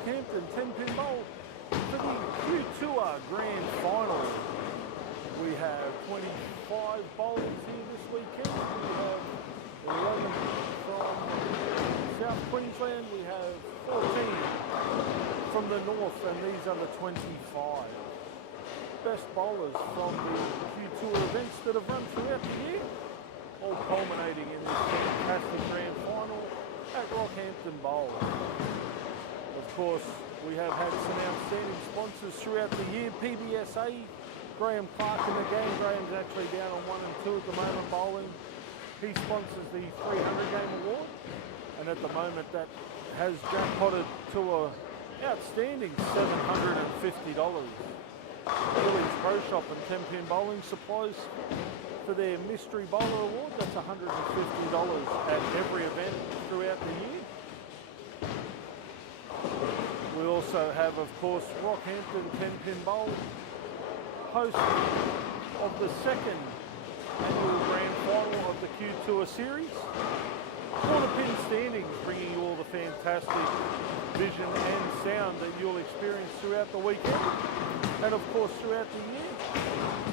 Rockhampton 10-pin bowl for the Q Tour Grand Final. We have 25 bowlers here this weekend. We have 11 from South Queensland. We have 14 from the north, and these are the 25 best bowlers from the Q Tour events that have run throughout the year, all culminating in this fantastic Grand Final at Rockhampton Bowl. Of course, we have had some outstanding sponsors throughout the year. PBSA, Graham Clark and the gang. Graham's actually down on 1 and 2 at the moment bowling. He sponsors the 300 game award, and at the moment that has jackpotted to an outstanding $750. Willie's Pro Shop and 10-pin bowling supplies for their Mystery Bowler Award. That's $150 at every event throughout the year. We also have, of course, Rockhampton 10-pin bowl, host of the second annual Grand Final of the Q Tour Series. Quarter pin standings, bringing you all the fantastic vision and sound that you'll experience throughout the weekend and of course throughout the year.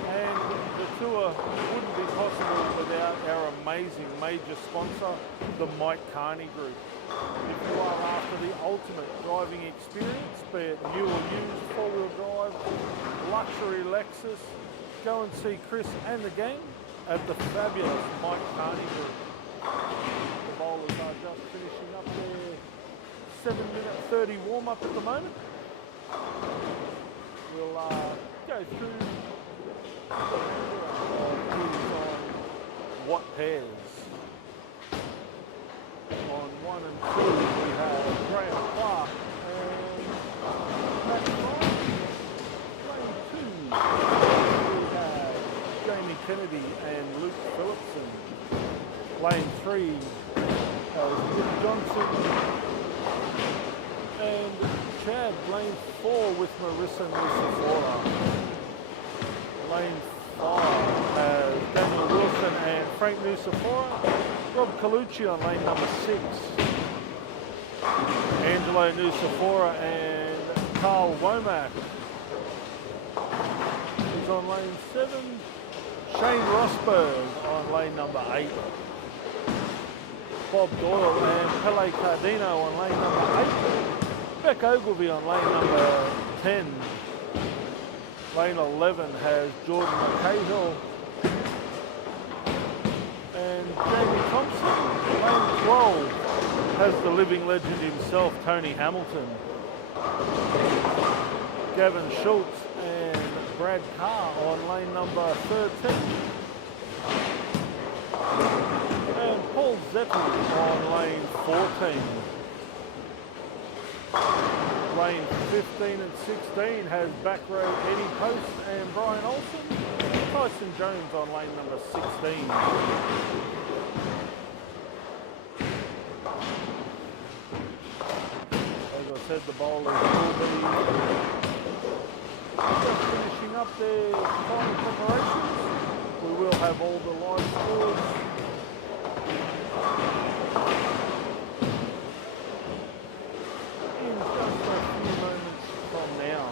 And the tour wouldn't be possible without our amazing major sponsor, the Mike Carney Group. If you are after the ultimate driving experience, be it new or used, four-wheel drive, luxury Lexus, go and see Chris and the gang at the fabulous Mike Carney Group. The bowlers are just finishing up their 7-minute 30 warm-up at the moment. We'll go through what pairs. On 1 and 2 we have Graham Clark and Matt Ryan. Lane 2 we have Jamie Kennedy and Luke Phillipson. Lane 3 has Nick Johnson and Chad. Lane 4 with Marissa Nusafora. Lane 5 has Daniel Wilson and Frank Nusafora. Rob Colucci on lane number 6. Angelo Nusafora and Carl Womack is on lane 7. Shane Rosberg on lane number 8. Bob Doyle and Pele Cardino on lane number 8. Beck Ogilvie on lane number 10. Lane 11 has Jordan McCahill and Jamie Thompson. Lane 12 has the living legend himself, Tony Hamilton. Gavin Schultz and Brad Carr on lane number 13. And Paul Zettel on lane 14. Lane 15 and 16 has back row Eddie Post and Brian Olsen. Tyson Jones on lane number 16. As I said, the bowlers will be just finishing up their final preparations. We will have all the live scores in just a few moments from now.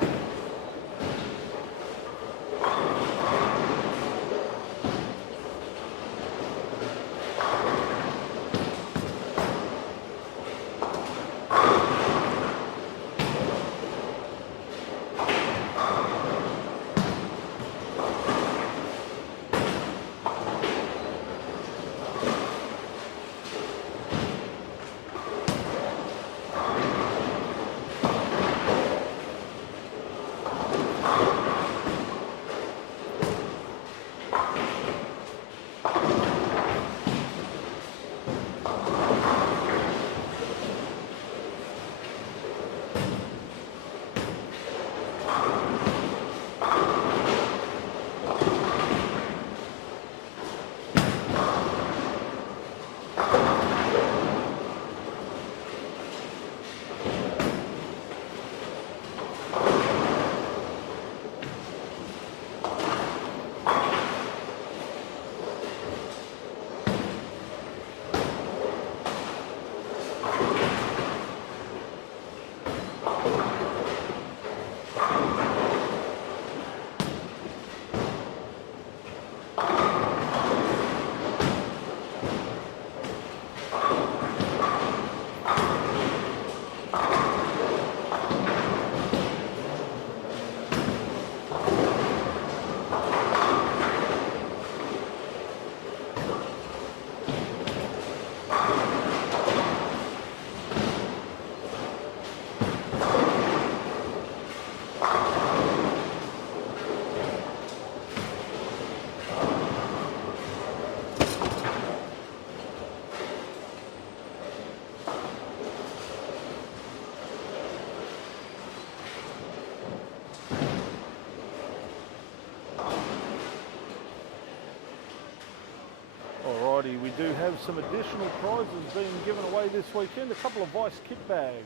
Alrighty, we do have some additional prizes being given away this weekend. A couple of Vice kit bags.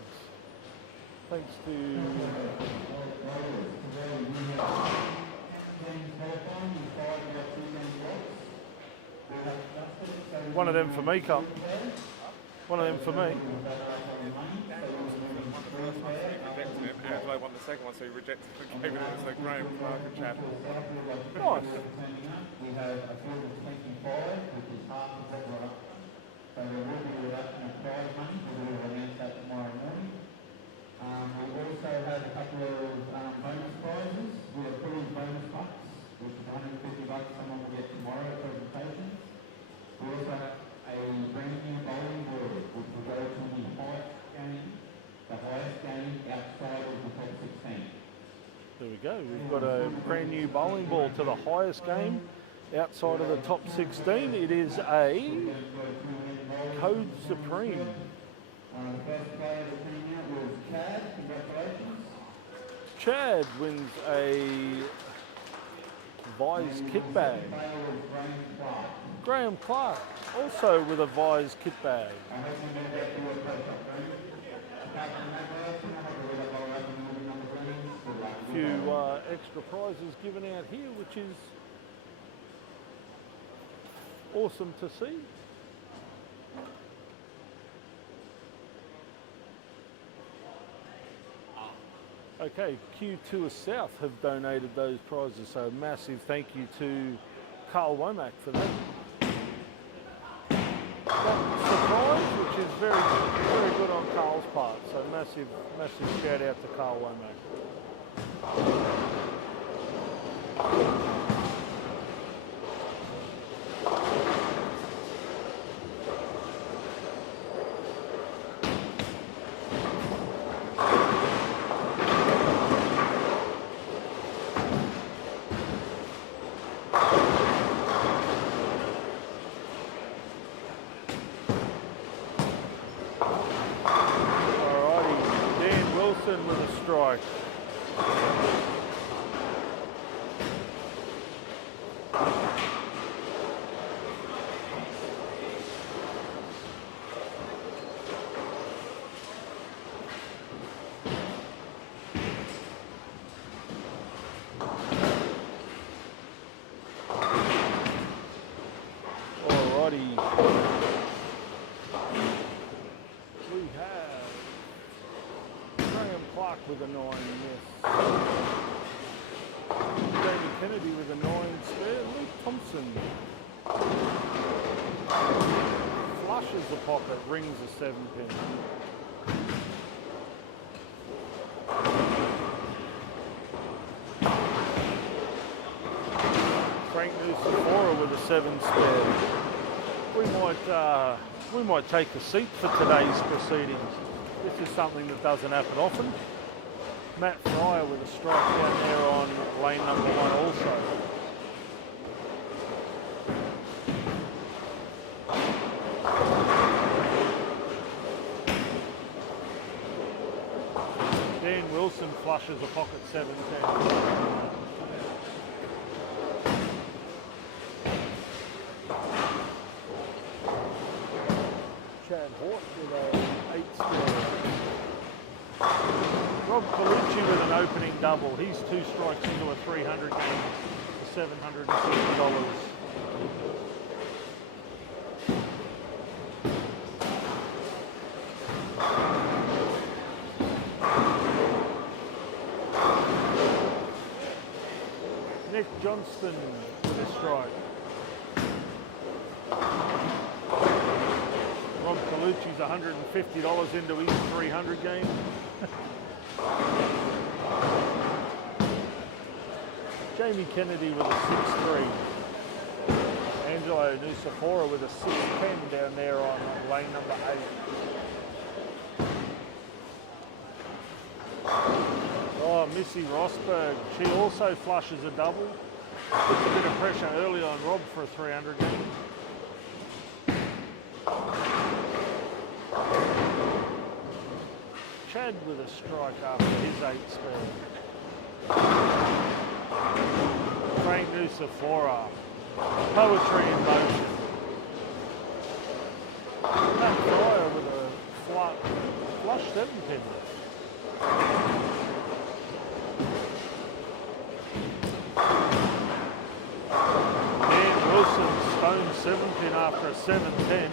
Thanks to one of them for me, Cup. One of them for me. Rejected it, and I won the second one, so he rejected it and gave it to Graham, Clark and Chad. Nice. We have a field of 25, which is half of what we're up. So there will be a reduction of prize money, we will announce that tomorrow morning. We also have a couple of bonus prizes. We have pulling bonus bucks, which is $150 someone will get tomorrow presentation. We also have a brand new bowling ball, which will go to the highest game outside of the top 16. There we go. We've got a brand new bowling ball to the highest game outside of the top 16. It is a Code Supreme. The first player that came out was Chad. Congratulations. Chad wins a Vise kit bag. Graham Clark also with a Vise kit bag. A few extra prizes given out here, which is awesome to see. Okay, Q2 South have donated those prizes, so a massive thank you to Carl Womack for that. That surprise, which is very, very good on Carl's part, so massive shout out to Carl Womack. With a strike. Alrighty. We have Graham Clark with a 9 miss. Jamie Kennedy with a 9 spare. Luke Thompson flushes the pocket, rings a 7-pin. Frank Nusafora with a 7 spare. We might take a seat for today's proceedings. This is something that doesn't happen often. Matt Fryer with a strike down there on lane number 1 also. Dan Wilson flushes a pocket 7-10. Chad Hort with a 8 square. Rob Colucci with an opening double. He's 2 strikes into a 300 game for $750. Nick Johnston with a strike. Rob Colucci's $150 into his 300 game. Jamie Kennedy with a 6-3. Angelo Nusafora with a 6-10 down there on lane number 8. Oh, Missy Rosberg, she also flushes a double. Puts a bit of pressure early on Rob for a 300 game. Chad with a strike after his 8 spare. Frank Nusafora, poetry in motion. Matt Fryer with a flush 7 pin. Dan Wilson, stone 7 pin after a 7-10.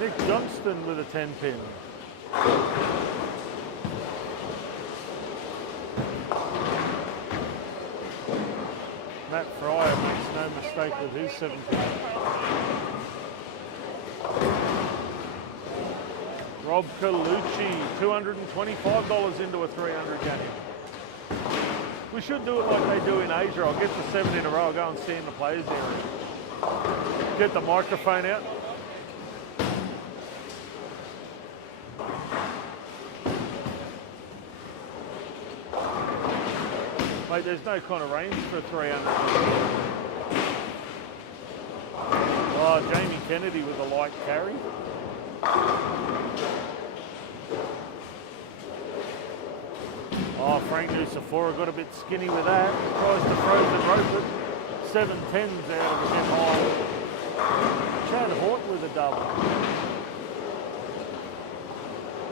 Nick Johnston with a 10 pin. Matt Fryer makes no mistake with his 7 pin. Rob Colucci, $225 into a 300 game. We should do it like they do in Asia. I'll get the 7 in a row. I'll go and see in the players area. Get the microphone out. Mate, there's no kind of range for 300. Oh, Jamie Kennedy with a light carry. Oh, Frank Nusafora got a bit skinny with that. Tries to frozen rope it. 7-10s out of the 10 high. Chad Hort with a double.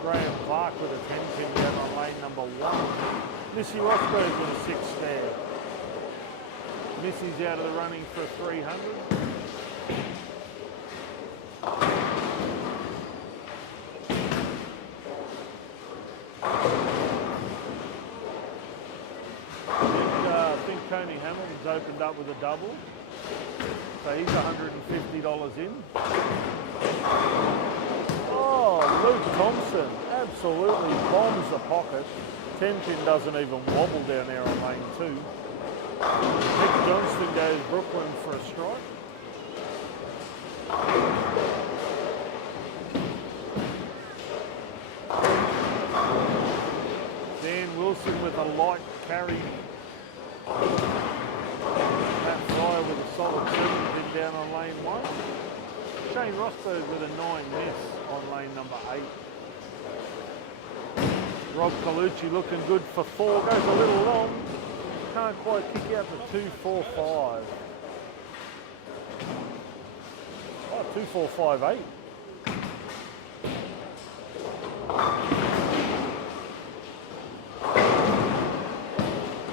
Graham Clark with a 10 pin down on lane number 1. Missy Rosberg with a 6 spare. Missy's out of the running for 300. I think Tony Hamilton's opened up with a double. So he's $150 in. Oh, Luke Thompson absolutely bombs the pocket. 10 pin doesn't even wobble down there on lane 2. Nick Johnston goes Brooklyn for a strike. Dan Wilson with a light carry. Matt Fryer with a solid 7 pin down on lane 1. Shane Rosberg with a 9 miss on lane number 8. Rob Colucci looking good for 4, goes a little long, can't quite kick out the 2-4-5. Oh, 2-4-5-8.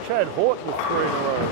Chad Hort with 3 in a row.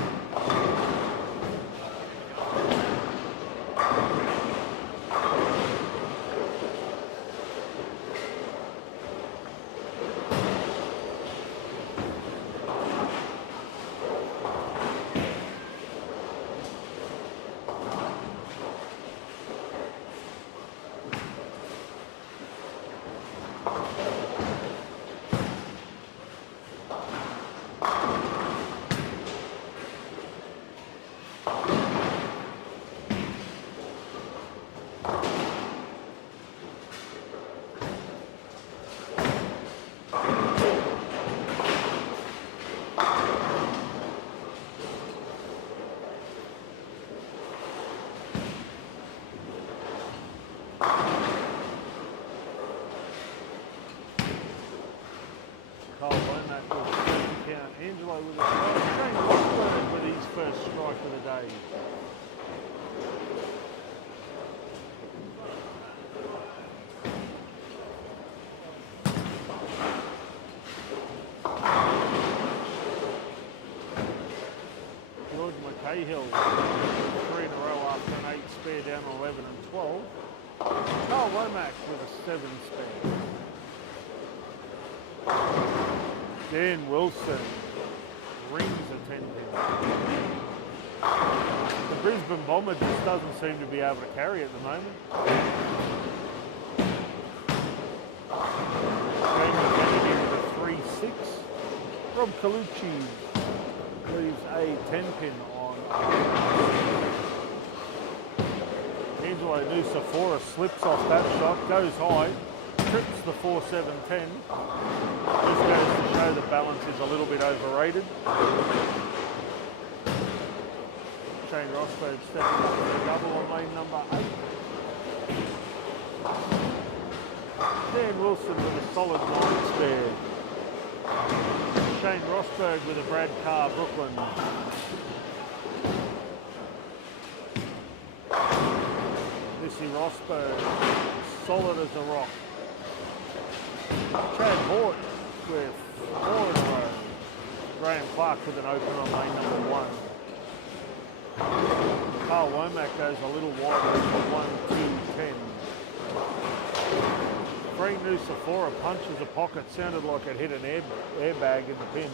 Angelo with a strike. Shane Rosberg with his first strike of the day. George McCahill, 3 in a row after an 8 spare down 11 and 12. Carl Womack with a 7 spare. Dan Wilson rings a 10 pin. The Brisbane Bomber just doesn't seem to be able to carry at the moment. Jamie Kennedy with a 3-6. Rob Colucci leaves a 10 pin on. Angelo Nusafora slips off that shot, goes high, trips the 4-7-10. This goes to show the balance is a little bit overrated. Shane Rosberg stepping up for a double on lane number 8. Dan Wilson with a solid 9 spare. Shane Rosberg with a Brad Carr Brooklyn. Jesse Rosberg, solid as a rock. Chad Hort with 4 in a row. Graham Clark with an open on lane number 1. Carl Womack goes a little wider for 1, 2, 10. Frank Nusafora punches a pocket, sounded like it hit an airbag in the pin.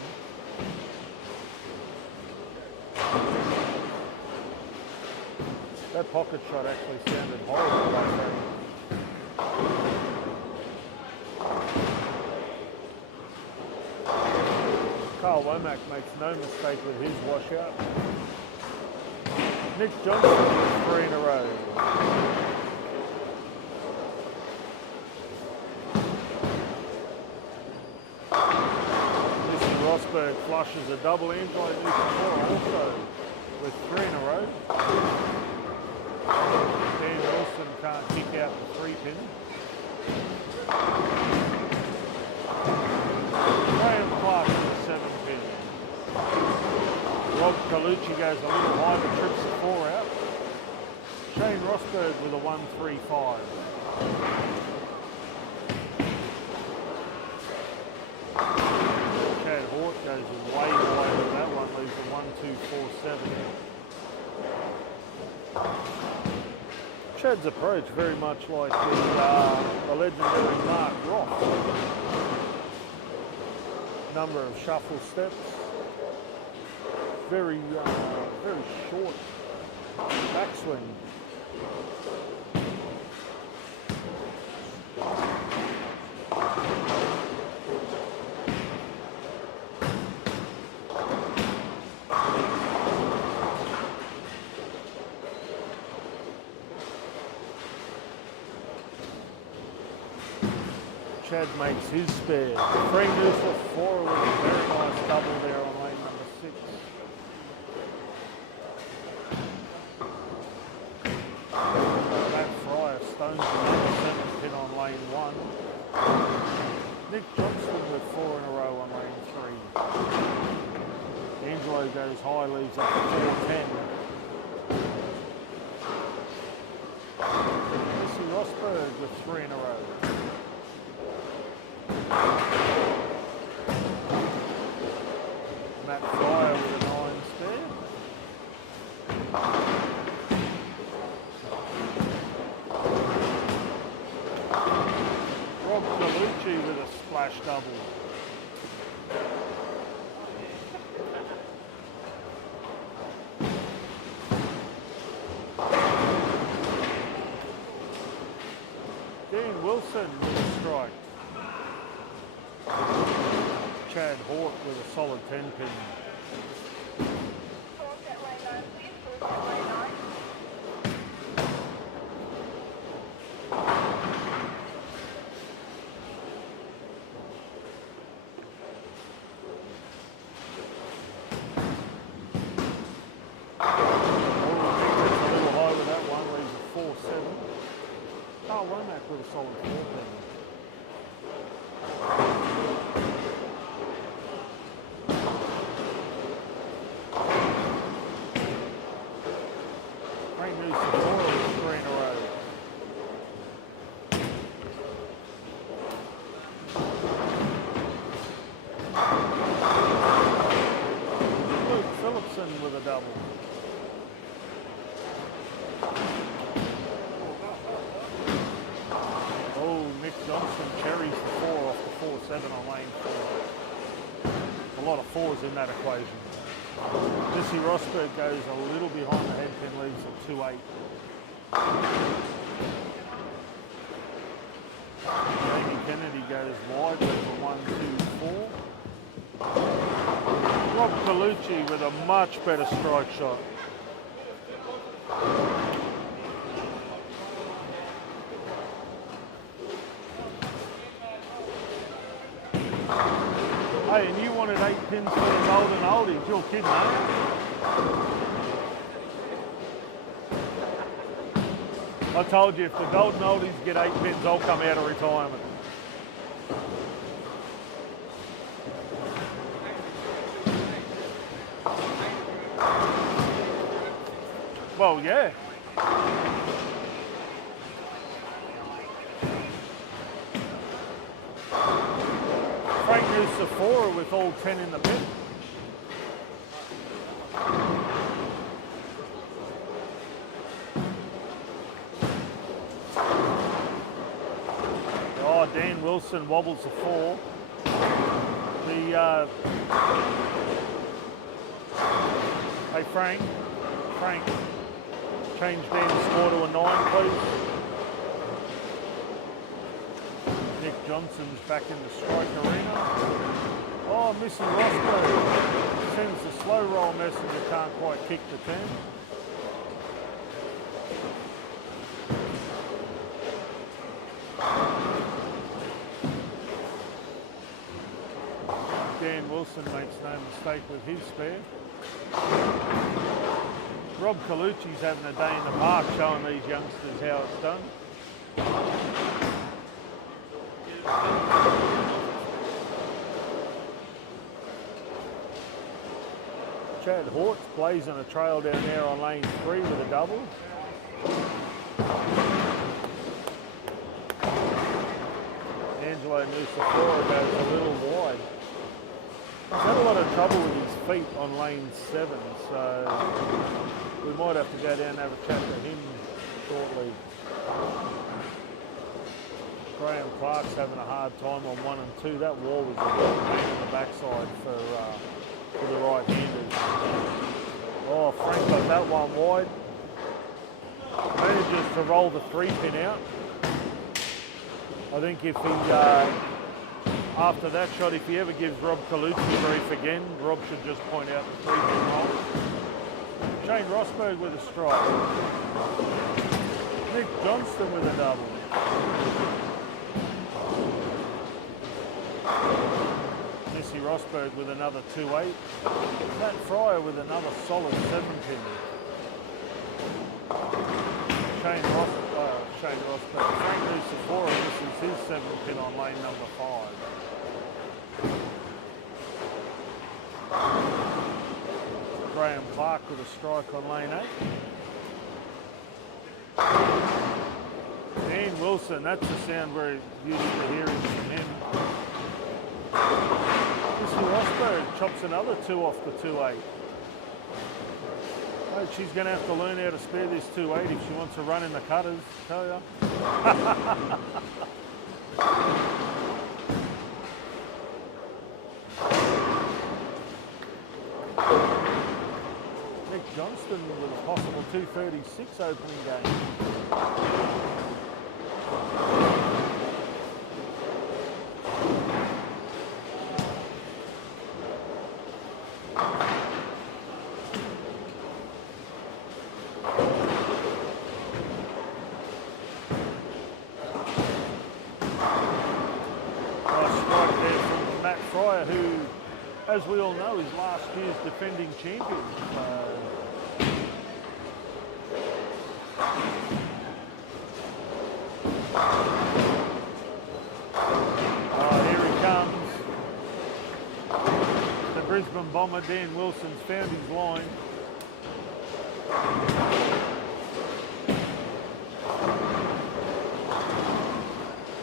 That pocket shot actually sounded horrible, I think. Carl Womack makes no mistake with his washout. Nick Johnson with 3 in a row. Jesse Rosberg flushes a double. Angelo Nusafora also with 3 in a row. Dan Wilson can't kick out the 3-pin. Graham Clark with a 7-pin. Rob Colucci goes a little high but trips the 4 out. Shane Rosberg with a 1-3-5. Chad Hort goes way wide with that one, leaves a 1-2-4-7. Chad's approach very much like the legendary Mark Roth. Number of shuffle steps. Very short backswing. Chad makes his spare. Frank Nusafora with a very nice double there on lane number 6. Matt Fryer stones the number 7 pin on lane 1. Nick Johnson with 4 in a row on lane 3. Angelo goes high, leaves up to 4-10. Jesse Rosberg with 3 in a row. Matt Fryer with a 9 spare. Rob Colucci with a splash double. Dan Wilson with a strike. Chad Hort with a solid 10-pin. Carl Womack with a solid 4-pin. Frank Nusafora with 3 in a row. Luke Phillipson with a double. Nick Johnson cherries the 4 off the 4-7 on lane 4. A lot of 4s in that equation. Jesse Rosberg goes a little behind the headpin, leaves at 2-8. Jamie Kennedy goes wide, leaves a 1-2-4. Rob Colucci with a much better strike shot. Hey, and you wanted 8 pins for the golden oldies. You're kidding, eh? I told you if the golden oldies get 8 pins, I'll come out of retirement. Well, yeah. Sephora with all 10 in the pit. Oh, Dan Wilson wobbles the 4. Hey Frank, change Dan's score to a 9, please. Nick Johnson's back in the strike arena. Oh, Missy Rosberg sends the slow roll messenger, can't quite kick the 10. Dan Wilson makes no mistake with his spare. Rob Colucci's having a day in the park showing these youngsters how it's done. Chad Hort's blazing a trail down there on lane 3 with a double. Angelo Nusafora goes a little wide. He's had a lot of trouble with his feet on lane 7, so we might have to go down and have a chat to him shortly. Graham Clark's having a hard time on 1 and 2. That wall was a real pain in the backside for the right-handers. Oh, Frank got that one wide. Manages to roll the 3-pin out. I think if he, after that shot, if he ever gives Rob Colucci grief again, Rob should just point out the 3-pin roll. Shane Rosberg with a strike. Nick Johnston with a double. Missy Rosberg with another 2-8. Matt Fryer with another solid 7-pin. Shane Rosberg. Frank Nusafora misses his 7-pin on lane number 5. Graham Clark with a strike on lane 8. Dan Wilson, that's the sound we're used to hearing from him. Missy Rosberg chops another 2 off the 2-8. Oh, she's going to have to learn how to spare this 2-8 if she wants to run in the cutters, tell ya. Nick Johnston with a possible 236 opening game. Who, as we all know, is last year's defending champion. Here he comes. The Brisbane bomber, Dan Wilson's found his line.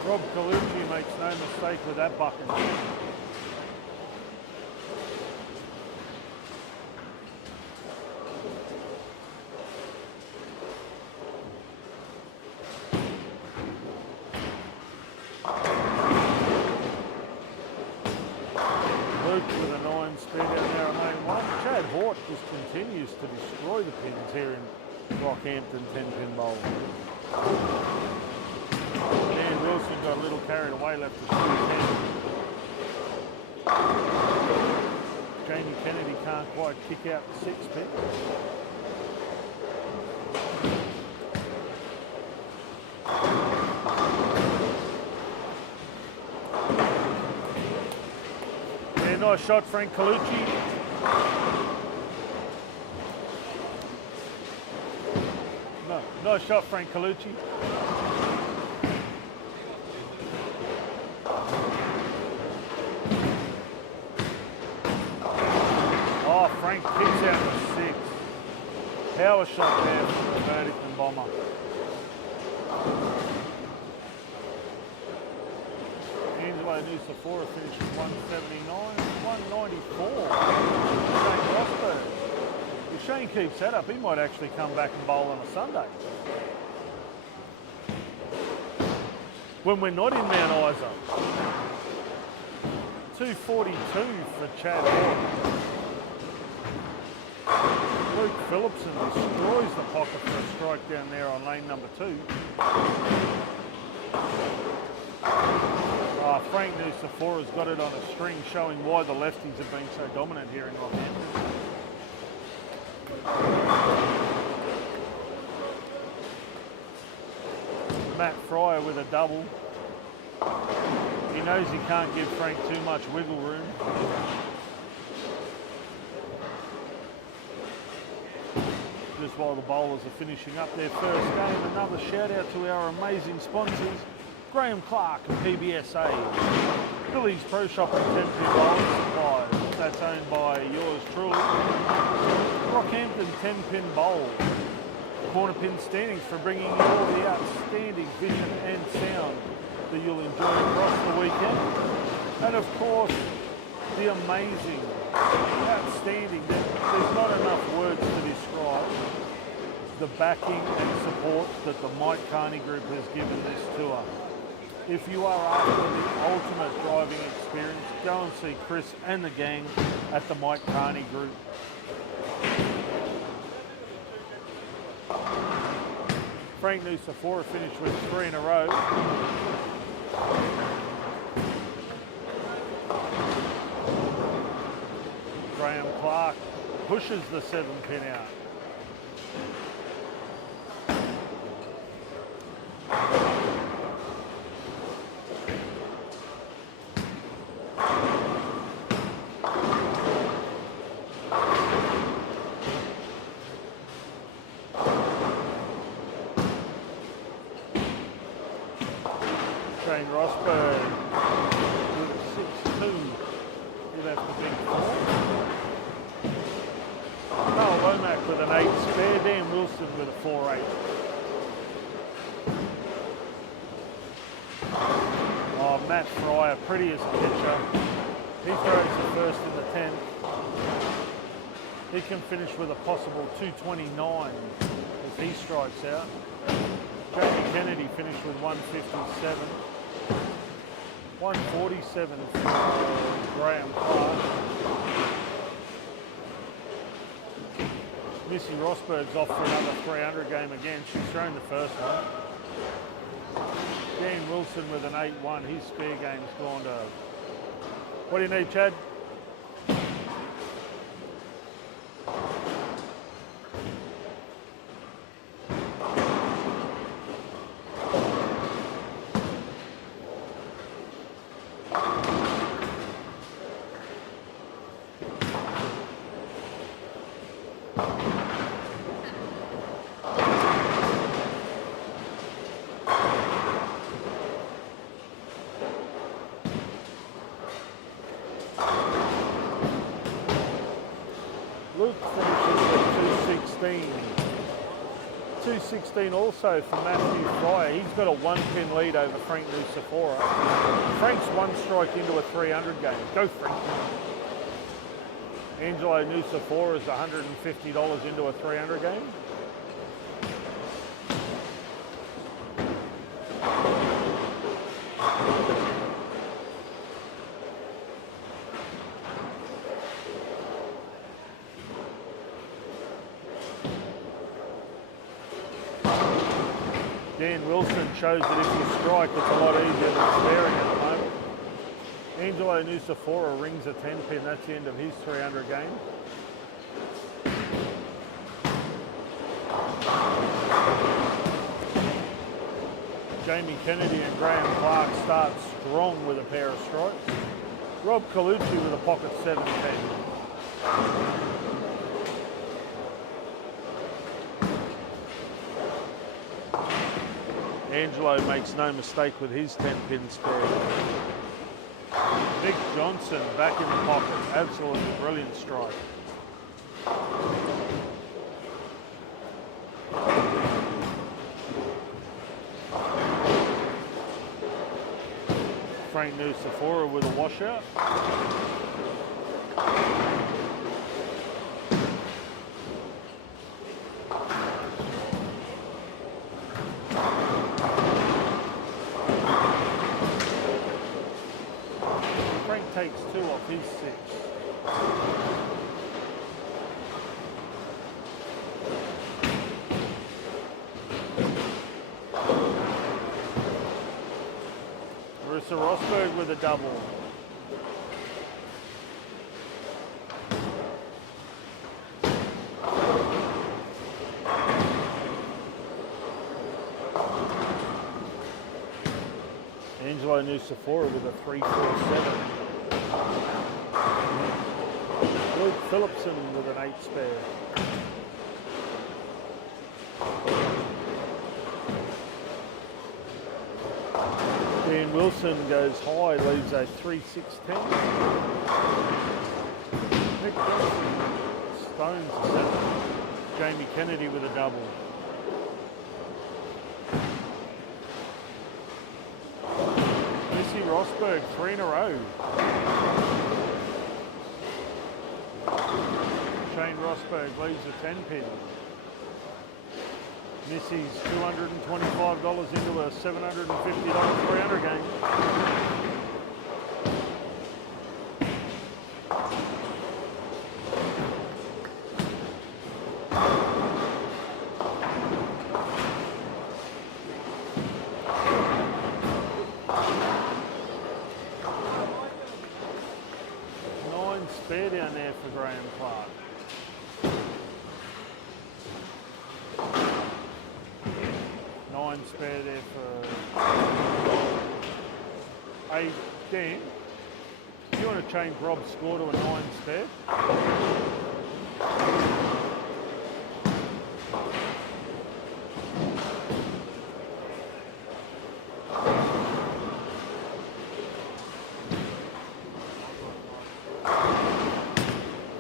Rob Colucci makes no mistake with that bucket. With a 9 speed out there on lane 1. Chad Hort just continues to destroy the pins here in Rockhampton 10-pin bowl. Dan Wilson got a little carried away, left the 10. Jamie Kennedy can't quite kick out the 6-pin. Nice shot, Frank Colucci. No, nice shot, Frank Colucci. Oh, Frank kicks out the 6. Power shot there from the Verticton bomber. Angelo Nucifora finishes 179, 194. Shane Rosberg. If Shane keeps that up, he might actually come back and bowl on a Sunday. When we're not in Mount Isa. 242 for Chad Hall. Luke Phillipson destroys the pocket for a strike down there on lane number 2. Frank Nucifora's got it on a string, showing why the lefties have been so dominant here in Rockhampton. Matt Fryer with a double. He knows he can't give Frank too much wiggle room. Just while the bowlers are finishing up their first game, another shout out to our amazing sponsors, Graham Clark and PBSA, Billy's Pro Shop and Temporary Bowling Supplies, that's owned by yours truly, Rockhampton 10-pin bowl, corner pin standings for bringing you all the outstanding vision and sound that you'll enjoy across the weekend, and of course the amazing, outstanding, there's not enough words to describe the backing and support that the Mike Carney Group has given this tour. If you are after the ultimate driving experience, go and see Chris and the gang at the Mike Carney Group. Frank Nucifora finished with 3 in a row. Graham Clark pushes the 7-pin out. Shane Rosberg with 6-2. He'll have to beat 4. Noel Womack with an 8 spare. Dan Wilson with a 4-8. Oh, Matt Fryer, pretty as a pitcher. He throws the first in the 10th. He can finish with a possible 229 as he strikes out. Jamie Kennedy finished with 157. 147 for Graham Clark. Missy Rosberg's off for another 300 game again. She's thrown the first one. Dan Wilson with an 8-1. His spare game's gone to... What do you need, Chad? Luke finishes with 216. 216 also for Matthew Fryer. He's got a 1-pin lead over Frank Nucifora. Frank's 1 strike into a 300 game. Go Frank. Angelo Nucifora is $150 into a 300 game. Dan Wilson shows that if you strike, it's a lot easier than sparing at the moment. Angelo Nucifora rings a 10-pin. That's the end of his 300 game. Jamie Kennedy and Graham Clark start strong with a pair of strikes. Rob Colucci with a pocket 7-10. Angelo makes no mistake with his 10-pin spare. Nick Johnson back in the pocket. Absolutely brilliant strike. Frank Nusafora with a washout. Frank takes 2 off his 6. Marissa Rosberg with a double. Angelo Nusafora with a 347. Luke Phillipson with an 8 spare. Dan Wilson goes high, leaves a 3-6-10. Nick Johnson stones a 7. Jamie Kennedy with a double. Missy Rosberg, 3 in a row. Shane Rosberg leaves a 10 pin. Missy's $225 into a $750 300 game. Spare down there for Graham Clark. Nine spare there for Dan. Do you want to change Rob's score to a 9 spare?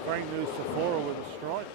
Frank Nusafora with a strike.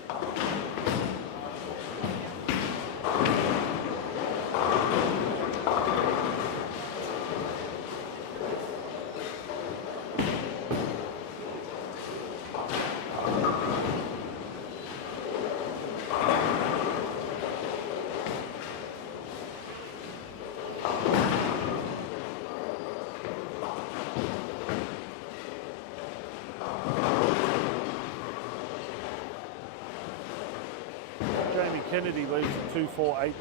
Jamie Kennedy leaves a 2-4-8-10.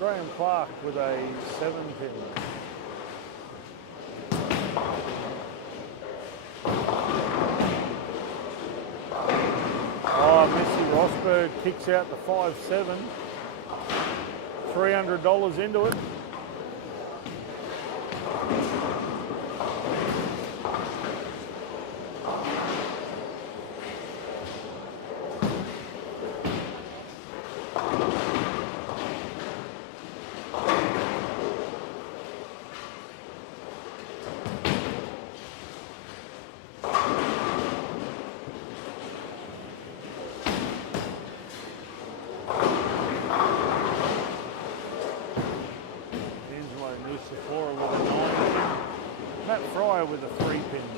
Graham Clark with a 7 pin. Oh, Missy Rosberg kicks out the 5-7. $300 into it. Nusafora with a 9 pin. Matt Fryer with a 3 pin.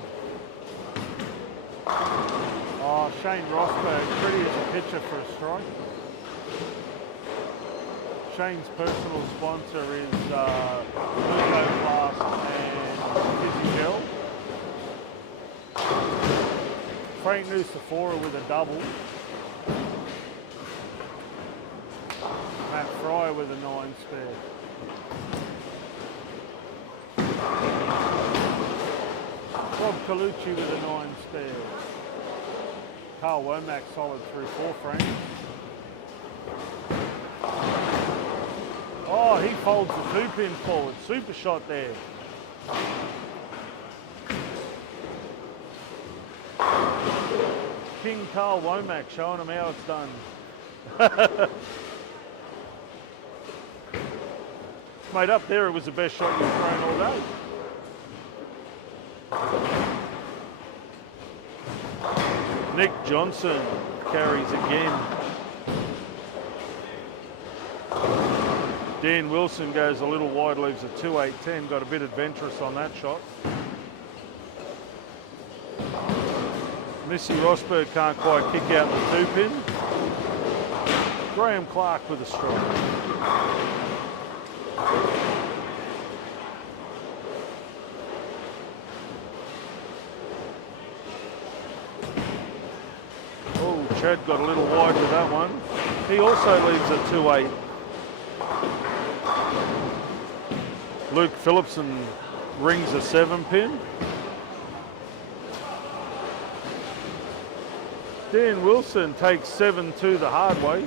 Oh, Shane Rosberg, pretty as a pitcher for a strike. Shane's personal sponsor is Lupo Blast and Fizzy Gel. Frank Nusafora with a double. Matt Fryer with a 9 spare. Rob Colucci with a 9 spare. Carl Womack solid through 4 frames. Oh, he folds the 2 pin forward. Super shot there. King Carl Womack showing him how it's done. Mate, up there it was the best shot you've thrown all day. Nick Johnson carries again. Dan Wilson goes a little wide, leaves a 2-8-10. Got a bit adventurous on that shot. Missy Rosberg can't quite kick out the 2-pin. Graham Clark with a strike. Oh, Chad got a little wide with that one. He also leaves a 2-8. Luke Phillipson rings a 7-pin. Dan Wilson takes 7-2 the hard way.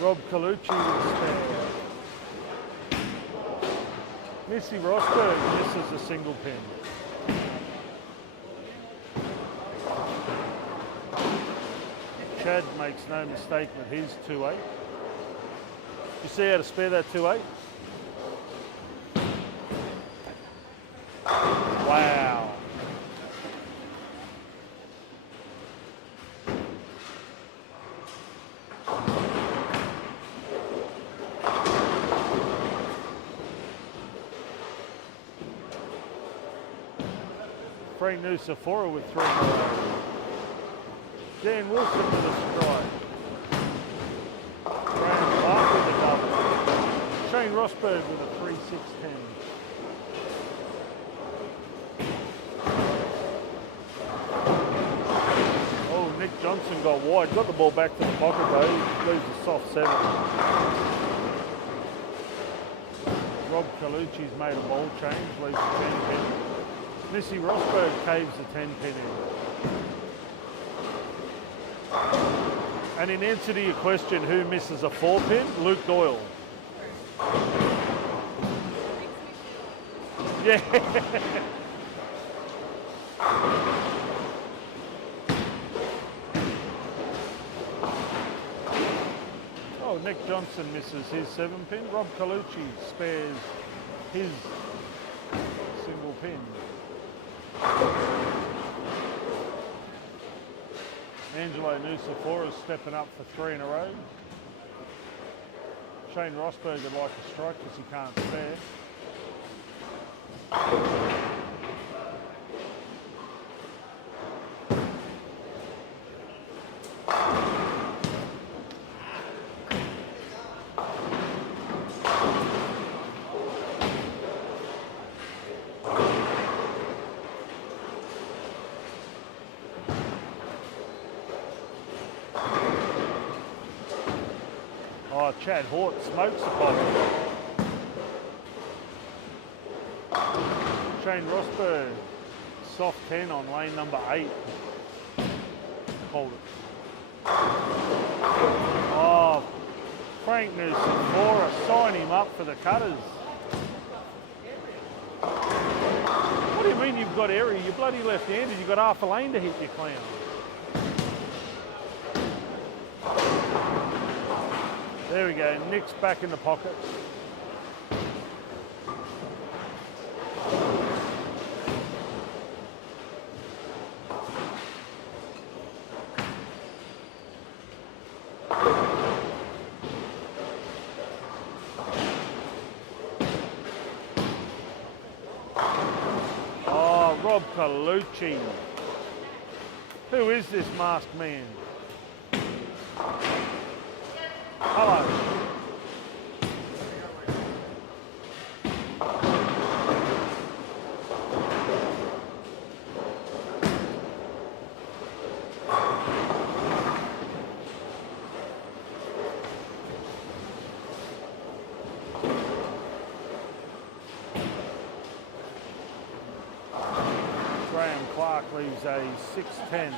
Rob Colucci with spare. Missy Rosberg misses a single pin. Chad makes no mistake with his 2-8. You see how to spare that 2-8? Wow. Frank Nusafora with 3 in a row. Dan Wilson with a strike. Graham Clark with a double. Shane Rosberg with a 3-6-10. Oh, Nick Johnson got wide. Got the ball back to the pocket though. He leaves a soft 7. Rob Colucci's made a ball change. Leaves a 10 pin. Missy Rosberg caves a 10 pin in. And in answer to your question, who misses a 4-pin? Luke Doyle. Yeah. Oh, Nick Johnson misses his 7-pin. Rob Colucci spares his single pin. Angelo Nusafora is stepping up for 3 in a row. Shane Rosberg would like to strike because he can't spare. Oh, Chad Hort smokes the pocket. Shane Rosberg, soft 10 on lane number 8. Hold it. Oh, Frank Nusafora, sign him up for the cutters. What do you mean you've got area? You're bloody left-handed. You've got half a lane to hit, you clown. There we go, Nick's back in the pocket. Oh, Rob Colucci. Who is this masked man? Hello. Graham Clark leaves a 6-10.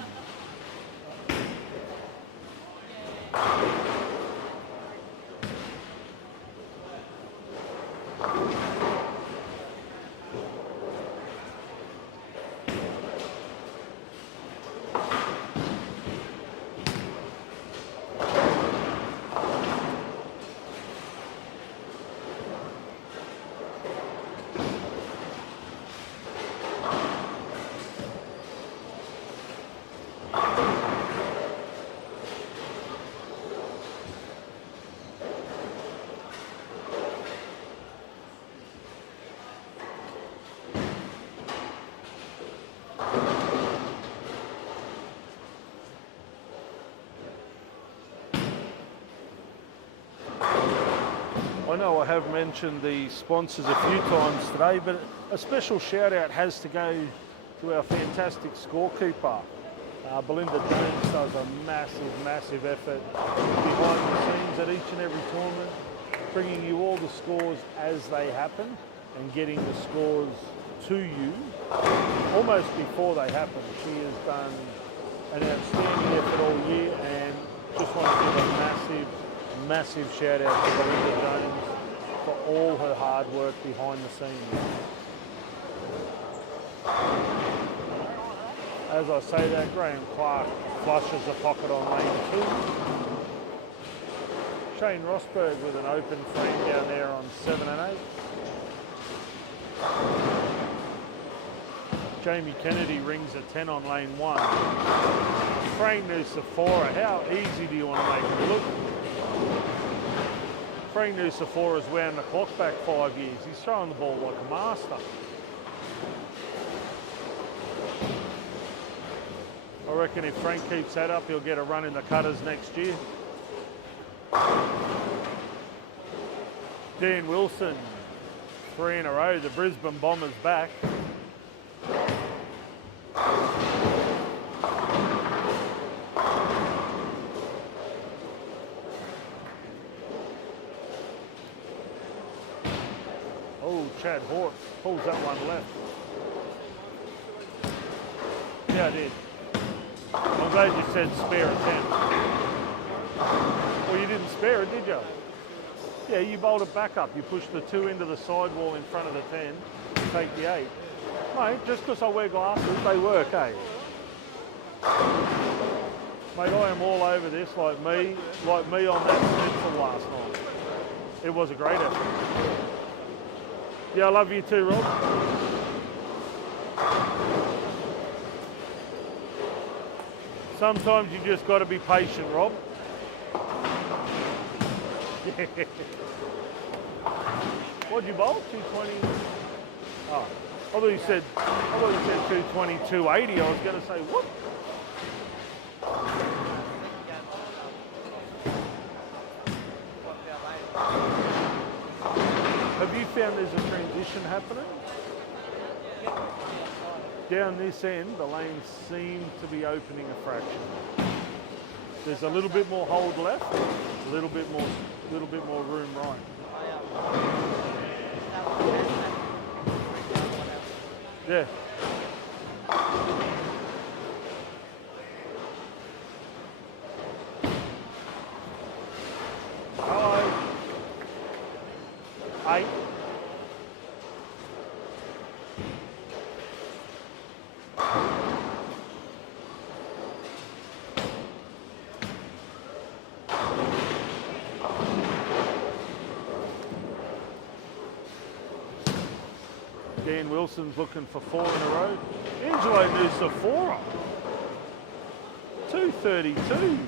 I know I have mentioned the sponsors a few times today, but a special shout out has to go to our fantastic scorekeeper. Belinda Jones does a massive effort behind the scenes at each and every tournament, bringing you all the scores as they happen and getting the scores to you almost before they happen. She has done an outstanding effort all year, and just want to give a massive shout out to Belinda Jones for all her hard work behind the scenes. As I say that, Graham Clark flushes the pocket on lane 2. Shane Rosberg with an open frame down there on 7 and 8. Jamie Kennedy rings a 10 on lane 1. Frank Nucifora, how easy do you want to make it look? Frank Nucifora's wound the clock back 5 years. He's throwing the ball like a master. I reckon if Frank keeps that up, he'll get a run in the cutters next year. Dan Wilson, 3 in a row. The Brisbane Bombers back. Oh, Chad Hort pulls that one left. Yeah, I did. I'm glad you said spare a 10. Well, you didn't spare it, did you? Yeah, you bowled it back up. You pushed the 2 into the sidewall in front of the 10, take the 8. Mate, just because I wear glasses, they work, eh? Mate, I am all over this like me on that stencil last night. It was a great effort. Yeah, I love you too, Rob. Sometimes you just got to be patient, Rob. What'd you bowl? 220? Oh, I thought you said 220, 280. I was going to say, what? Have you found there's a transition happening? Down this end, the lanes seem to be opening a fraction. There's a little bit more hold left, a little bit more room right. Yeah. Hello. 8. Dan Wilson's looking for 4 in a row. Angelo Nucifora, 232.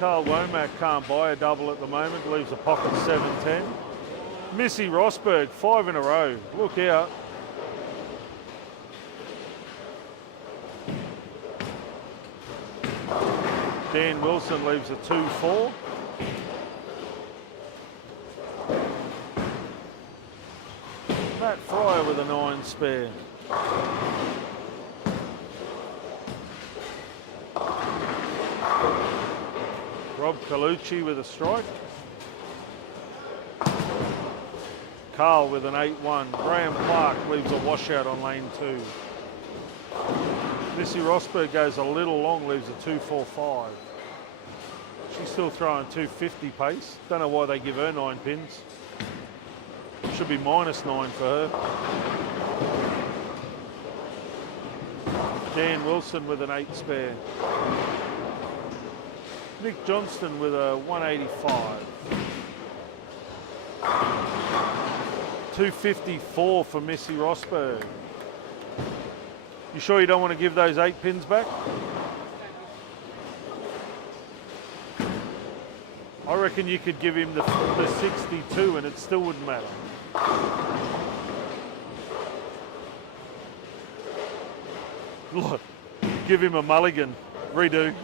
Carl Womack can't buy a double at the moment, leaves a pocket 7-10. Missy Rosberg, 5 in a row. Look out. Dan Wilson leaves a 2-4. Matt Fryer with a 9 spare. Rob Colucci with a strike. Carl with an 8-1. Graham Clark leaves a washout on lane 2. Missy Rosberg goes a little long, leaves a 2-4-5. She's still throwing 250 pace. Don't know why they give her 9 pins. Should be -9 for her. Dan Wilson with an 8 spare. Nick Johnston with a 185. 254 for Missy Rosberg. You sure you don't want to give those 8 pins back? I reckon you could give him the 62 and it still wouldn't matter. Look, give him a mulligan. Redo.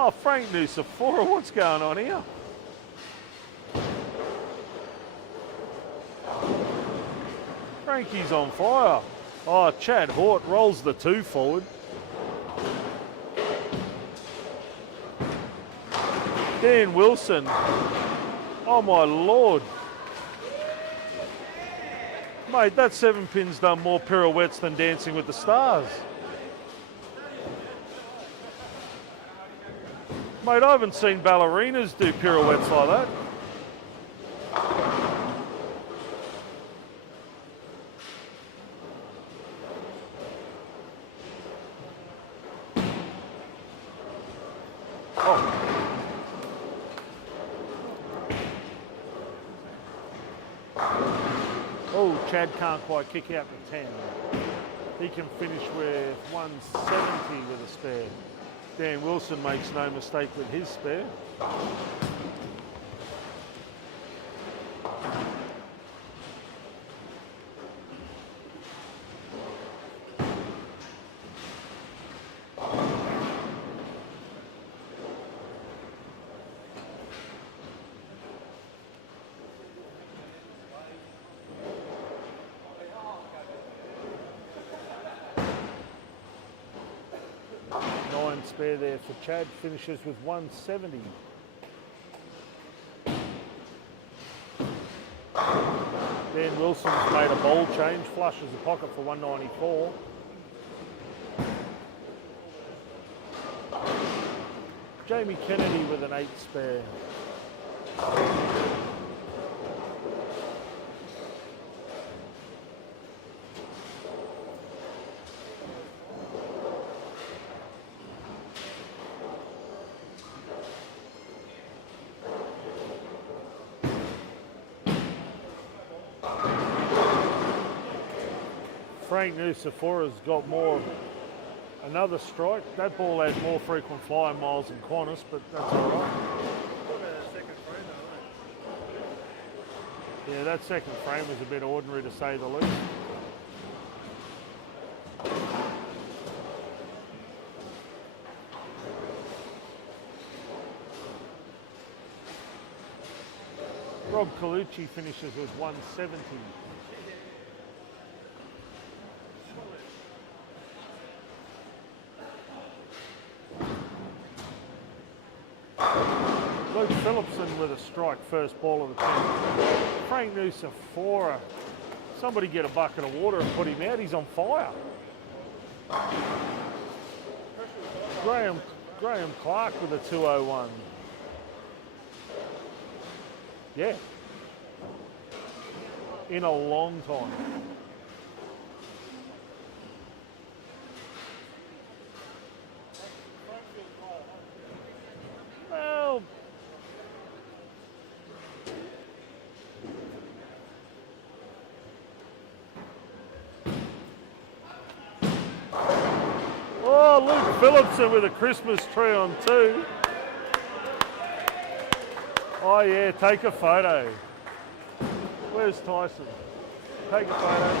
Oh, Frank Nucifora, what's going on here? Frankie's on fire. Oh, Chad Hort rolls the 2 forward. Dan Wilson. Oh my Lord. Mate, that 7-pin's done more pirouettes than Dancing with the Stars. Mate, I haven't seen ballerinas do pirouettes like that. Oh, Chad can't quite kick out the 10. He can finish with 170 with a spare. Dan Wilson makes no mistake with his spare. Spare there for Chad, finishes with 170. Dan Wilson's made a bowl change, flushes the pocket for 194. Jamie Kennedy with an 8 spare. Frank Nucifora's got more, another strike. That ball had more frequent flying miles than Qantas, but that's all right. Yeah, that second frame was a bit ordinary to say the least. Rob Colucci finishes with 170. Luke Phillipson with a strike, first ball of the 10. Frank Nucifora, somebody get a bucket of water and put him out, he's on fire. Graham Clark with a 201. Yeah. In a long time. Well, oh, Luke Phillipson with a Christmas tree on 2. Oh yeah, take a photo. Where's Tyson? Take a photo.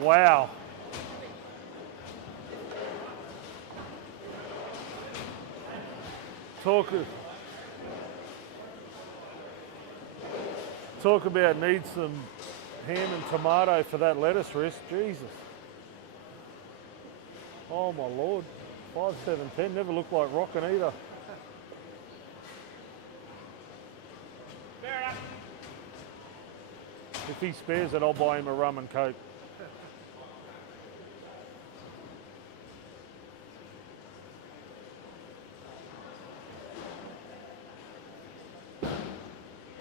Wow. Talk about need some ham and tomato for that lettuce wrist. Jesus. Oh my Lord. 5'7", never looked like rocking either. If he spares it, I'll buy him a rum and coke.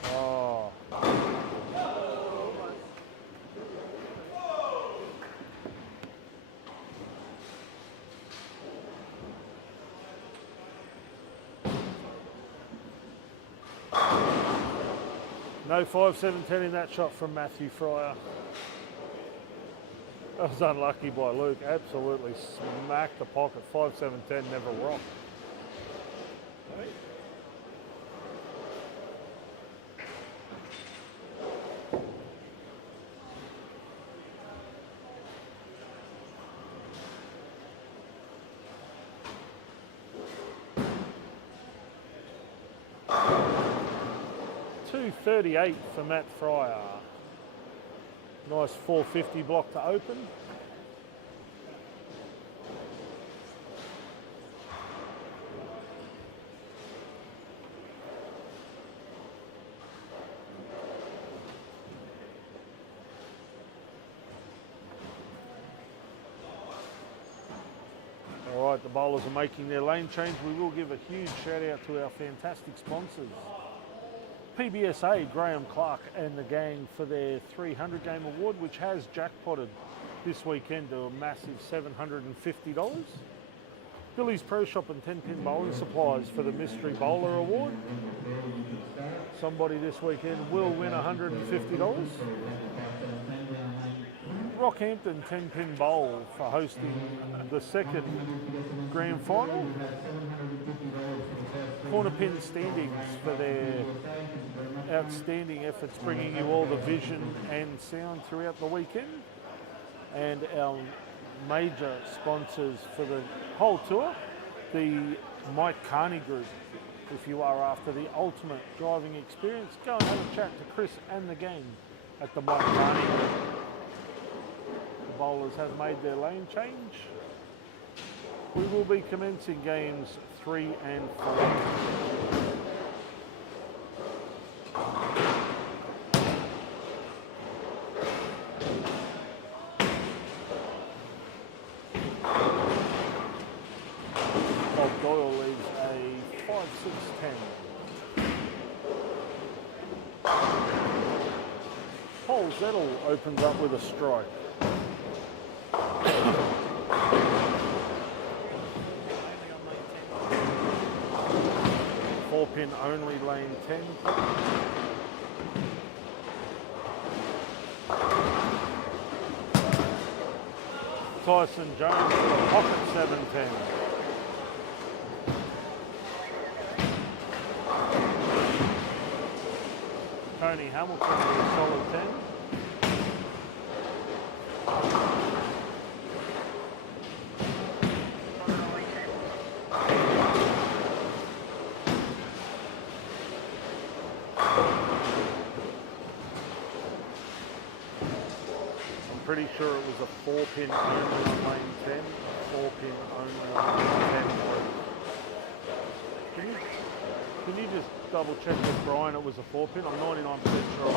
Oh. No 5'7" in that shot from Matthew Fryer. That was unlucky by Luke. Absolutely smacked the pocket. 5'7", never rocked. 238 for Matt Fryer. Nice 450 block to open. All right, the bowlers are making their lane change. We will give a huge shout out to our fantastic sponsors. PBSA, Graham Clark and the gang for their 300 game award, which has jackpotted this weekend to a massive $750. Billy's Pro Shop and 10-pin bowling supplies for the Mystery Bowler Award. Somebody this weekend will win $150. Rockhampton 10-pin bowl for hosting the second grand final. Corner Pin Standings for their outstanding efforts bringing you all the vision and sound throughout the weekend. And our major sponsors for the whole tour, the Mike Carney Group. If you are after the ultimate driving experience, go and have a chat to Chris and the gang at the Mike Carney Group. The bowlers have made their lane change. We will be commencing games 3 and 4. Doyle leaves a 5-6-10. Paul Zettel opens up with a strike. Four pin only, lane 10. Tyson Jones with a pocket 7-10. Tony Hamilton with a solid 10. I'm pretty sure it was a 4-pin only on lane 10, 4-pin only on lane 10. Can you just double check with Brian it was a 4-pin? I'm 99% sure.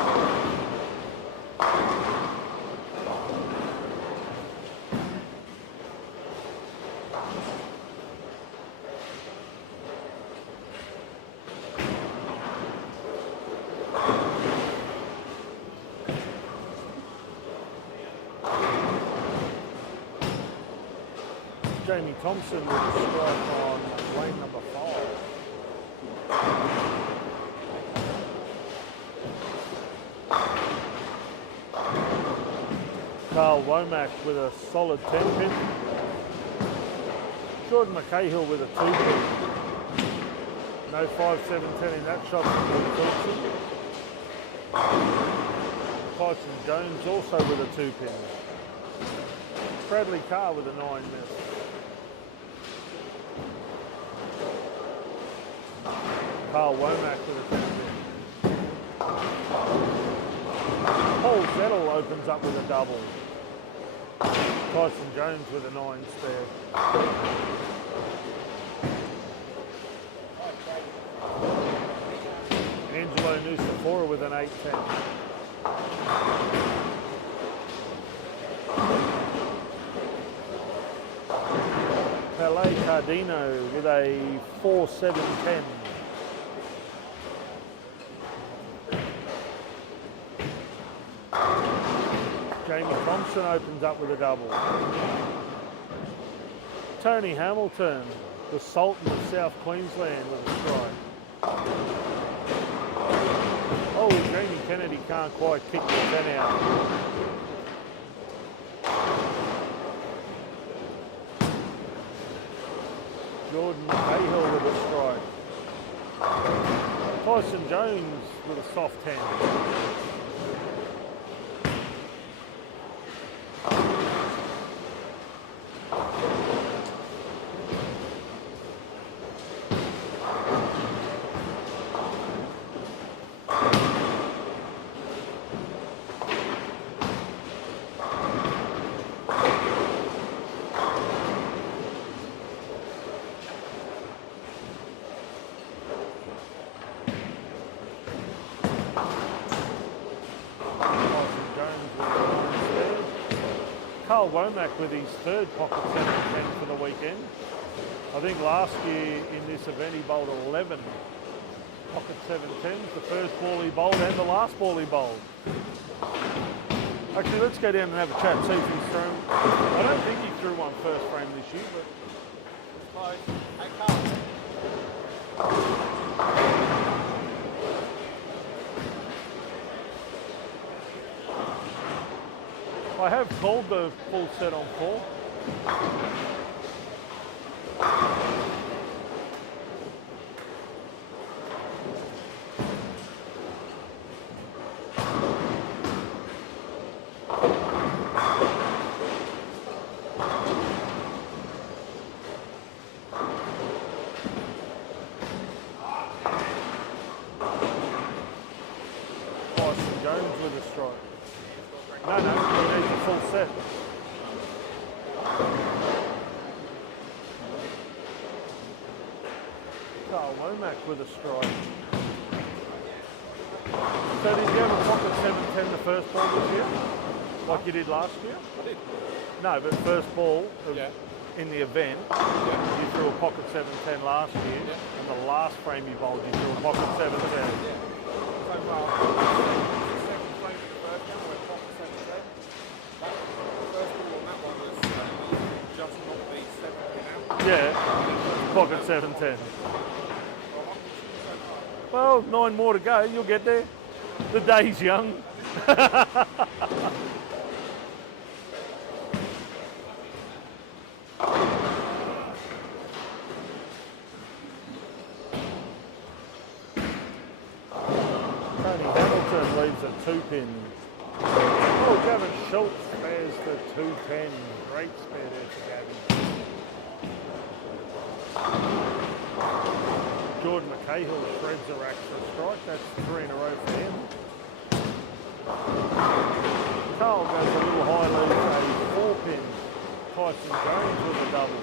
Jamie Thompson with a strike on lane number 5. Carl Womack with a solid 10-pin. Jordan McCahill with a 2-pin. No 5-7-10 in that shot from Will Thompson. Tyson Jones also with a 2-pin. Bradley Carr with a 9 miss. Carl Womack with a 10-pin. Paul Zettel opens up with a double. Tyson Jones with a 9 spare. Angelo Nusafora with an 8-10. Pele Cardino with a 4-7-10. Jamie Thompson opens up with a double. Tony Hamilton, the Sultan of South Queensland, with a strike. Oh, Jamie Kennedy can't quite kick the 10 out. Jordan Cahill with a strike. Tyson Jones with a soft 10. Carl Womack with his third pocket 7-10 for the weekend. I think last year in this event he bowled 11 pocket 7-10s, the first ball he bowled and the last ball he bowled. Actually, let's go down and have a chat, see if he's thrown. I don't think he threw one first frame this year, but It's close. Hey, Carl. I have called the full set on 4. Tyson Jones with a strike. No, he needs a full set. Carl Womack with a strike. So did you have a pocket 7-10 the first ball this year? Like you did last year? I did. No, but first ball Yeah. in the event, Yeah. you threw a pocket 7-10 last year, Yeah. and the last frame you bowled, you threw a pocket 7-10. Yeah. So far, 7 frames in the first game, I went pocket 7-10. That first ball on that one was just not the 7 out. Yeah, pocket 7-10. Well, 9 more to go, you'll get there. The day's young. Tony Hamilton leaves a 2-pin. Oh, Gavin Schultz spares the 2-10. Great spare there for Gavin. Jordan McCahill shreds a rack for a strike. That's 3 in a row for him. Carl goes a little high, leaves a 4-pin. Tyson Jones with a double.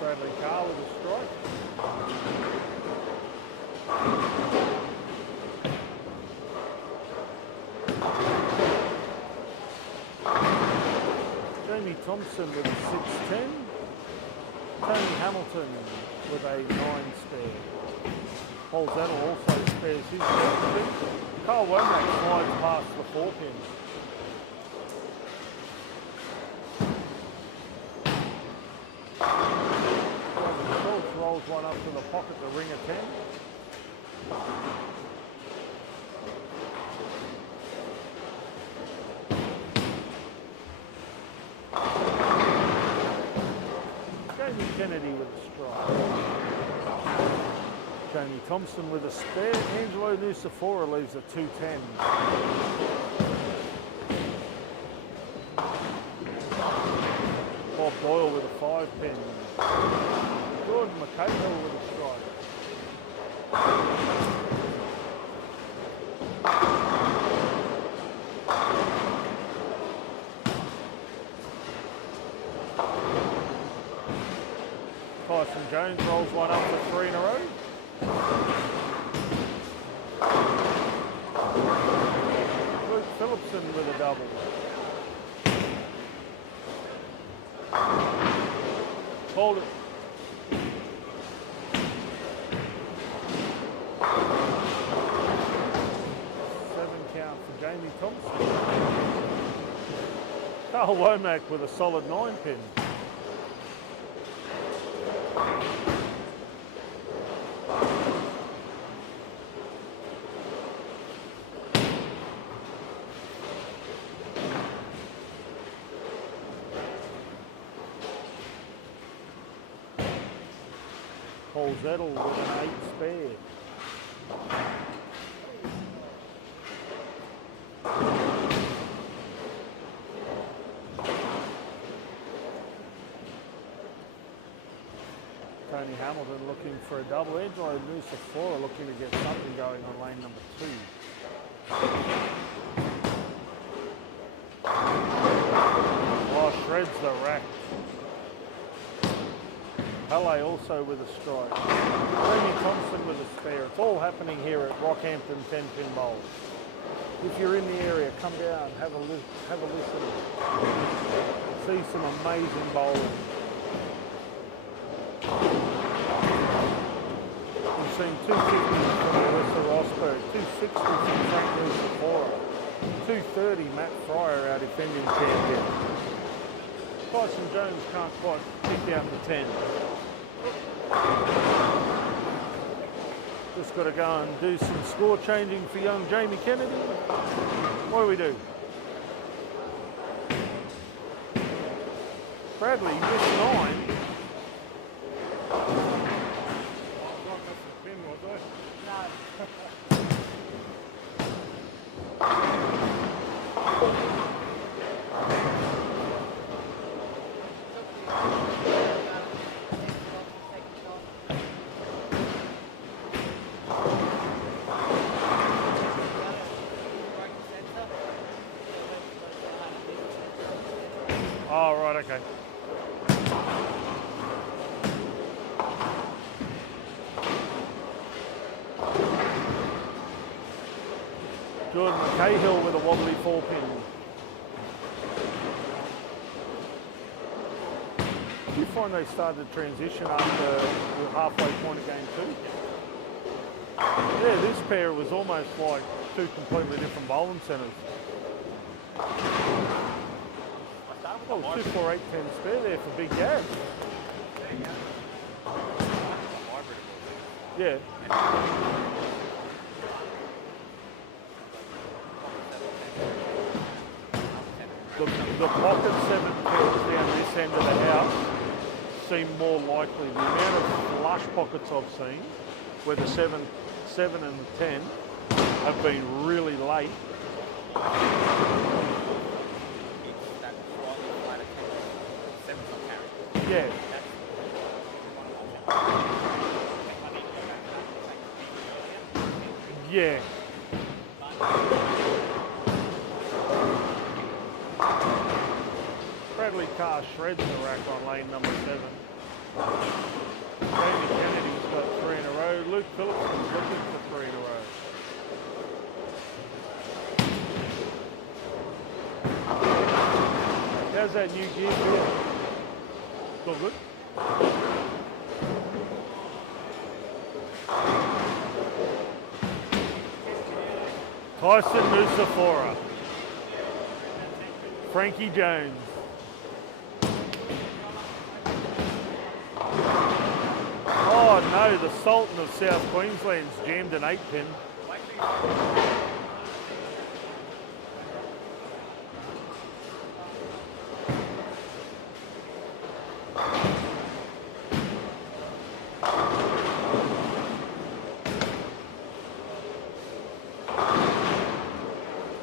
Bradley Carr with a strike. Jamie Thompson with a 6-10. Tony Hamilton with a 9 spare. Paul Zettel also spares his 2. Carl Womack slides past the 4-pin. Schultz rolls one up to the pocket, the ring of 10. Jamie Kennedy with a strike. Jamie Thompson with a spare. Angelo Nusafora leaves a 2-10. Bob Doyle with a 5-pin. Jordan McCahill with a strike. Tyson Jones rolls one up for 3 in a row. Luke Phillipson with a double. Hold it. Count for Jamie Thompson. Carl Womack with a solid 9-pin. Paul Zettel with an 8 spare. Tony Hamilton looking for a double edge. Angelo Nusafora looking to get something going on lane number 2. Oh, shreds the rack. Pele also with a strike. Jamie Thompson with a spare. It's all happening here at Rockhampton 10-pin Bowl. If you're in the area, come down, have a listen. See some amazing bowling. We've seen 250 from Melissa Rosberg, 260 from Frank Lucifora, 230 Matt Fryer, our defending champion. Tyson Jones can't quite pick out the 10. Just got to go and do some score changing for young Jamie Kennedy. What do we do? Bradley missed 9. Oh, right, okay. Jordan Cahill with a wobbly 4-pin. Did you find they started to transition after the halfway point of game 2? Yeah, this pair was almost like two completely different bowling centres. Oh, 2, 4, 8, 10 spare there for Big Gab. Yeah. The pocket 7 pairs down this end of the house seem more likely. The amount of flush pockets I've seen, where the 7 and the 10 have been really late. Yeah. Yeah. Bradley Carr shreds the rack on lane number 7. Jamie Kennedy's got 3 in a row. Luke Phillipson's looking for 3 in a row. How's that new gear feel? Still good? Tyson Musafora. Frankie Jones. Oh no, the Sultan of South Queensland's jammed an 8-pin.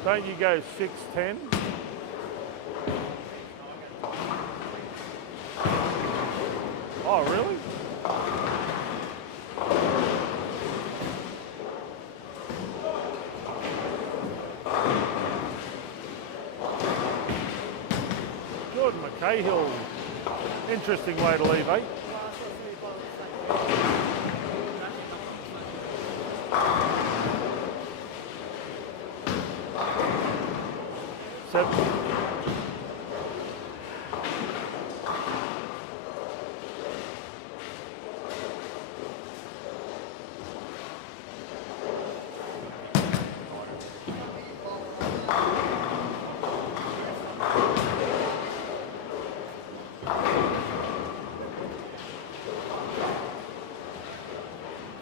Don't you go 6-10? Oh, really? Jordan McCahill. Interesting way to leave, eh? Seven.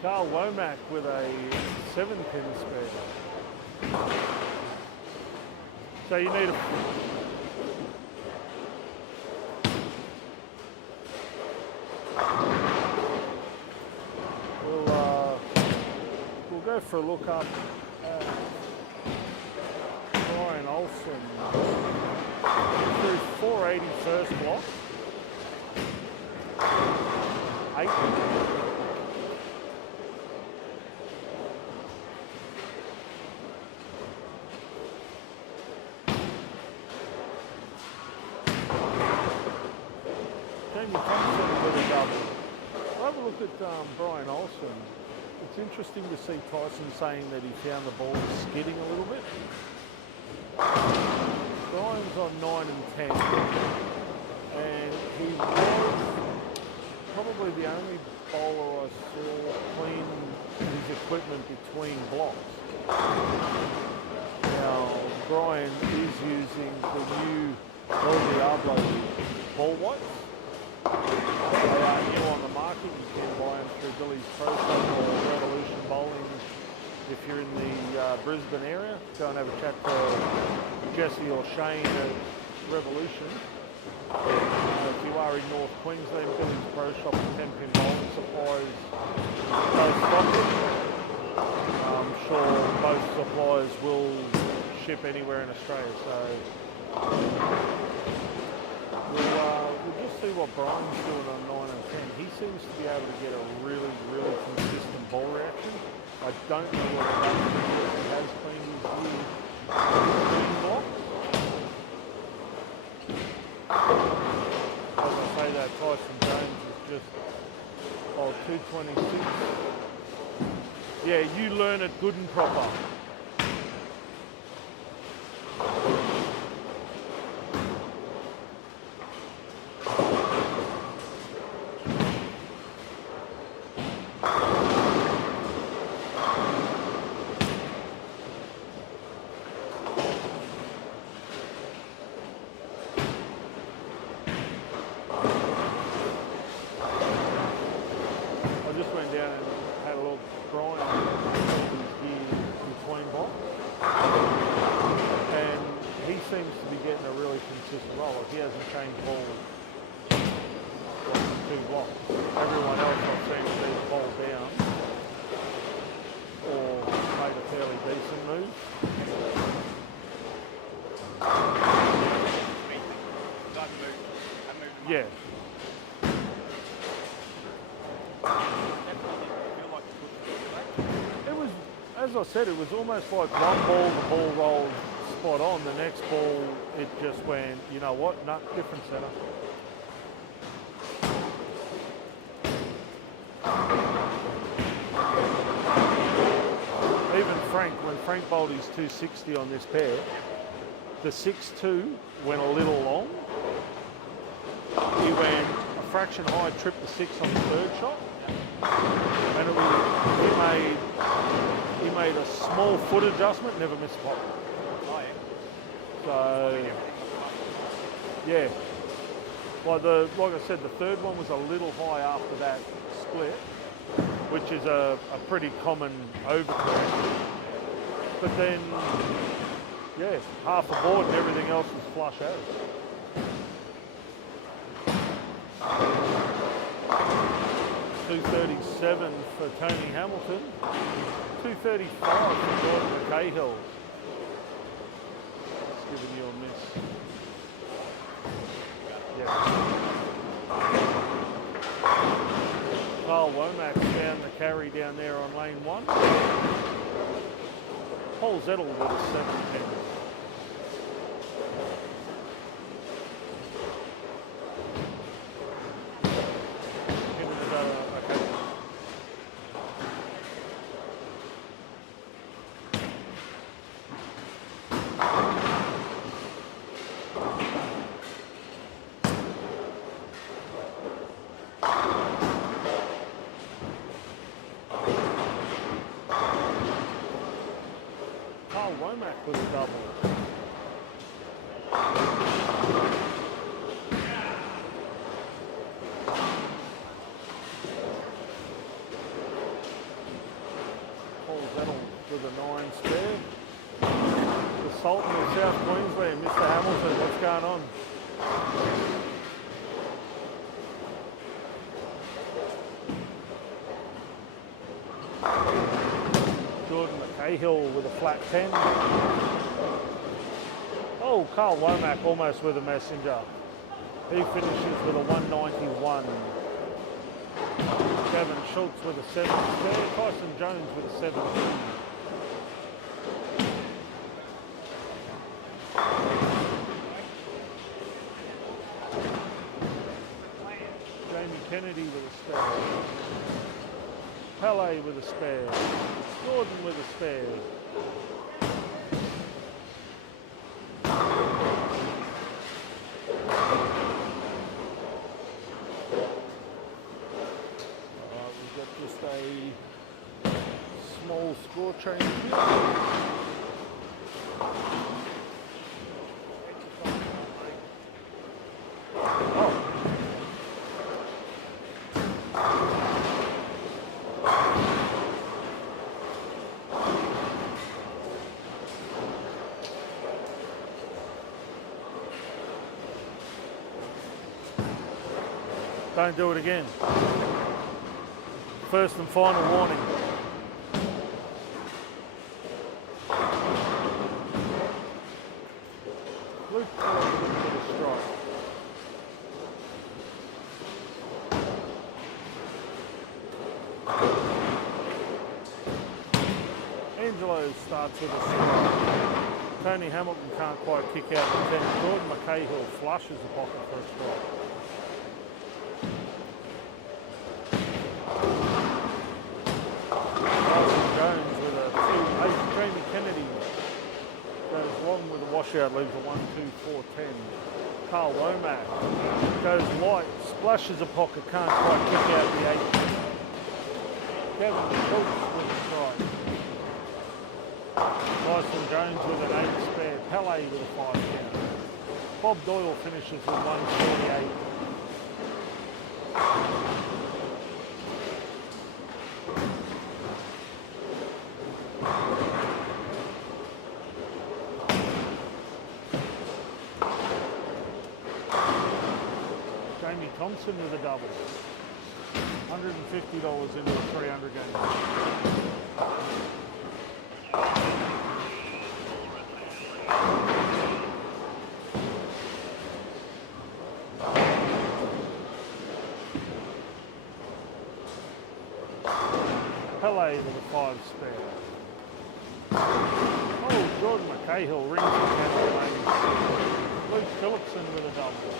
Carl Womack with a 7-pin spare. So you need a... We'll go for a look up at Brian Olsen through 480 first block. 8. Jamie Thompson with a double. a look at Brian Olsen, it's interesting to see Tyson saying that he found the ball skidding a little bit. Brian's on 9 and 10, and he was probably the only bowler I saw clean his equipment between blocks. Now, Brian is using the new El Diablo ball whites. They are new on the market. You can buy them through Billy's Pro Shop or Revolution Bowling if you're in the Brisbane area. Go and have a chat to Jesse or Shane at Revolution. If you are in North Queensland, Billy's Pro Shop and 10-pin bowling supplies both stockers. I'm sure most suppliers will ship anywhere in Australia, so we'll just see what Brian's doing on 9 and 10. He seems to be able to get a really, really consistent ball reaction. I don't know whether that's because he has cleaned his new clean block. As I say that, Tyson Jones is just 226. Yeah, you learn it good and proper. Seems to be getting a really consistent roll. He hasn't changed balls from 2 blocks. Everyone else I've seen has either bowled down or made a fairly decent move. Yeah. It was, as I said, it was almost like one ball, the ball rolled spot on. The next ball, it just went, you know what, no, different center. Even Frank, when Frank bowled his 260 on this pair, the 6-2 went a little long. He went a fraction high, tripped the 6 on the 3rd shot, and it was, he made a small foot adjustment, never missed a pop. So, yeah, like I said, the 3rd one was a little high after that split, which is a pretty common overcorrection. But then, yeah, half a board and everything else was flush out. .237 for Tony Hamilton, 235 for Gordon Cahill. Giving you a miss. Yeah. Carl Womack found the carry down there on lane 1. Paul Zettel with a 7-10. Womack with a double. Paul Zettel with a 9 spare. The Sultan of South Queensland, Mr. Hamilton, what's going on? Cahill with a flat 10. Oh, Carl Womack almost with a messenger. He finishes with a 191. Gavin Schultz with a 7 spare. Tyson Jones with a 17. Jamie Kennedy with a spare. Pele with a spare. Jordan with a spare. We've got just a small score change here. Don't do it again. First and final warning. Luke with a strike. Angelo starts with a strike. Tony Hamilton can't quite kick out the 10. Jordan McCahill flushes the pocket for a strike. With a washout leaves a 1-2-4-10. Carl Womack goes light, splashes a pocket, can't quite kick out the 8. Kevin Schultz with a strike. Tyson Jones with an 8 spare. Pele with a 5 count. Bob Doyle finishes with 148. Jamie Thompson with a double. $150 into a 300 game. Pele with a 5 spare. Oh, Jordan McCahill rings the cancellation. Luke Phillipson with a double.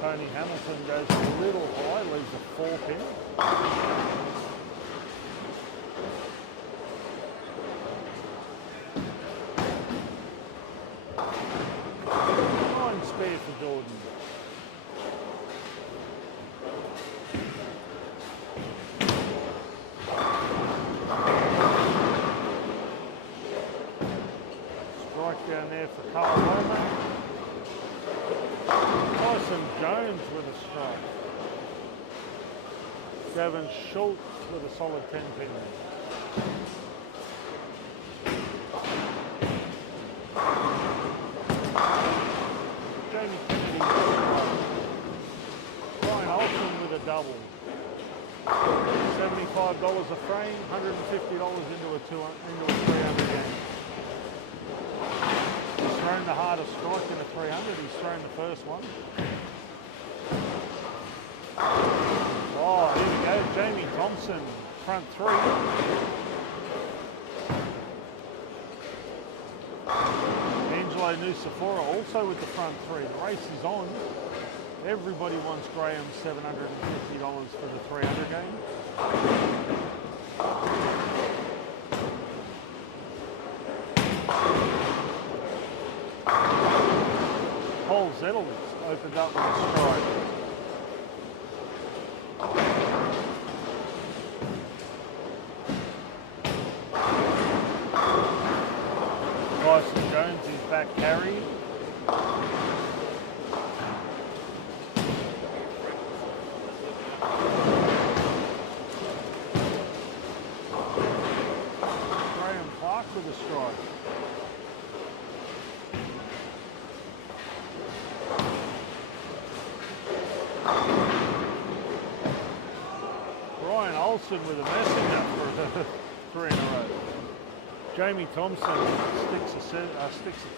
Tony Hamilton goes a little high, leaves a 4 pin. 9 spare for Jordan. Strike down there for Carl Womack. Tyson Jones with a strike. Gavin Schultz with a solid 10 pin. Jamie Kennedy with a strike. Brian Olsen with a double. $75 a frame, $150 into a 300 game. He's thrown the hardest strike in a 300. He's thrown the first one. Oh, here we go. Jamie Thompson, front 3. Angelo Nusafora also with the front 3. The race is on. Everybody wants Graham $750 for the 300 game. Paul Zettelwitz opened up with a strike. Tyson Jones is back carried. Graham Clark with a strike. Brian Olsen with a messenger for 3 in a row. Jamie Thompson sticks a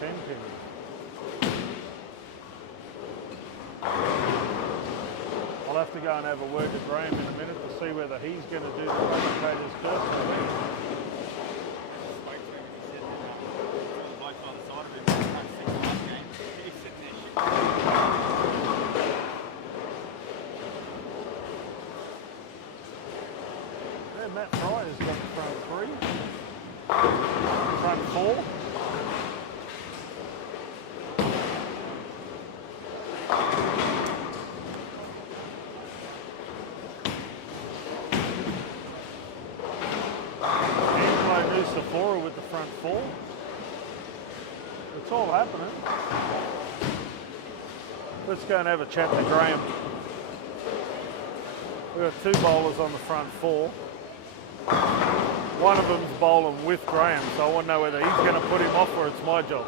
10 pin. I'll have to go and have a word with Graham in a minute to see whether he's going to do the commentator's personally. Bloke on the side of him. all happening. Let's go and have a chat to Graham. We've got 2 bowlers on the front 4. One of them's bowling with Graham, so I want to know whether he's going to put him off or it's my job.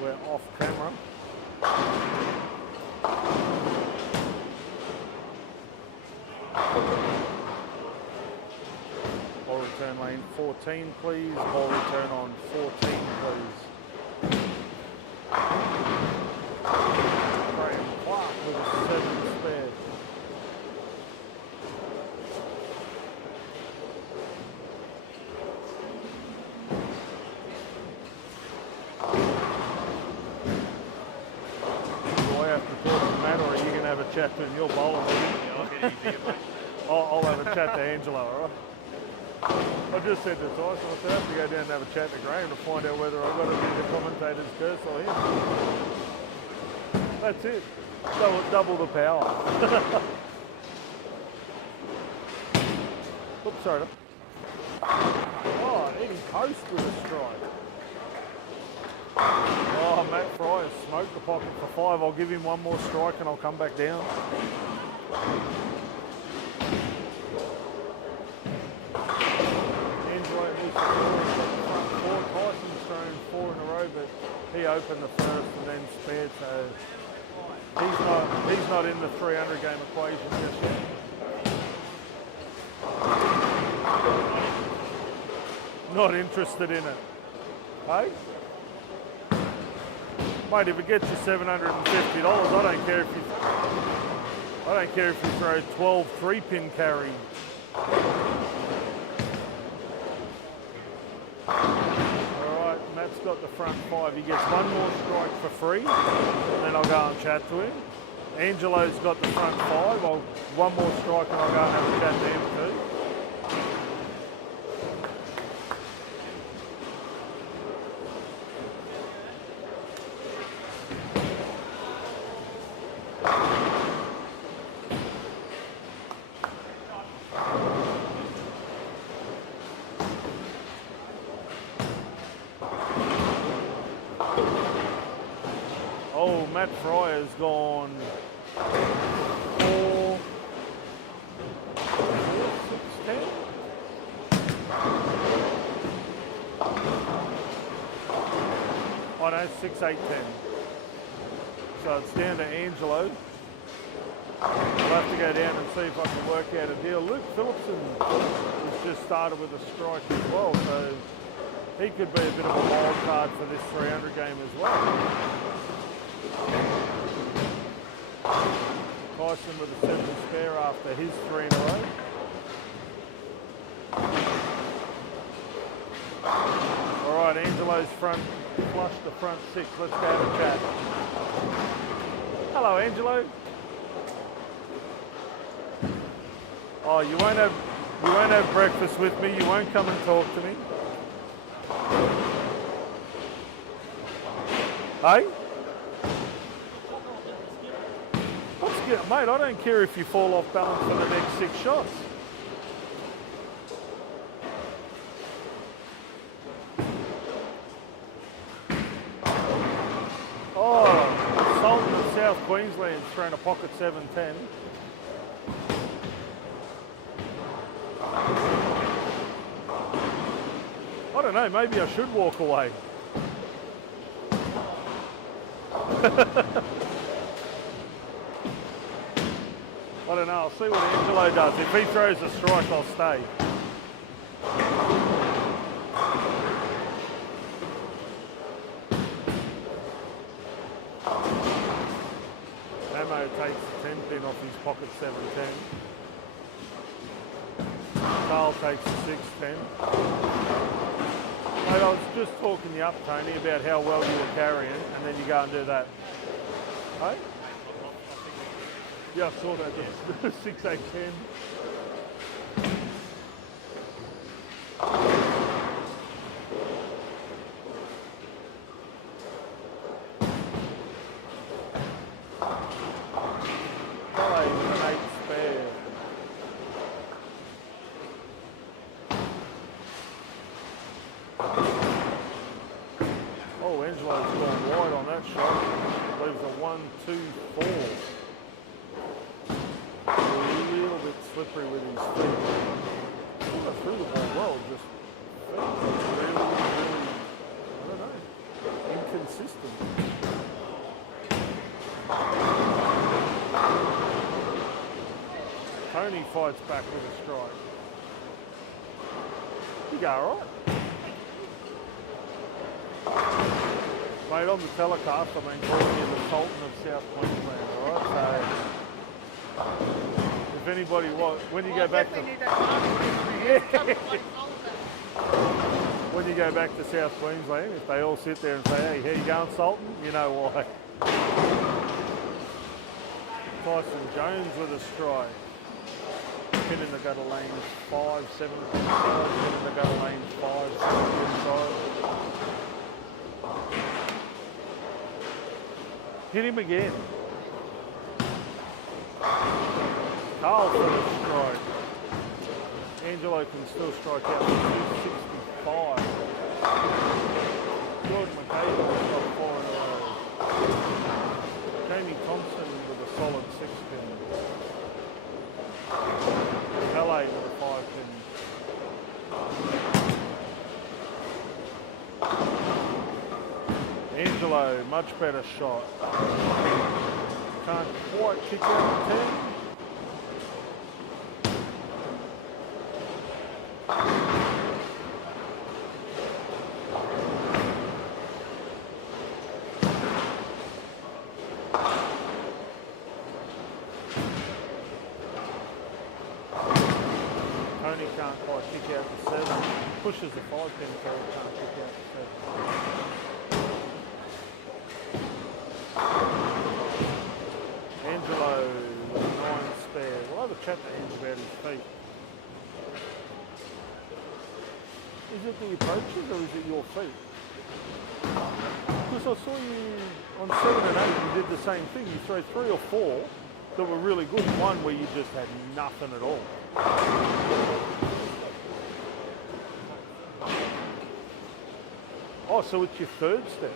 We're off camera. Ball return lane 14, please. Ball return on 14, please. Graham Clark with a 7 spare. Have a chat to him. You're bowling. I'll get easy, mate. I'll have a chat to Angelo, all right? I just said to Tyson, I said, I have to go down and have a chat to Graham to find out whether I've got to be the commentator's curse or him. That's it. Double the power. Oops, sorry. Oh, Eddie Post with a strike. Oh, Matt Fry has smoked the pocket for 5. I'll give him one more strike and I'll come back down. Angelo needs to got the front 4. Tyson's thrown 4 in a row, but he opened the first and then spared, so he's not in the 300 game equation just yet. Not interested in it. Hey? Mate, if it gets you $750, I don't care if you throw 12 3-pin carries. Alright, Matt's got the front 5. He gets one more strike for free, and then I'll go and chat to him. Angelo's got the front 5. One more strike and I'll go and have a chat to him too. Oh, Matt Fry has gone 4, 6, 10. Oh no, 6, 8, 10. So it's down to Angelo. I'll have to go down and see if I can work out a deal. Luke Phillipson has just started with a strike as well, so he could be a bit of a wild card for this 300 game as well. Tyson with a 7 spare after his 3 in a row. All right, Angelo's front flush the front 6. Let's go have a chat. Hello, Angelo. Oh, you won't have breakfast with me. You won't come and talk to me. Hey? Mate, I don't care if you fall off balance for the next 6 shots. Oh, Sultan of South Queensland throwing a pocket 7-10. I don't know, maybe I should walk away. I don't know, I'll see what Angelo does. If he throws a strike, I'll stay. Ammo takes the 10 pin off his pocket 7-10. Carl takes the 6-10. Mate, I was just talking you up, Tony, about how well you were carrying, and then you go and do that. Hey? Yeah, I saw that. The 6-8-10. Ballet with an 8 spare. Oh, Angelo's gone wide on that shot. Leaves a 1-2-4. A little bit slippery with his feet. He got through the ball well, just feet really, I don't know, inconsistent. Tony fights back with a strike. You go all right. Mate, on the telecast, I mean, calling you the Sultan of South Queensland, all right? So, if anybody wants, when you go back to... When you go back to South Queensland, if they all sit there and say, hey, how you going, Sultan? You know why. Tyson Jones with a strike. Pin in the gutter lane 5, 7 inside. Pin in the gutter lane 5, 7 inside. Hit him again. Carl for the strike. Angelo can still strike out with 265. Jordan McCabe has got 4 in a row. Jamie Thompson with a solid 6-pin. Pele with a 5-pin. Angelo, much better shot. Can't quite kick out the 10. Tony can't quite kick out the 7. Pushes the 5-pin forward, can't kick out the 7. Angelo with a 9 spare. We'll have a chat to Ange about his feet. Is it the approaches or is it your feet? Because I saw you on 7 and 8, you did the same thing. You throw 3 or 4 that were really good. One where you just had nothing at all. Oh, so it's your 3rd step.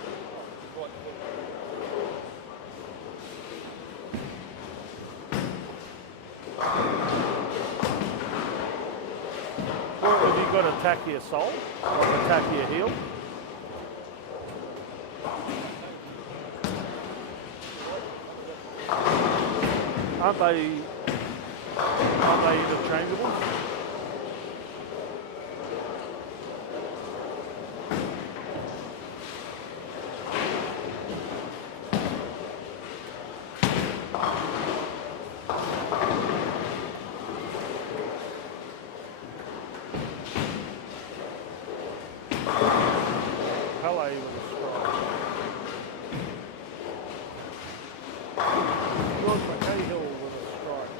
Or have you got a tackier sole, like a tackier heel? Aren't they interchangeable? Pele with a strike. George McCahill with a strike.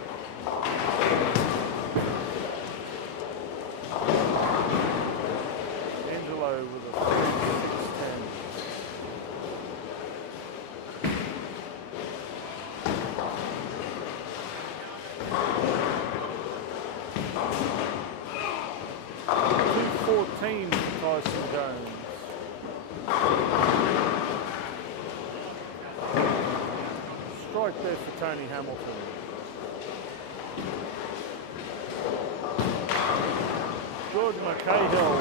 Angelo with a 6-10. $2.14 for Tyson Jones. Strike there for Tony Hamilton. George McCahill.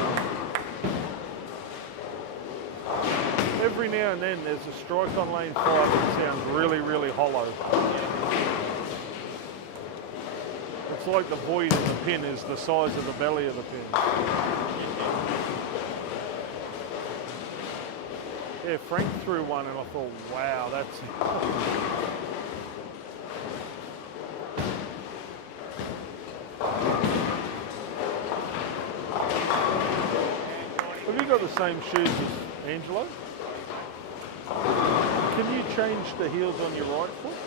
Every now and then there's a strike on lane 5 that sounds really, really hollow. It's like the void in the pin is the size of the belly of the pin. Yeah, Frank threw one and I thought, wow, that's... Have you got the same shoes as Angelo? Can you change the heels on your right foot?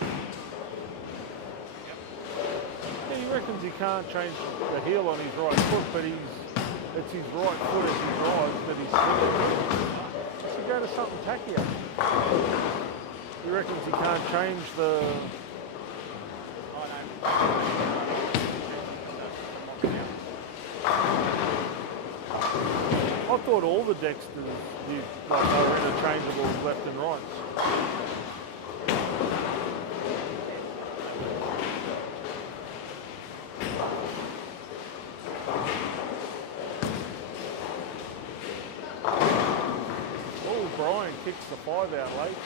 reckons he can't change the heel on his right foot, but it's his right foot as he drives that he's spinning. Should go to something tackier. He reckons he can't change the. I thought all the Dexters did, like they were interchangeable left and right. Oh, Brian kicks the 5 out late.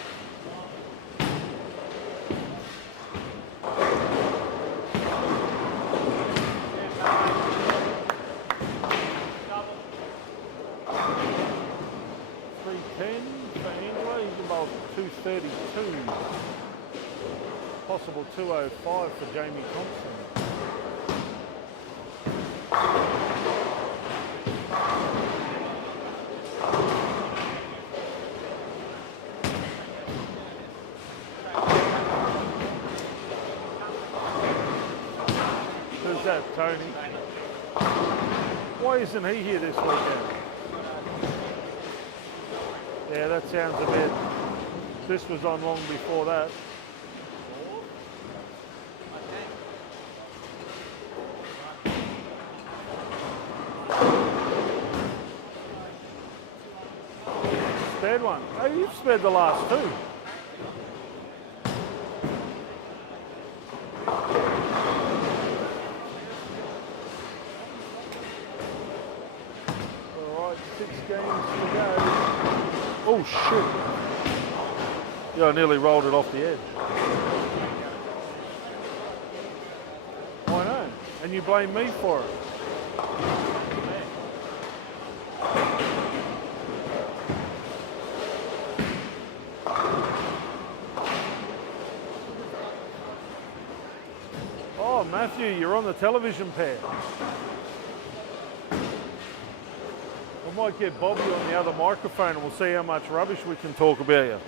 For Angela, he's about 232. Possible 205 for Jamie Thompson. Who's that, Tony? Why isn't he here this weekend? Yeah, that sounds a bit. This was on long before that. Spared one. Oh, you've spared the last 2. All right, 6 games to go. Oh shit. Yeah, I nearly rolled it off the edge. I know. And you blame me for it. Oh, Matthew, you're on the television pair. I might get Bobby on the other microphone and we'll see how much rubbish we can talk about you.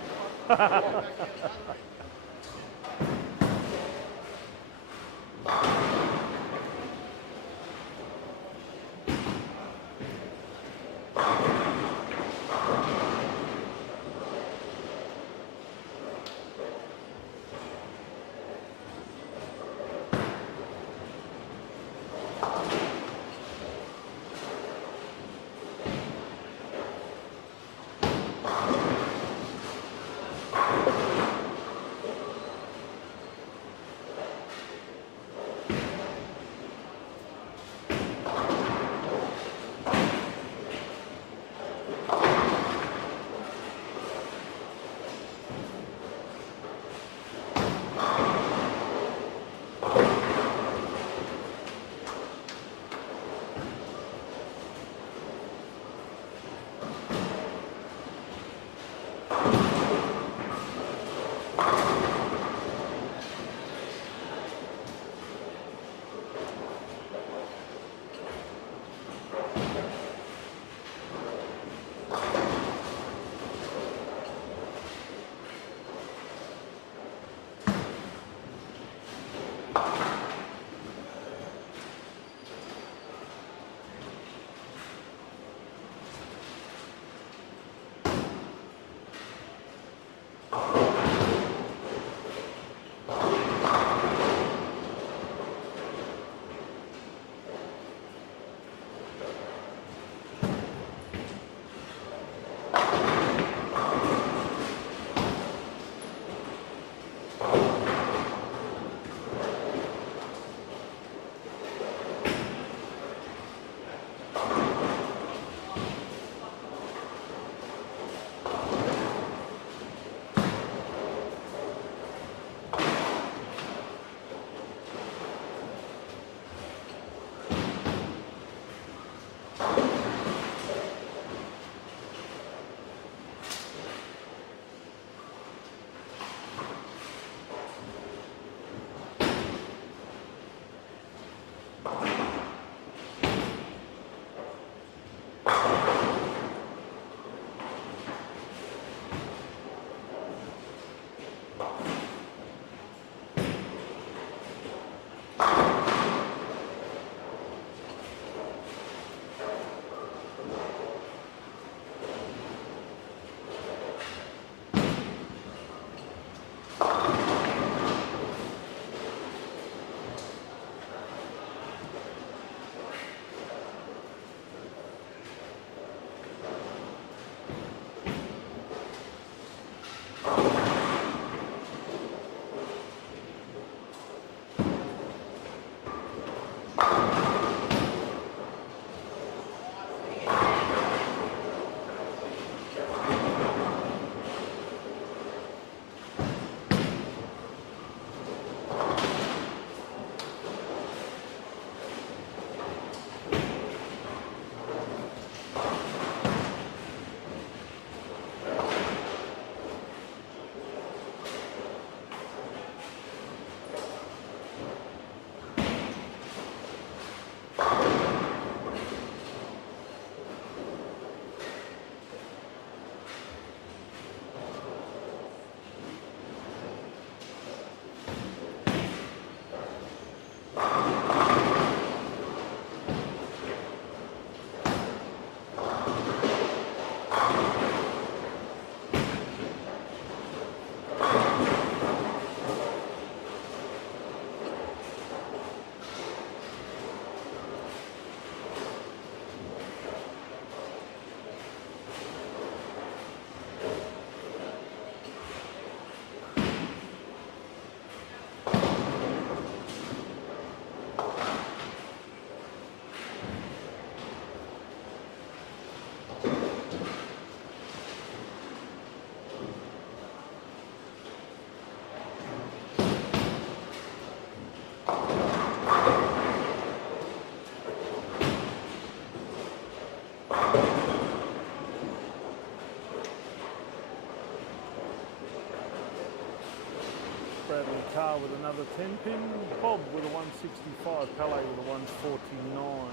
the 10 pin, Bob with a 165, Pele with a 149.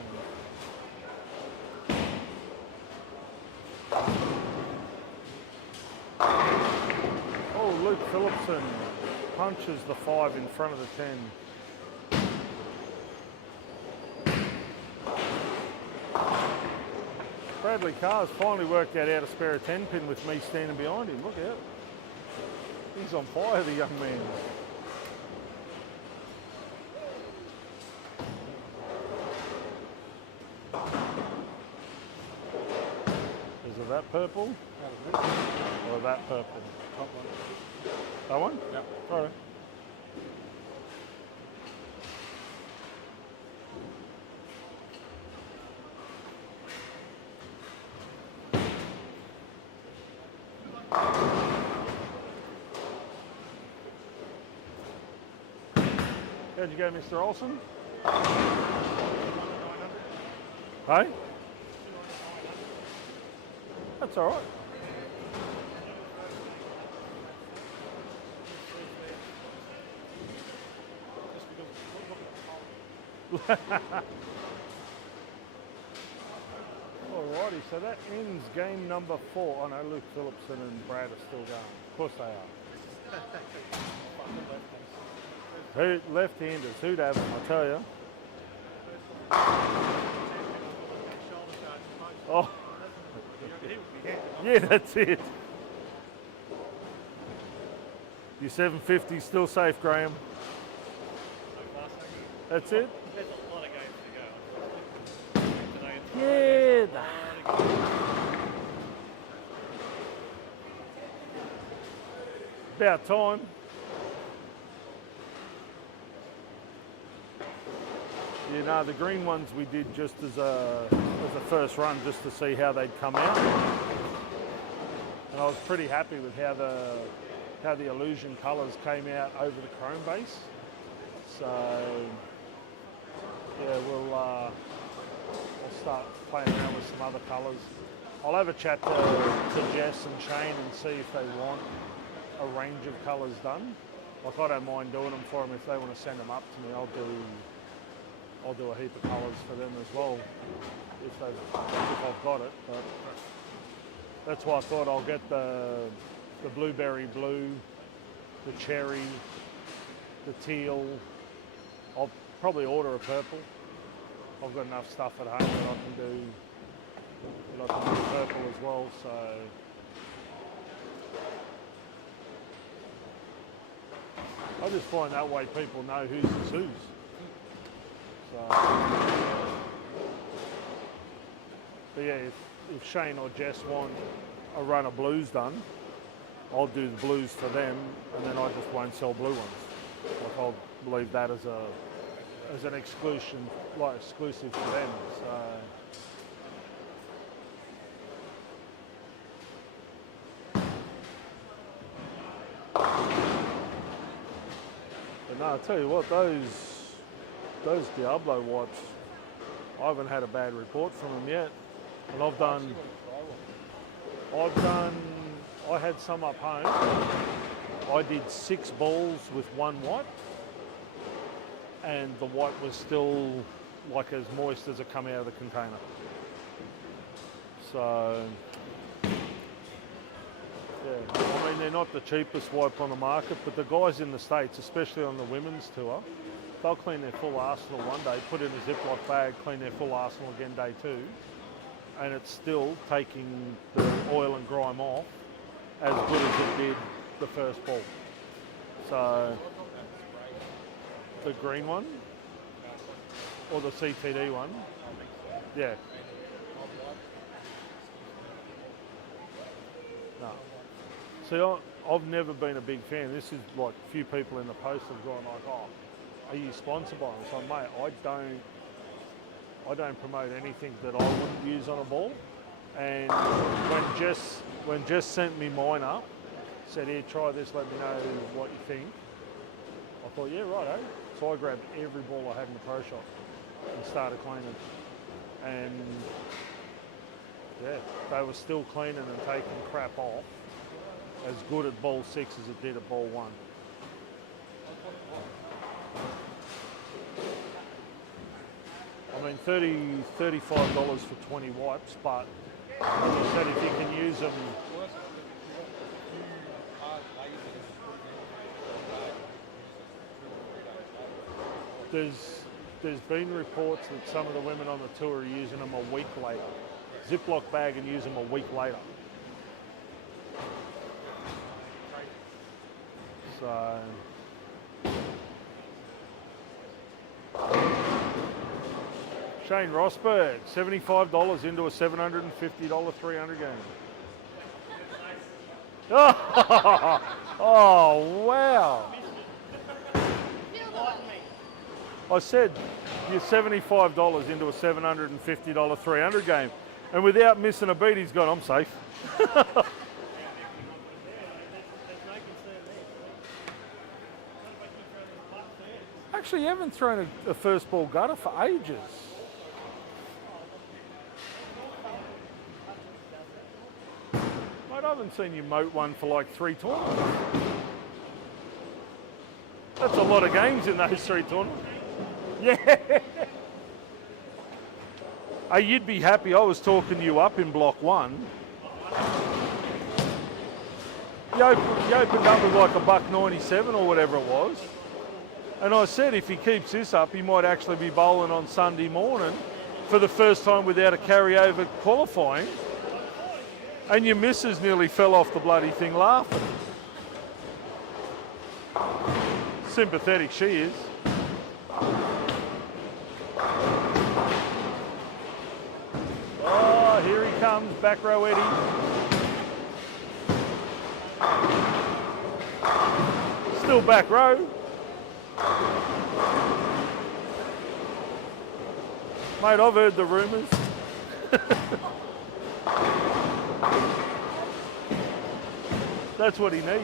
Oh, Luke Phillipson punches the 5 in front of the 10. Bradley Carr's finally worked out how to spare a 10 pin with me standing behind him. Look out. He's on fire, the young man. Is it that purple? Or that purple? Top one. That one? Yep. All right. How'd you go, Mr. Olsen? Hey? That's all right. Alrighty, so that ends game number 4. Oh no, Luke Phillipson and Brad are still going. Of course they are. Left-handers, who'd have them, I tell you. Oh, yeah, that's it. Your 750 still safe, Graham. That's it? There's a lot of games to go. Yeah. About time. You know, the green ones we did just as a first run, just to see how they'd come out. And I was pretty happy with how the illusion colours came out over the chrome base. So yeah, we'll start playing around with some other colours. I'll have a chat to Jess and Shane and see if they want a range of colours done. Like, I don't mind doing them for them. If they want to send them up to me, I'll do a heap of colours for them as well if I've got it. But that's why I thought I'll get the blueberry blue, the cherry, the teal. I'll probably order a purple. I've got enough stuff at home that I can do purple as well. So I just find that way people know whose is whose. So, but yeah, if Shane or Jess want a run of blues done, I'll do the blues for them, and then I just won't sell blue ones. Like, I'll leave that as an exclusive for them. So. But no, I'll tell you what, those Diablo wipes, I haven't had a bad report from them yet. And I had some up home. I did 6 balls with 1 wipe, and the wipe was still like as moist as it come out of the container. So, yeah, I mean, they're not the cheapest wipe on the market, but the guys in the States, especially on the women's tour, they'll clean their full arsenal one day, put it in a Ziploc bag, clean their full arsenal again day 2, and it's still taking the oil and grime off as good as it did the first ball. So the green one or the CTD one, yeah. No. See, I've never been a big fan. This is like a few people in the post have gone like, oh, are you sponsored by them? So mate, I don't promote anything that I wouldn't use on a ball. And when Jess sent me mine up, said, here, try this, let me know what you think. I thought, yeah, right, So I grabbed every ball I had in the pro shop and started cleaning. And yeah, they were still cleaning and taking crap off as good at ball 6 as it did at ball 1. mean, $35 for 20 wipes, but as I said, if you can use them, Worse, if you are lazy, just put it in a bag. there's been reports that some of the women on the tour are using them a week later. Ziploc bag and use them a week later. So Shane Rosberg, $75 into a $750 300 game. Oh, wow. I said you're $75 into a $750 300 game. And without missing a beat, he's gone, I'm safe. Actually, you haven't thrown a first ball gutter for ages. Mate, I haven't seen you moat one for like 3 tournaments. That's a lot of games in those 3 tournaments. Yeah. Hey, you'd be happy. I was talking you up in block 1. You opened up with like a $1.97 or whatever it was. And I said if he keeps this up, he might actually be bowling on Sunday morning for the first time without a carryover qualifying. And your missus nearly fell off the bloody thing laughing. Sympathetic she is. Oh, here he comes, back row Eddie. Still back row. Mate, I've heard the rumours. That's what he needs.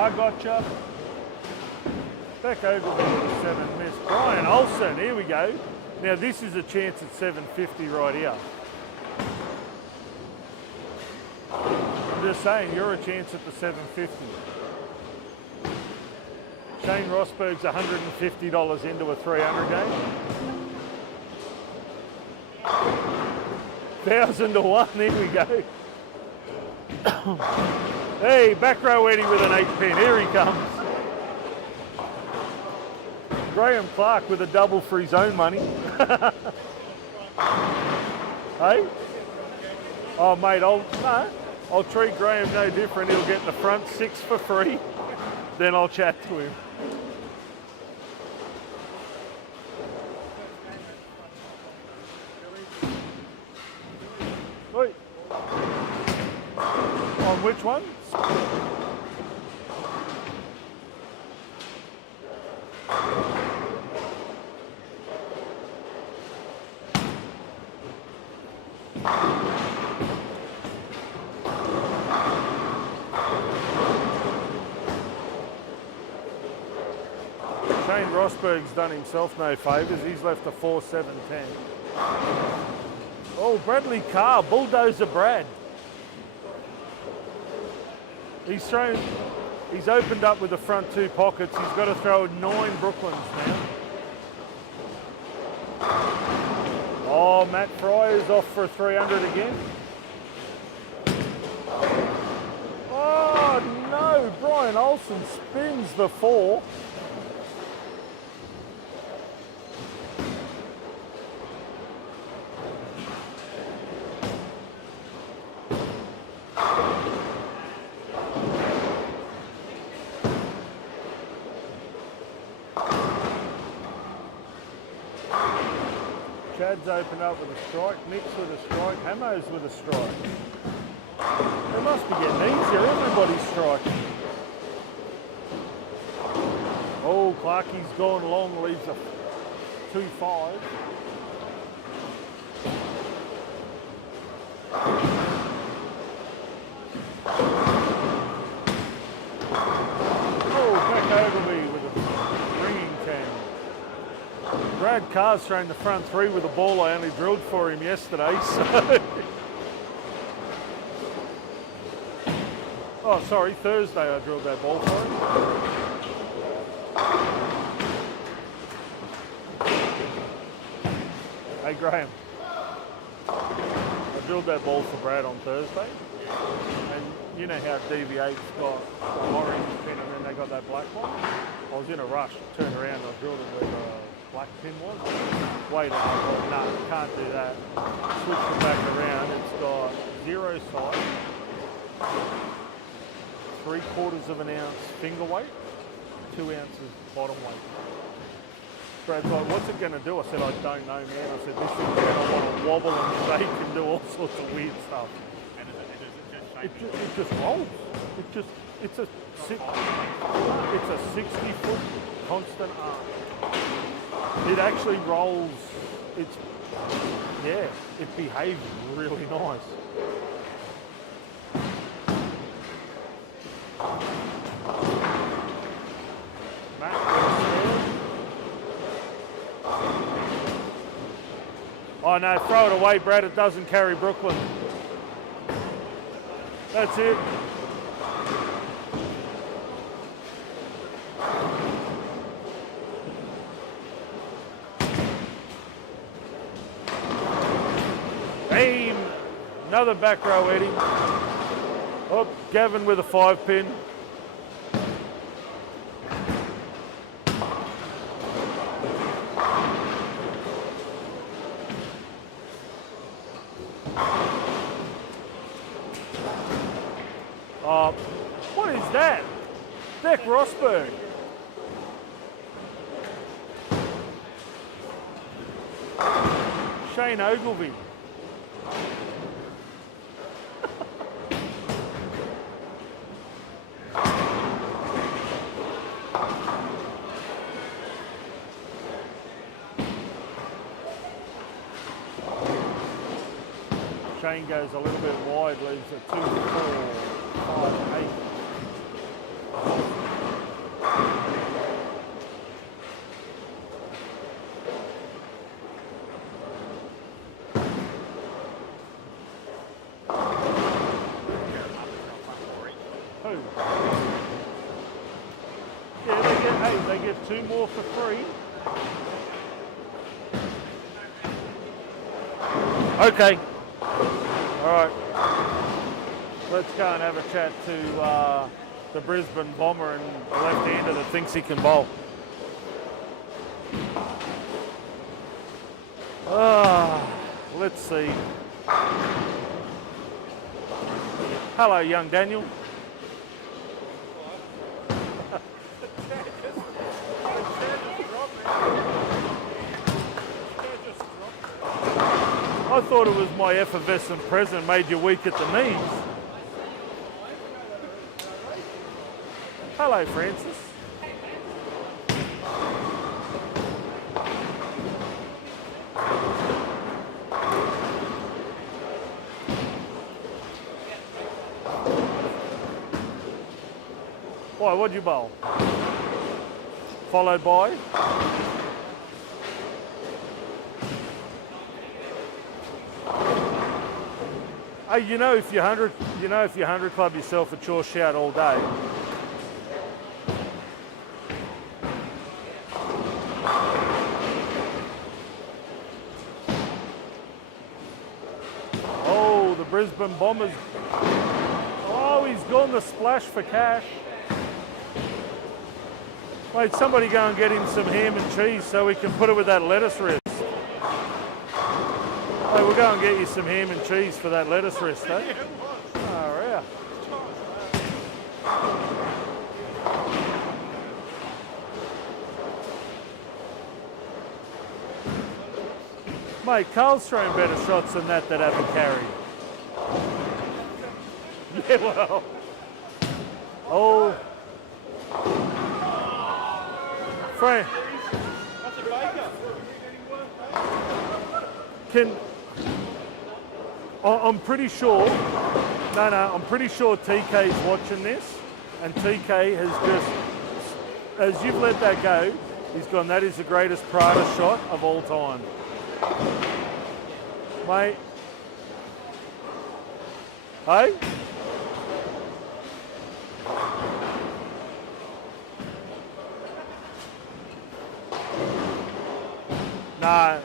I gotcha. Back over to 7 miss. Brian Olsen, here we go. Now this is a chance at 750 right here. I'm just saying, you're a chance at the 750. Shane Rosberg's $150 into a 300 game. 1,000 to 1, here we go. Hey, back row Eddie with an 8-pin. Here he comes. Graham Clark with a double for his own money. Hey? Oh, mate, I'll treat Graham no different. He'll get in the front 6 for free. Then I'll chat to him. Wait. On which one? Shane Rosberg's done himself no favours. He's left a 4-7-10. Oh, Bradley Carr, Bulldozer Brad. He's opened up with the front 2 pockets. He's got to throw 9 Brooklyns now. Oh, Matt Fry is off for a 300 again. Oh no, Brian Olsen spins the 4. Chad's opened up with a strike, Nick's with a strike, Hamo's with a strike. They must be getting easier, everybody's striking. Oh, Clarkie's gone long, leaves a 2-5. Oh, back over me with a ringing can. Brad Carr's thrown the front three with a ball I only drilled for him yesterday, so... Oh, sorry, Thursday I drilled that ball for him. Hey, Graham. I drilled that ball for Brad on Thursday. And you know how DV8's got an orange pin and then they got that black one? I was in a rush, turned around and I drilled it where the black pin was. Waited, I thought, no, can't do that. Switched it back around. It's got 0 sight, 3/4 of an ounce finger weight, 2 ounces bottom weight. Brad's like, what's it going to do? I said, I don't know, man. I said, this thing's going to want to wobble and shake and do all sorts of weird stuff. It just rolls. It's a 60-foot constant arc. It actually rolls. It behaves really nice. Oh no, throw it away, Brad. It doesn't carry Brooklyn. That's it. Aim. Another back row, Eddie. Oh, Gavin with a 5-pin. What is that? Beck Rosberg. Shane Ogilvie. Shane goes a little bit wide, leaves a 2, 4, 5, 8. Who? Yeah, they get 2 more for free. Okay. All right. Let's go and have a chat to the Brisbane bomber and the left-hander that thinks he can bowl. Let's see. Hello, young Daniel. I thought it was my effervescent present made you weak at the knees. Hello, Francis. Why, what'd you bowl? Followed by? Hey, you know if you're 100 club yourself, it's your shout all day. Oh, the Brisbane Bombers. Oh, he's gone the splash for cash. Wait, somebody go and get him some ham and cheese so we can put it with that lettuce wrist. Hey, we'll go and get you some ham and cheese for that lettuce wrist, eh? Oh, yeah. Mate, Carl's throwing better shots than that haven't carried. Yeah, well. Oh. Frank. Can I'm pretty sure. No, I'm pretty sure TK's watching this, and TK has just, as you've let that go, he's gone. That is the greatest Prada shot of all time, mate. Hey. Nah.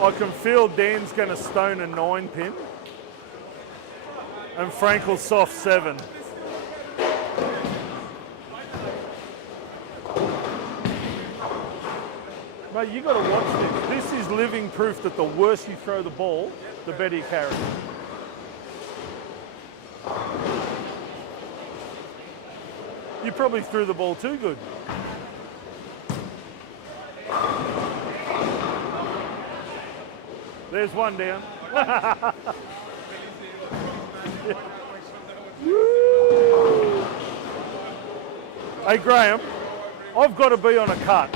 I can feel Dan's going to stone a 9-pin and Frank will soft 7. Mate, you got to watch this. This is living proof that the worse you throw the ball, the better you carry it. You probably threw the ball too good. There's one down. Hey Graham, I've got to be on a cut.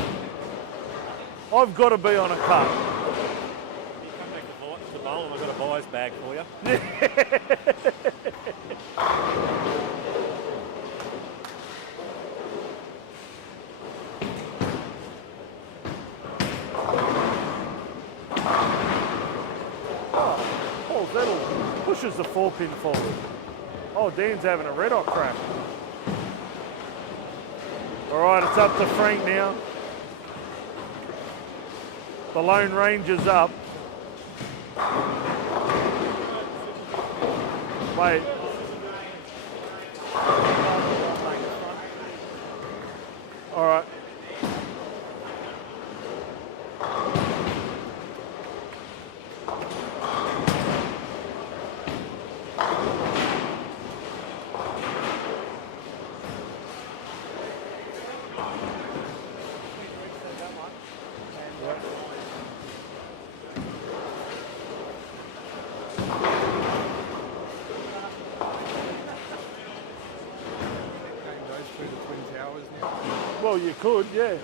I've got to be on a cut. You come back to bowl and I've got a buyer's bag for you. Oh, that'll pushes the 4-pin forward. Oh, Dan's having a red hot crack. All right, it's up to Frank now. The Lone Ranger's up. Wait. All right. Well, you could, yeah.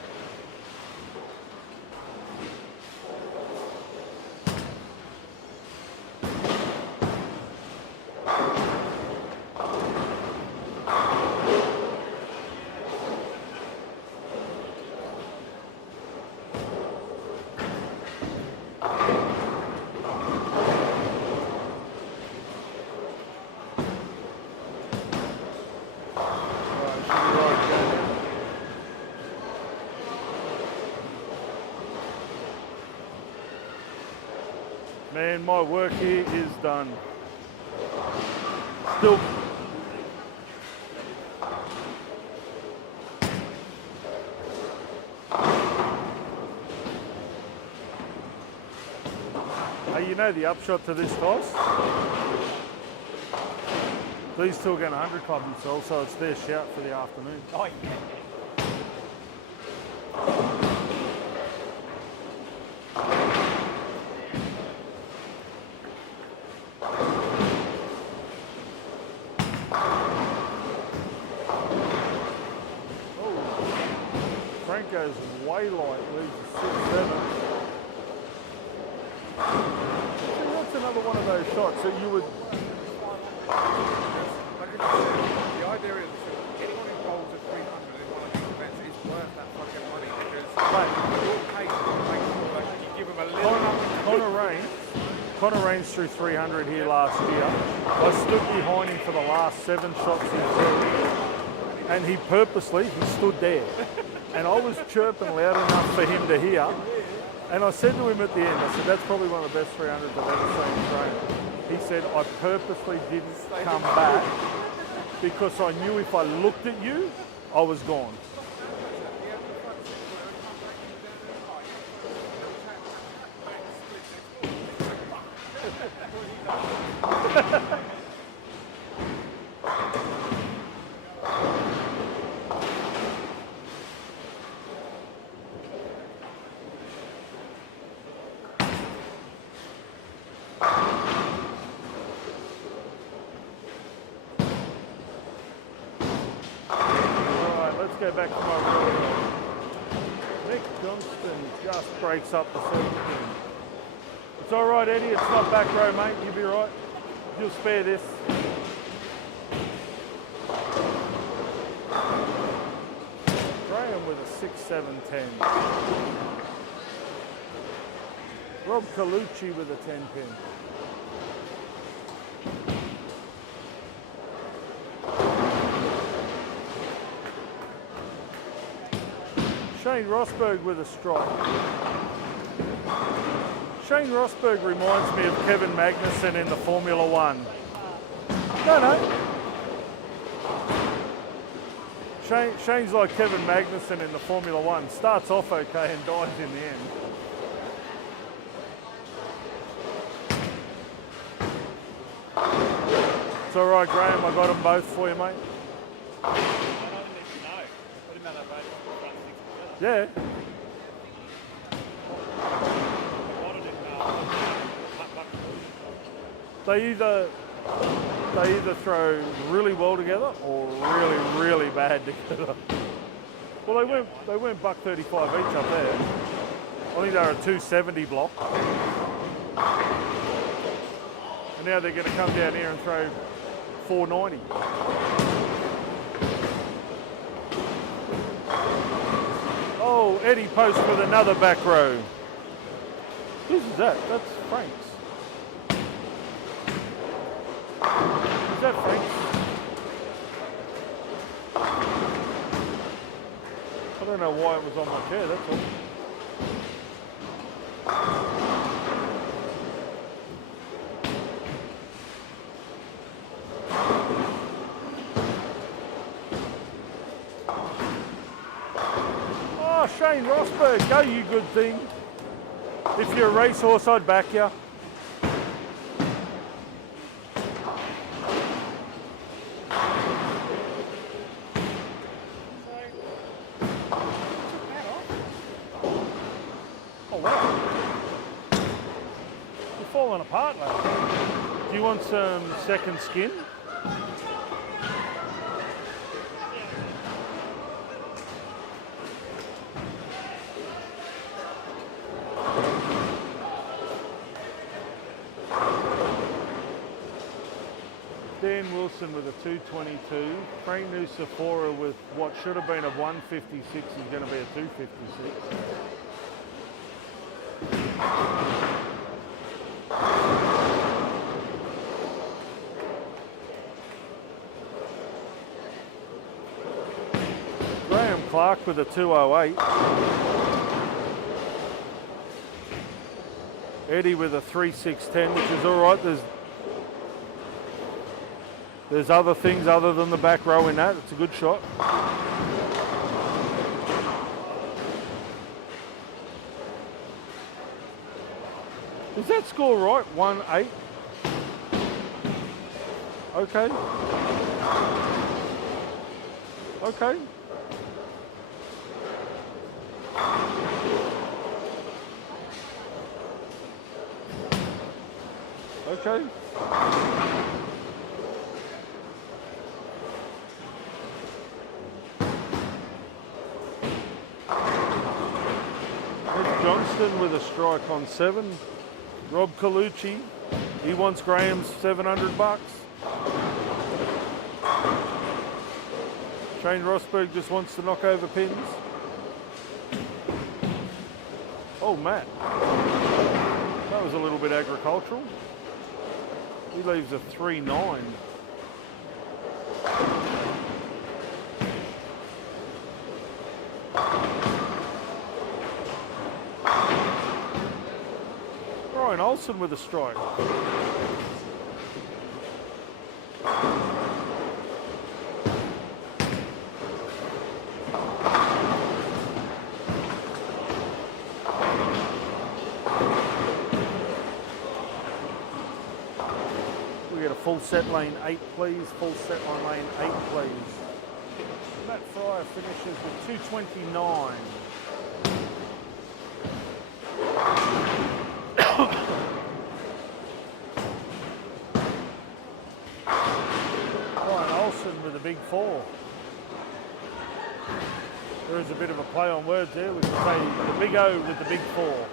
Man, my work here is done. Still. Hey, you know the upshot to this toss? These two are going to 100 club themselves, so it's their shout for the afternoon. Oh, yeah. Goes way light, leaves a 6-7. That's another one of those shots that you would. The idea is anyone who bowls at 300 in one of these events is worth that fucking money because you're paid to make sure that you give them a little. Connor Raines threw 300 here last year. I stood behind him for the last 7 shots he threw, and he stood there. And I was chirping loud enough for him to hear. And I said to him at the end, I said, that's probably one of the best 300s I've ever seen thrown. He said, I purposely didn't come back because I knew if I looked at you, I was gone. Go back to my room. Nick Johnston, just breaks up the second pin. It's all right, Eddie. It's not back row, mate. You'll be right. You'll spare this. Graham with a 6, 7, 10. Rob Colucci with a 10 pin. Shane Rosberg with a strike. Shane Rosberg reminds me of Kevin Magnussen in the Formula One. No. Shane's like Kevin Magnussen in the Formula One. Starts off okay and dies in the end. It's all right, Graham. I got them both for you, mate. Yeah. They either throw really well together or really bad together. Well, they went buck 35 each up there. I think they're a 270 block. And now they're going to come down here and throw 490. Oh, Eddie Post with another back row. Whose is that? That's Frank's. Is that Frank's? I don't know why it was on my chair, that's all. Oh, Shane Rosberg, go you good thing. If you're a racehorse, I'd back you. Oh wow. You're falling apart, lad. Do you want some second skin? Dan Wilson with a 222. Frank Nusafora with what should have been a 156 is going to be a 256. Graham Clark with a 208. Eddie with a 3610, which is all right. There's other things other than the back row in that. It's a good shot. Is that score right? 1-8. Okay. Okay. Okay. Johnston with a strike on 7. Rob Colucci, he wants Graham's $700. Shane Rosberg just wants to knock over pins. Oh, Matt. That was a little bit agricultural. He leaves a 3-9. Ryan Olsen with a strike. We get a full set lane 8, please. Full set line lane 8, please. Matt Fryer finishes with 229. Ryan Olsen with a big 4. There is a bit of a play on words there. We can say the big O with the big 4.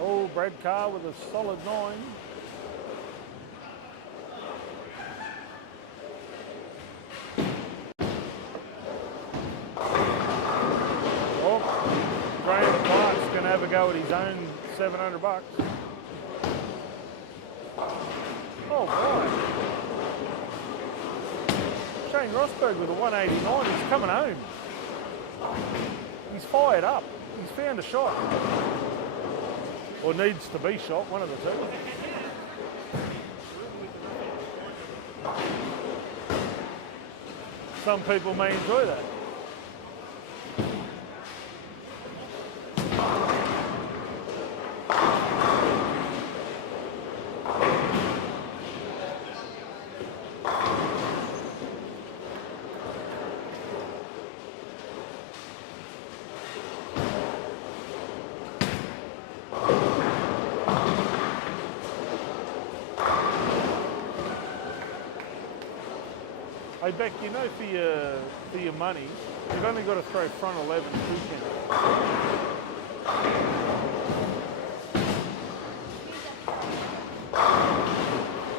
Oh, Brad Carr with a solid 9. Have a go at his own $700. Oh, right. Shane Rosberg with a 189. He's coming home. He's fired up. He's found a shot. Or needs to be shot, one of the two. Some people may enjoy that. Hey Beck, you know for your money, you've only got to throw front 11 2 pin.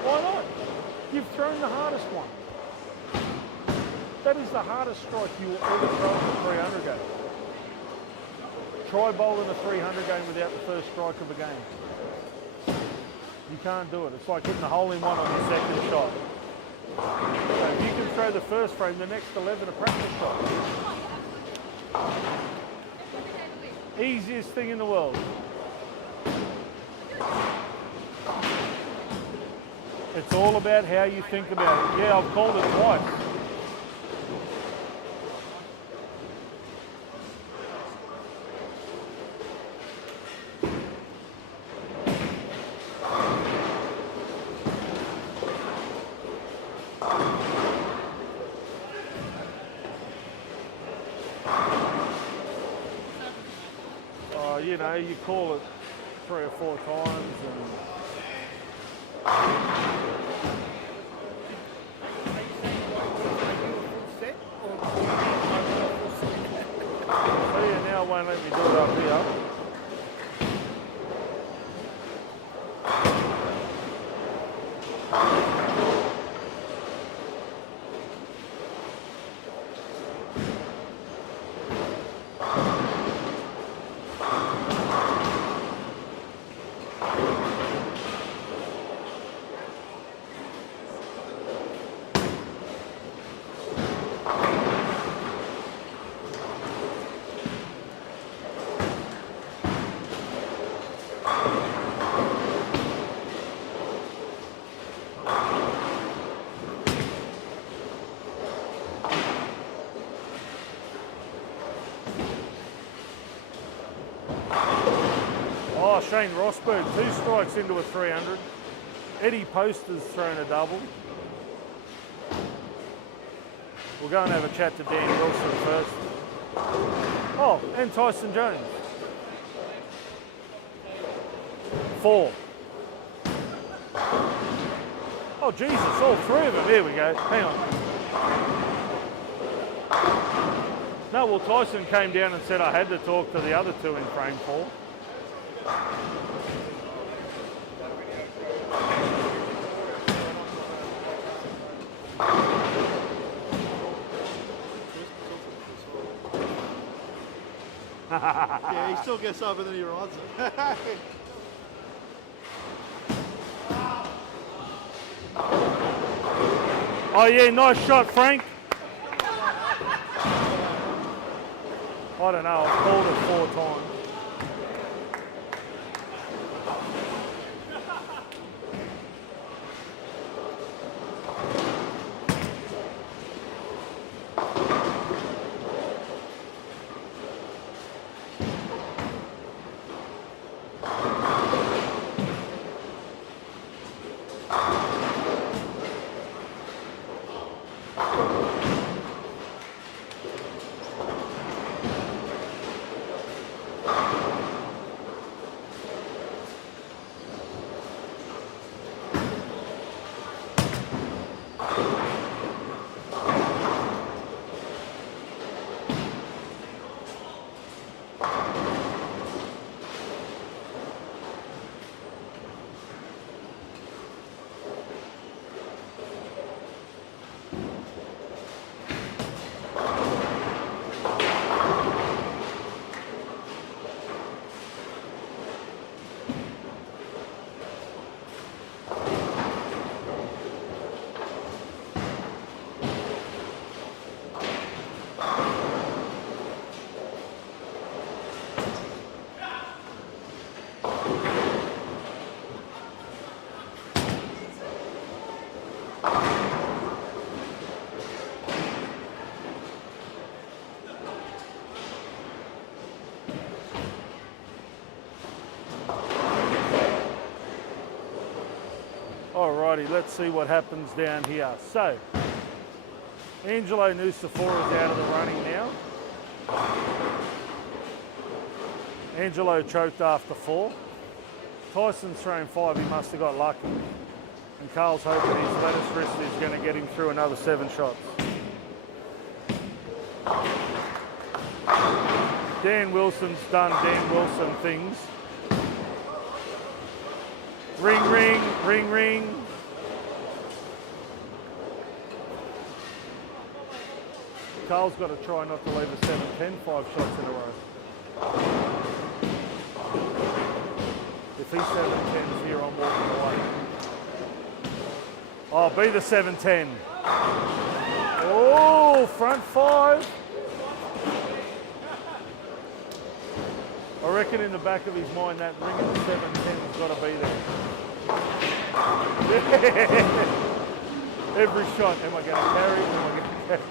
Why not? You've thrown the hardest one. That is the hardest strike you will ever throw in a 300 game. Try bowling a 300 game without the first strike of a game. You can't do it. It's like hitting a hole in one on your second shot. So if you can throw the first frame, the next 11 are practice shots. Easiest thing in the world. It's all about how you think about it. Yeah, I've called it twice. You know, you call it 3 or 4 times and see, now won't let me do it up here. Oh, Shane Rosberg, 2 strikes into a 300. Eddie Poster's thrown a double. We'll go and have a chat to Dan Wilson first. Oh, and Tyson Jones. 4. Oh, Jesus, all 3 of them. There we go. Hang on. No, well, Tyson came down and said I had to talk to the other 2 in frame 4. Yeah, he still gets over than he rides it. Oh yeah, nice shot, Frank. I don't know, I've called it 4 times. Alrighty, let's see what happens down here. So, Angelo Nucifora is out of the running now. Angelo choked after 4. Tyson's thrown 5, he must have got lucky. And Carl's hoping his lattice wrist is going to get him through another 7 shots. Dan Wilson's done Dan Wilson things. Ring, ring, ring, ring. Carl's got to try not to leave a 7-10, 5 shots in a row. If he 7-10s here, I'm walking away. Oh, be the 7-10. Oh, front 5. I reckon in the back of his mind that ring of the 7-10's got to be there. Every shot, am I going to carry? Am I going to carry?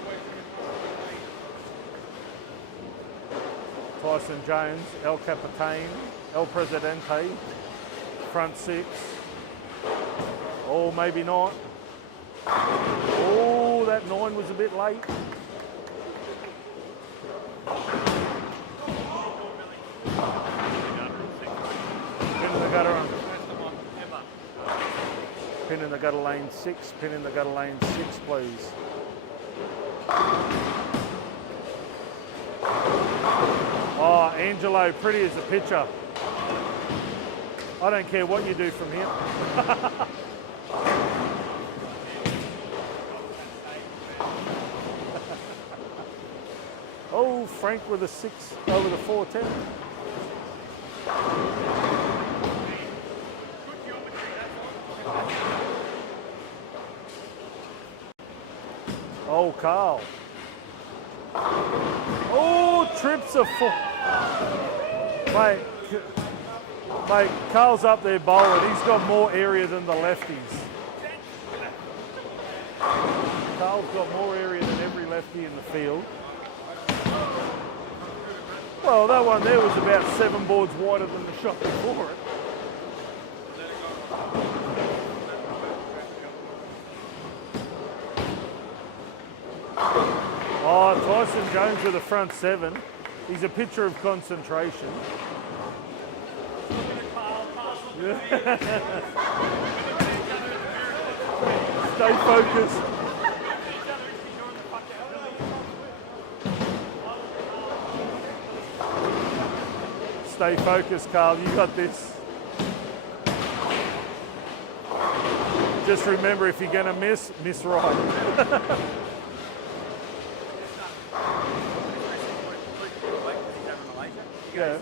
Tyson Jones, El Capitan, El Presidente, front 6. Oh, maybe not. Oh, that 9 was a bit late. Pin in the gutter on. Pin in the gutter lane 6. Pin in the gutter lane 6, please. Oh, Angelo, pretty as a picture. I don't care what you do from here. Oh, Frank with a 6 over the 4-10. Oh, Carl. Oh, trips a 4. Mate, Carl's up there bowling. He's got more area than the lefties. Carl's got more area than every lefty in the field. Well, that one there was about 7 boards wider than the shot before it. Oh, Tyson Jones with the front 7. He's a picture of concentration. Stay focused. Stay focused, Carl. You got this. Just remember, if you're going to miss right. Yeah.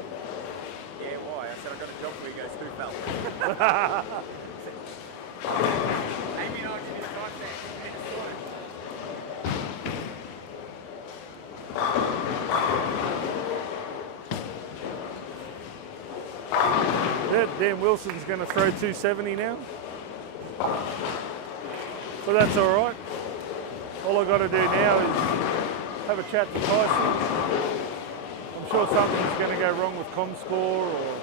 Yeah, why? I said I got a job for you guys, who fell? Amy and I'll give you the right there. Yeah, Dan Wilson's going to throw 270 now. But that's all right. All I've got to do now is have a chat to Tyson. I'm sure something's going to go wrong with ComScore or...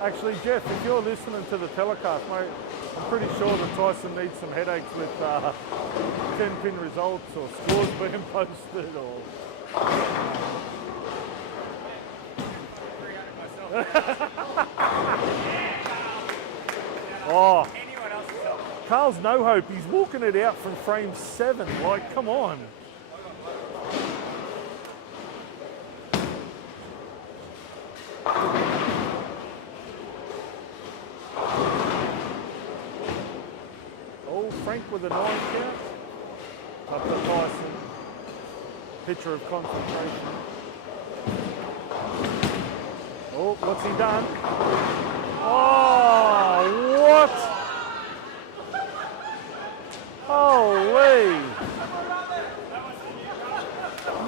Actually, Jeff, if you're listening to the telecast, mate, I'm pretty sure that Tyson needs some headaches with 10-pin results or scores being posted or... Oh, Carl's no hope. He's walking it out from frame 7. Like, come on. Oh, Frank with a 9 count. Up to Tyson. Picture of concentration. Oh, what's he done? Oh, what? Holy.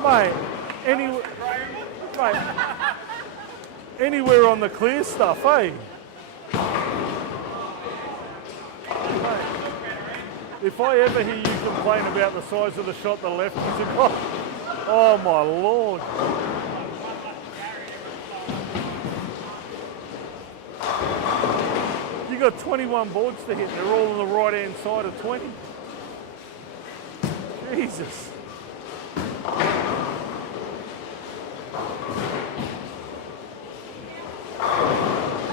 Mate, anywhere on the clear stuff, eh? Mate. If I ever hear you complain about the size of the shot the left is in, oh my lord. You got 21 boards to hit. They're all on the right hand side of 20. Jesus.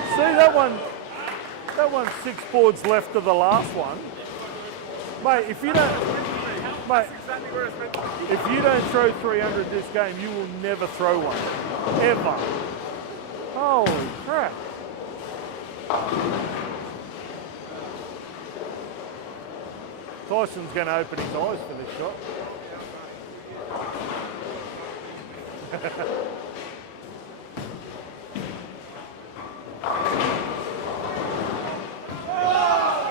See that one? That one's 6 boards left of the last one. Mate, if you don't throw 300 this game, you will never throw one. Ever. Holy crap. Tyson's going to open his eyes for this shot.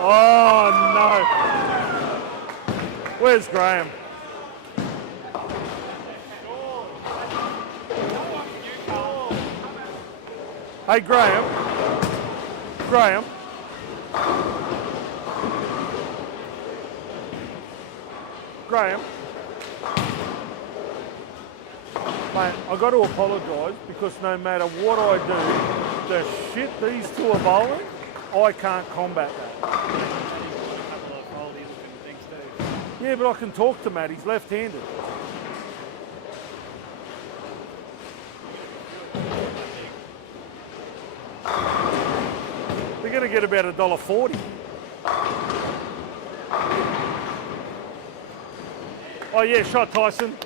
Oh no. Where's Graham? Hey Graham. Graham. Graham. Mate, I've got to apologise because no matter what I do, the shit these two are bowling, I can't combat that. Yeah, but I can talk to Matt. He's left-handed. They're going to get about $1.40. Oh yeah, shot Tyson.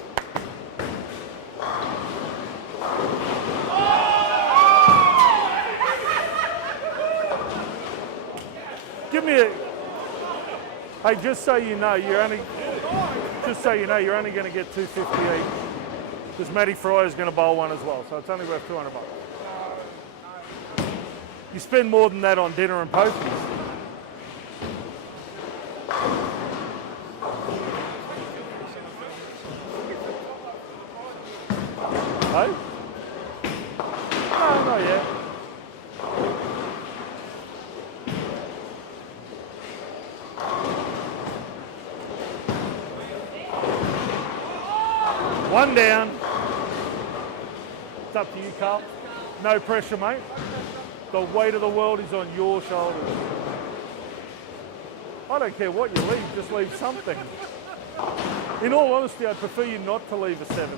Give me a. Hey, just so you know, you're only going to get $2.50 each because Matty Fry is going to bowl one as well, so it's only worth $200. You spend more than that on dinner and pokies. Hey? No, not yet. One down. It's up to you, Carl. No pressure, mate. The weight of the world is on your shoulders. I don't care what you leave, just leave something. In all honesty, I'd prefer you not to leave a 7-10.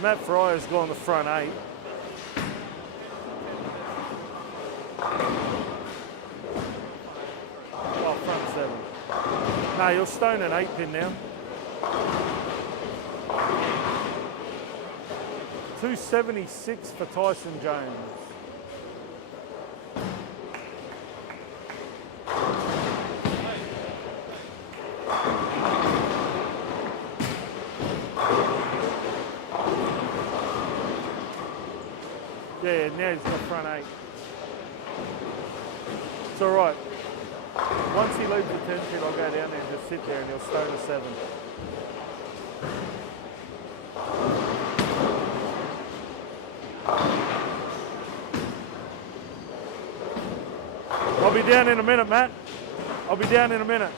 Matt Fryer's gone the front 8. Oh, front 7. No, you'll stone an 8 pin now. 276 for Tyson Jones. Yeah, now he's got front 8. It's all right. Once he leaves the 10 pin, I'll go down there and just sit there and he'll stone a 7. I'll be down in a minute, Matt. I'll be down in a minute.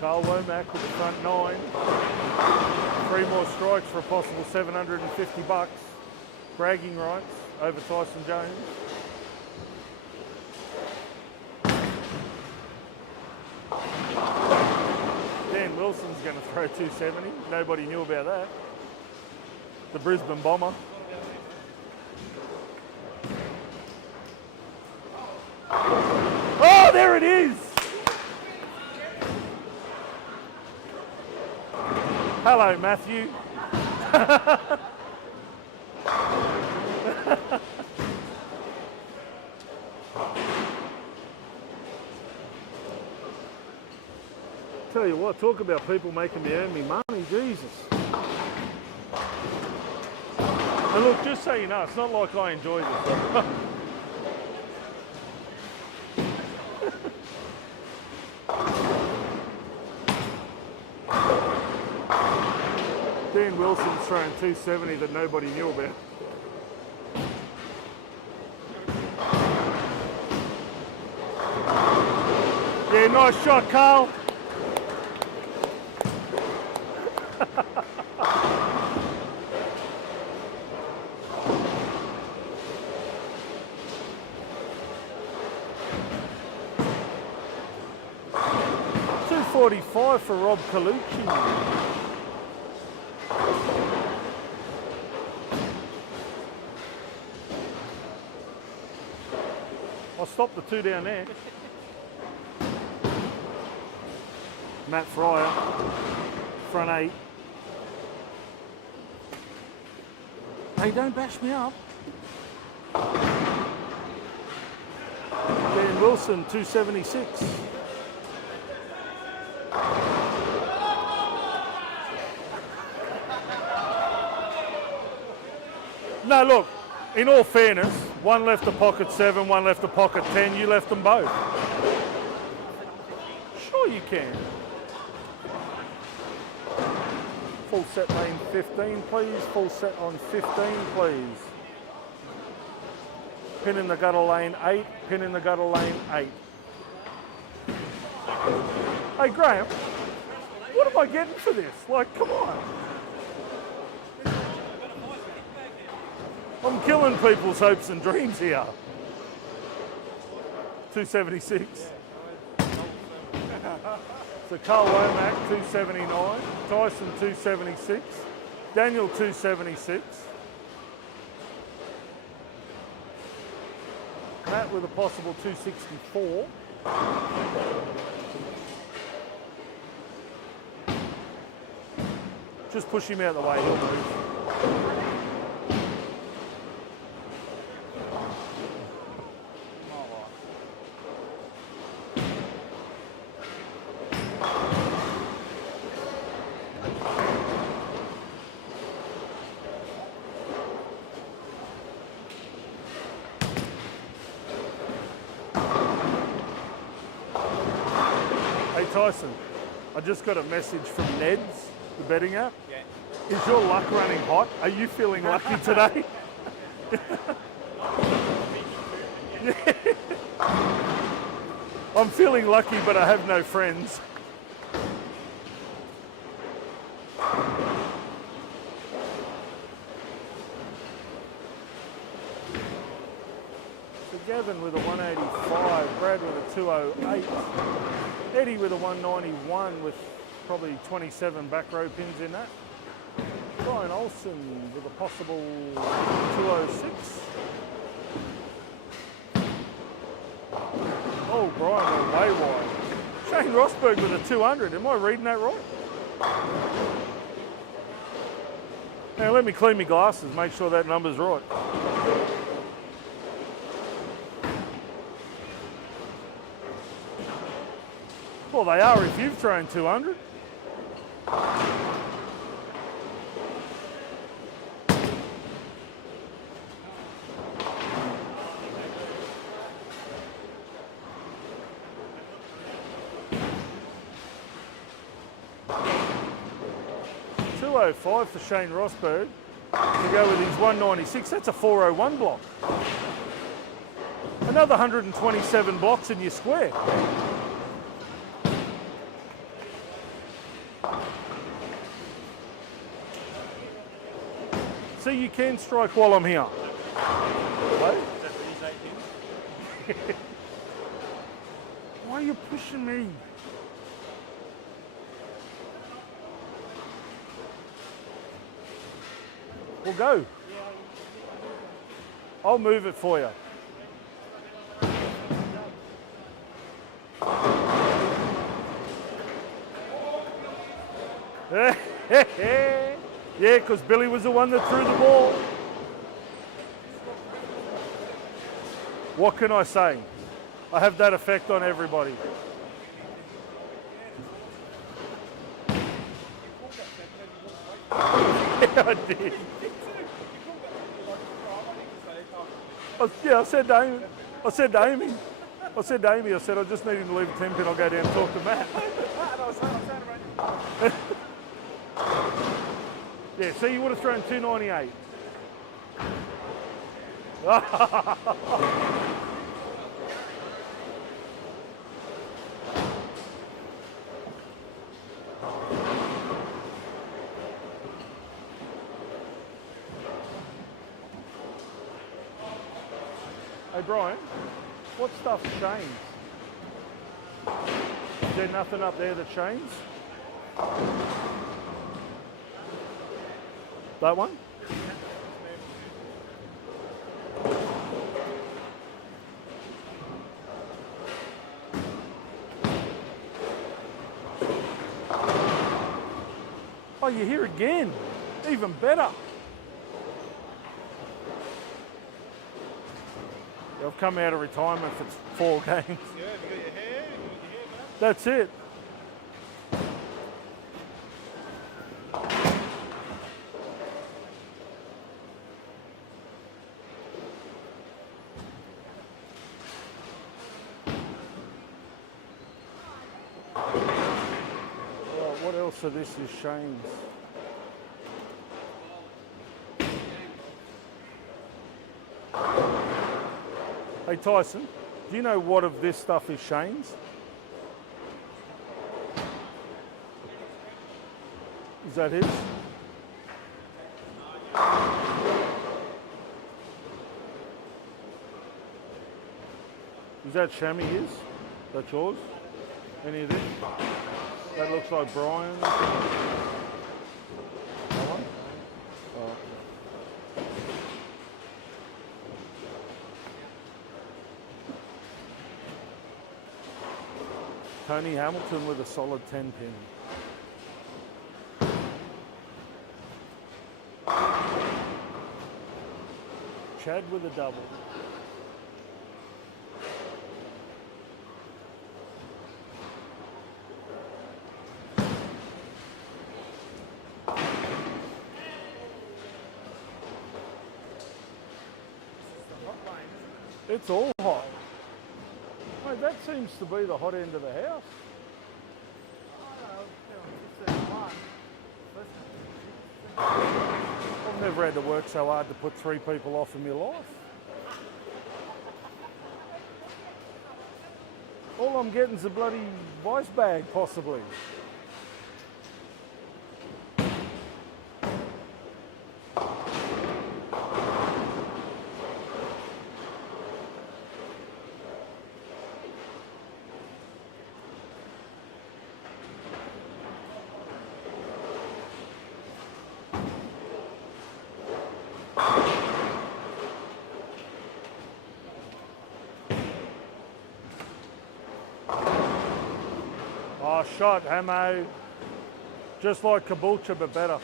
Carl Womack with the front 9. 3 more strikes for a possible $750. Bragging rights over Tyson Jones. Dan Wilson's going to throw 270. Nobody knew about that. The Brisbane Bomber. Oh, there it is! Hello, Matthew. Tell you what, talk about people making me earn me money, Jesus. And look, just so you know, it's not like I enjoy this. Dan Wilson's throwing 270 that nobody knew about. Yeah, nice shot, Carl. $2.45 for Rob Colucci. I'll stop the two down there. Matt Fryer, front eight. Hey, don't bash me up. Dan Wilson, 276. No, look, in all fairness, one left the pocket 7, one left the pocket 10, you left them both. Sure you can. Full set lane 15, please. Full set on 15, please. Pin in the gutter lane 8, pin in the gutter lane 8. Hey, Graham, what am I getting for this? Like, come on. I'm killing people's hopes and dreams here. 276. So Carl Womack, 279. Tyson, 276. Daniel, 276. Matt with a possible 264. Just push him out of the way, he'll move. Tyson, I just got a message from Ned's, the betting app. Yeah. Is your luck running hot? Are you feeling lucky today? I'm feeling lucky, but I have no friends. So Gavin with a 185, Brad with a 208. Eddie with a 191 with probably 27 back row pins in that. Brian Olsen with a possible 206. Oh, Brian went way wide. Shane Rosberg with a 200. Am I reading that right? Now let me clean my glasses, make sure that number's right. Well, they are if you've thrown 200. $205 for Shane Rosberg to go with his 196. That's a 401 block. Another 127 blocks in your square. See, you can strike while I'm here. Hello? Why are you pushing me? We'll go. I'll move it for you. Yeah, because Billy was the one that threw the ball. What can I say? I have that effect on everybody. Yeah, I did. Yeah, I said to Amy, I said, I just need him to leave a 10 pin, I'll go down and talk to Matt. Yeah, see, you would have thrown 298. Hey Brian, what stuff chains? Is there nothing up there that chains? That one? Oh, you're here again. Even better. I've come out of retirement for 4 games. Yeah, have you got your hair? Man? That's it. Right, what else of this is Shane's? Hey Tyson, do you know what of this stuff is Shane's? Is that his? Is that chamois his? That's yours? Any of this? That looks like Brian's. That one? Oh. Tony Hamilton with a solid 10 pin. Chad with a double. It's all hot. Mate, that seems to be the hot end of the house. I've never had to work so hard to put 3 people off in my life. All I'm getting is a bloody ice bag, possibly. Oh, shot, Hamo. Just like Caboolture, but better.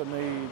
I need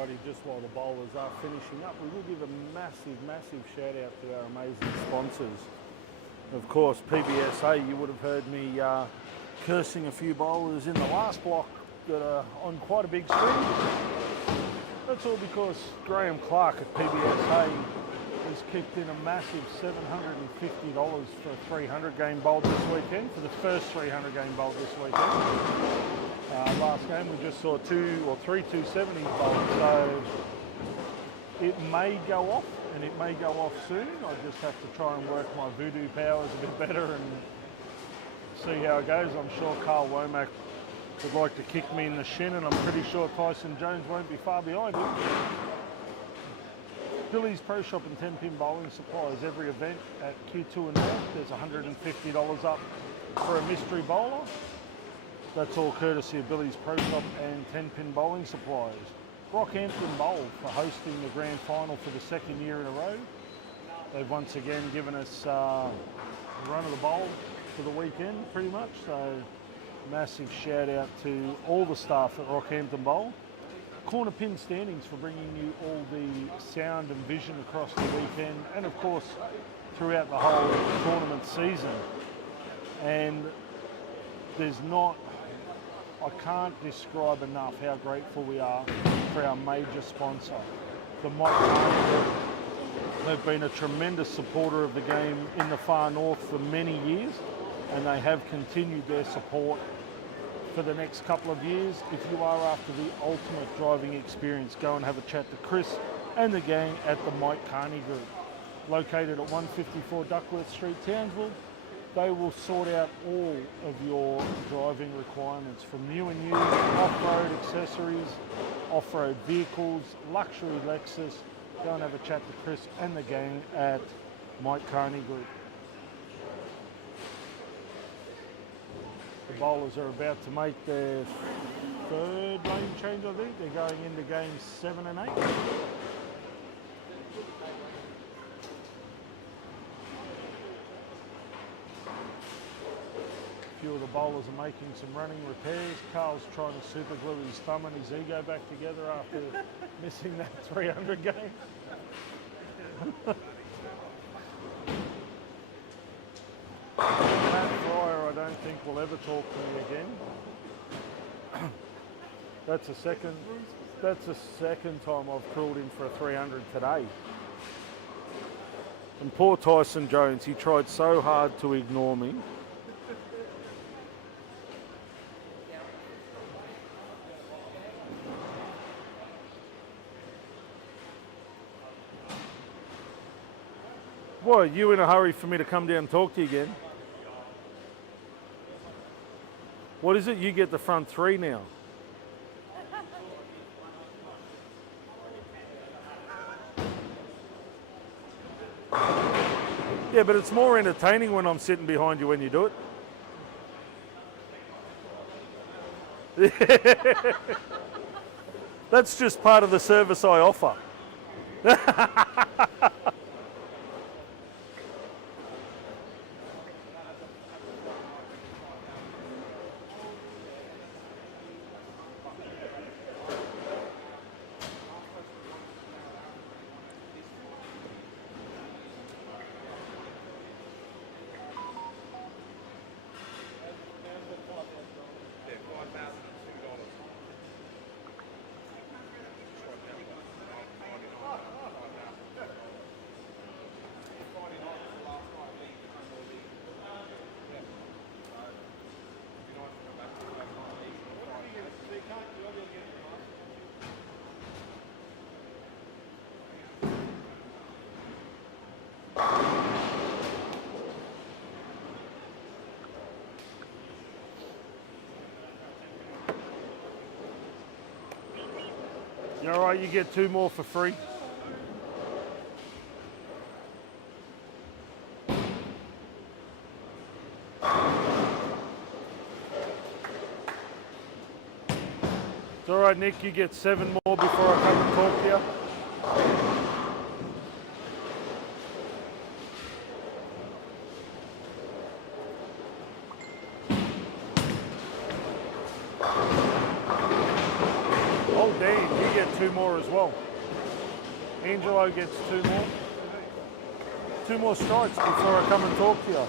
Alrighty, just while the bowlers are finishing up, we will give a massive, massive shout out to our amazing sponsors. Of course, PBSA, you would have heard me cursing a few bowlers in the last block that are on quite a big screen. That's all because Graham Clark at PBSA has kicked in a massive $750 for a 300 game bowl this weekend, for the first 300 game bowl this weekend. Last game we just saw 2 or 3 270 bowls, so it may go off, and it may go off soon. I just have to try and work my voodoo powers a bit better and see how it goes. I'm sure Carl Womack would like to kick me in the shin, and I'm pretty sure Tyson Jones won't be far behind him. Billy's Pro Shop and 10-pin bowling supplies every event at Q2 and North. There's $150 up for a mystery bowler. That's all courtesy of Billy's Pro Shop and 10-pin bowling supplies. Rockhampton Bowl for hosting the grand final for the second year in a row. They've once again given us the run of the bowl for the weekend, pretty much. So massive shout out to all the staff at Rockhampton Bowl. Corner Pin Standings for bringing you all the sound and vision across the weekend, and of course throughout the whole tournament season. And I can't describe enough how grateful we are for our major sponsor, the Mike Carney. They've been a tremendous supporter of the game in the far north for many years, and they have continued their support for the next couple of years. If you are after the ultimate driving experience, go and have a chat to Chris and the gang at the Mike Carney Group. Located at 154 Duckworth Street, Townsville, they will sort out all of your driving requirements, from new and used, off-road accessories, off-road vehicles, luxury Lexus. Go and have a chat to Chris and the gang at Mike Carney Group. The bowlers are about to make their third lane change, I think. They're going into games 7 and 8. A few of the bowlers are making some running repairs. Carl's trying to super glue his thumb and his ego back together after missing that 300 game. Matt Fryer, I don't think will ever talk to me again. That's the second time I've called him for a 300 today. And poor Tyson Jones, he tried so hard to ignore me. What, are you in a hurry for me to come down and talk to you again? What is it? You get the front 3 now. Yeah, but it's more entertaining when I'm sitting behind you when you do it. That's just part of the service I offer. You all right? You get 2 more for free. It's all right, Nick. You get 7 more before I come and talk to you. Oh, Dean, you get 2 more as well. Angelo gets 2 more. 2 more strikes before I come and talk to you.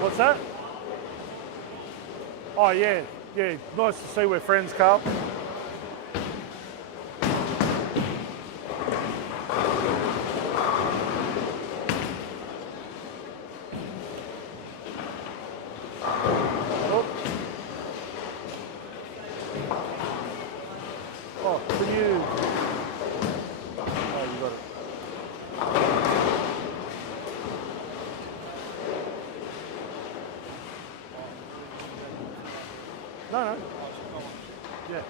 What's that? Oh yeah, yeah. Nice to see we're friends, Carl. Oh, can you? Oh, you got it. No. Yeah.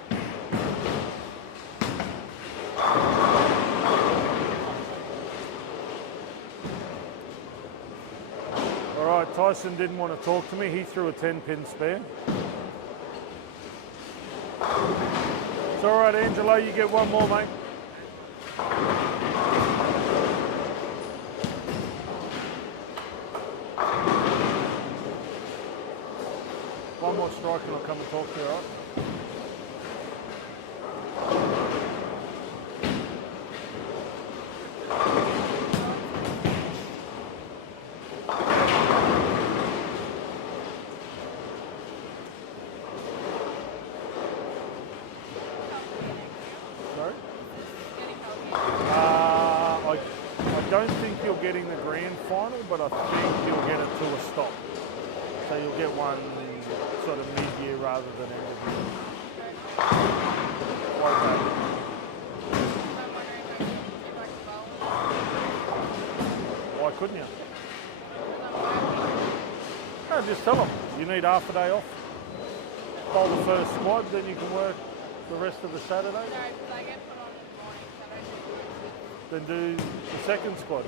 All right, Tyson didn't want to talk to me. He threw a 10-pin spare. It's all right, Angelo. You get 1 more, mate. One more strike and I'll come and talk to you, all right? Sorry? I don't think you're getting the grand final, but I think you'll get it to a stop. So you'll get one sort of mid-year rather than end of year. Why couldn't you? No, just tell them you need half a day off. Bowl the first squad, then you can work the rest of the Saturday. No, because I get put on in the morning, so I don't do Then do the second squad.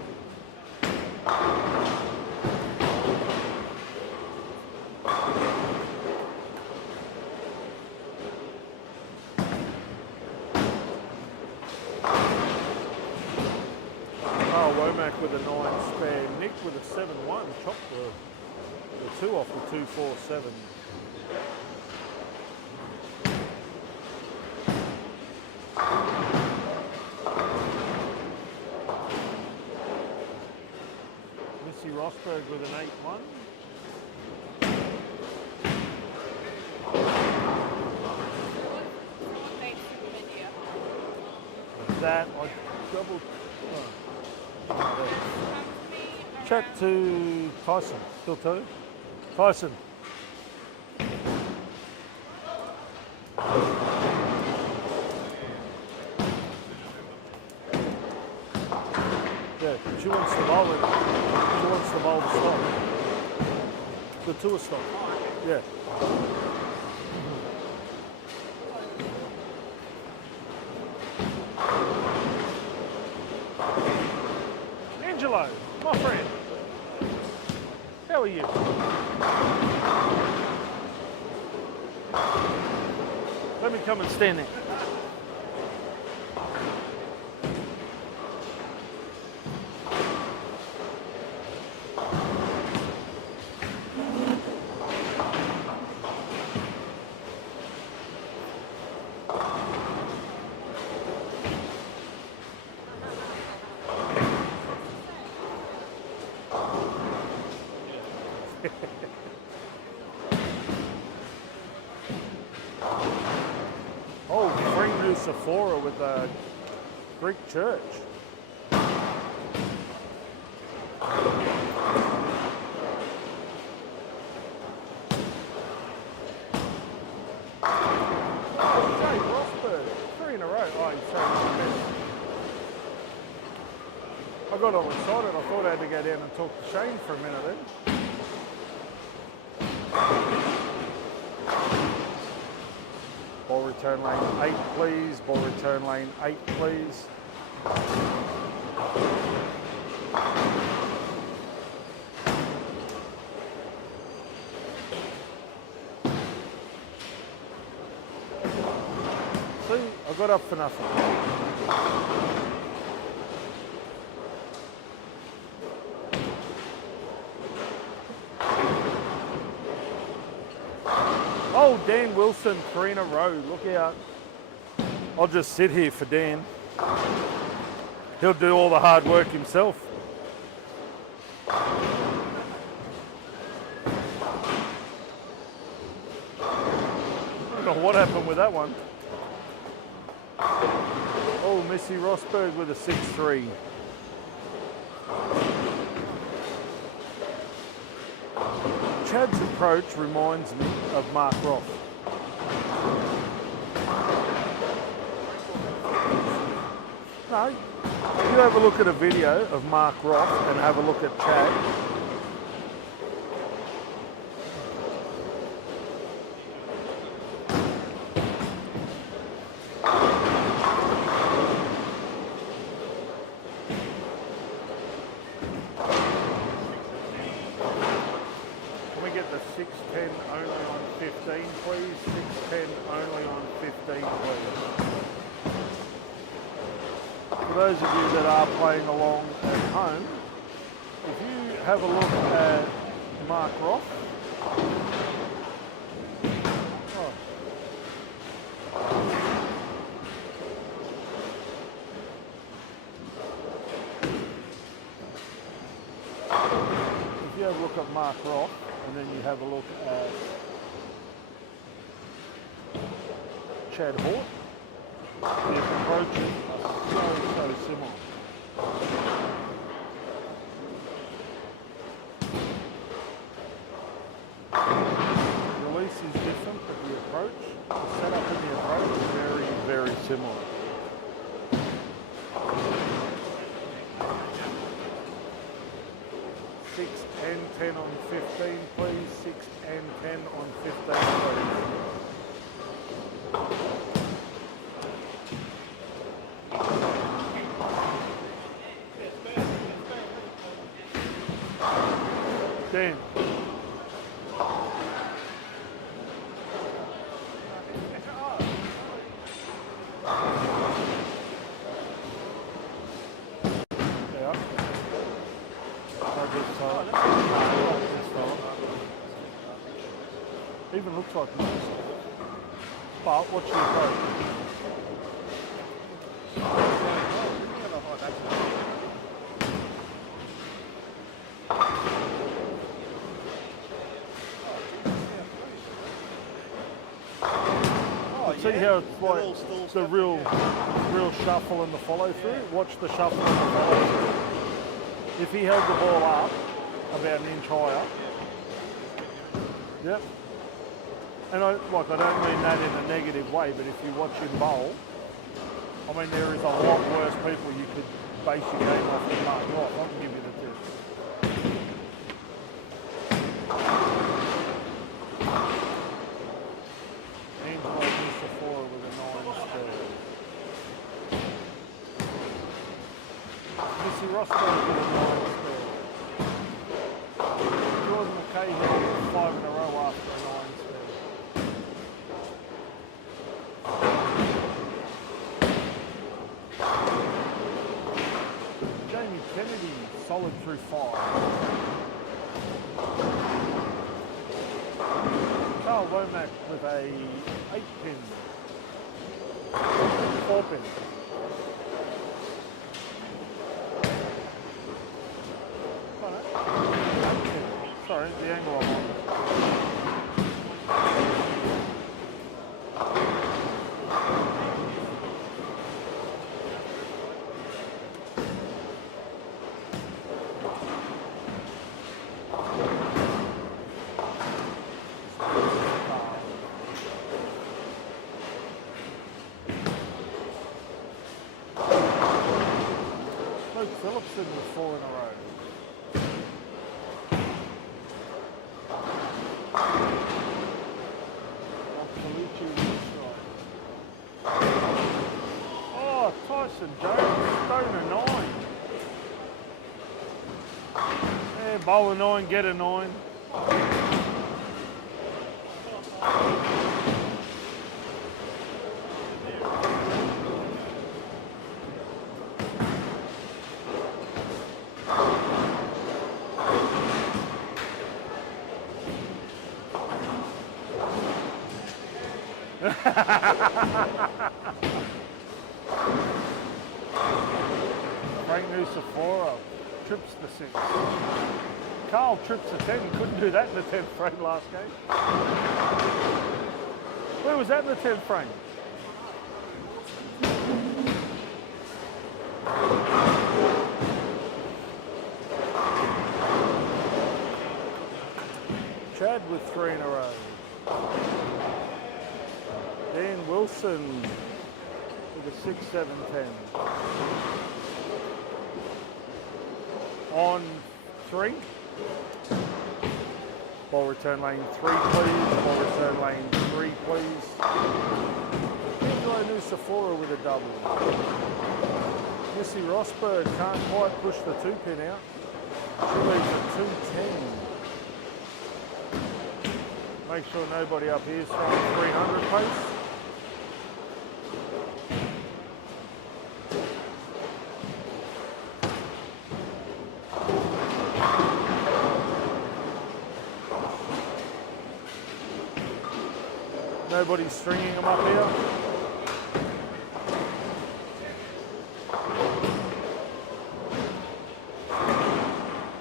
Oh, Womack with a 9 spare. Nick with a 7-1. Chopped the 2 off the 2-4-7. Missy Rosberg with an 8-1. That I double. Chat to Tyson. Still 2? Tyson. Yeah, she wants the bowl. She wants the bowl to stop. The tour stop. Yeah. Angelo, my friend. How are you? Let me come and stand there. Oh, bring new Sephora with a Greek church. Jay Rosberg, 3 in a row. Oh, he's saying I got all excited. I thought I had to go down and talk to Shane for a minute then. Ball return lane 8, please. Ball return lane 8, please. See, I got up for nothing. Oh, Dan Wilson, 3 in a row. Look out. I'll just sit here for Dan. He'll do all the hard work himself. I don't know what happened with that one. Oh, Missy Rosberg with a 6-3. Chad's approach reminds me of Mark Roth. No, if you have a look at a video of Mark Roth and have a look at Chad, can we get the 610 only on 15, please? 610 only on 15, please. For those of you that are playing along at home, if you have a look at Mark Roth, if you have a look at Mark Roth, and then you have a look at Chad Hort, the approaches are so similar. Release is different, but the approach, the setup and the approach is very, very similar. Six and 10 on 15, please. 6 and 10 on 15, please. Dan. Yeah. Even looks like this. But what's your approach? See how it's like the real shuffle and the follow through? Watch the shuffle and the follow through. If he held the ball up about an inch higher, yep. And I don't mean that in a negative way, but if you watch him bowl, I mean there is a lot worse people you could base your game off than Mark Roth. I can give you the tip. With a 9 speed. Missy Rosberg with a 9 speed. Jordan McKay with 5 in a row after a 9 speed. Jamie Kennedy solid through 5. Carl Womack with a 8-pin. 4-pin. Sorry, the angle I'm on. Phillipson with 4 in a row. Oh, Tyson Jones, stone a 9. Yeah, bowl a 9, get a 9. Frank Nucifora trips the 6. Carl trips the 10. Couldn't do that in the 10th frame last game. Where was that in the 10th frame? Chad with 3 in a row. Dan Wilson with a 6, 7, 10. On 3. Ball return lane 3, please. Ball return lane 3, please. Angelo Nucifora with a double. Missy Rosberg can't quite push the 2 pin out. She leaves at 210. Make sure nobody up here is throwing 300 pace. Nobody's stringing them up here.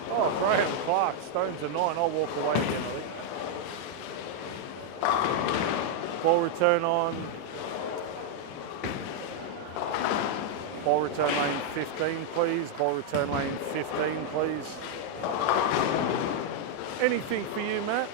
Oh, Graham Clark, Stones a 9. I'll walk away again, I think. Ball return on. Ball return lane 15, please. Ball return lane 15, please. Anything for you, Matt?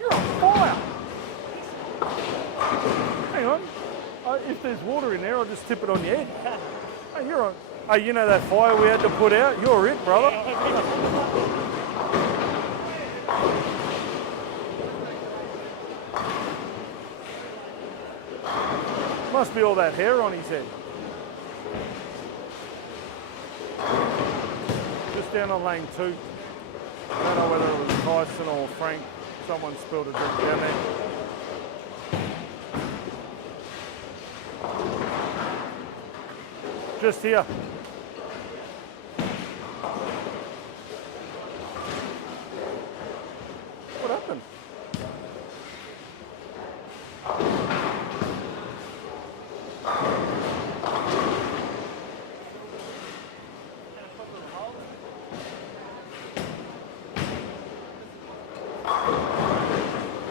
You're on fire. Hang on. If there's water in there, I'll just tip it on your head. Hey, you're on. Hey, you know that fire we had to put out? You're it, brother. Must be all that hair on his head. Just down on lane 2. I don't know whether it was Tyson or Frank. Someone spilled a drink down there. Just here. What happened?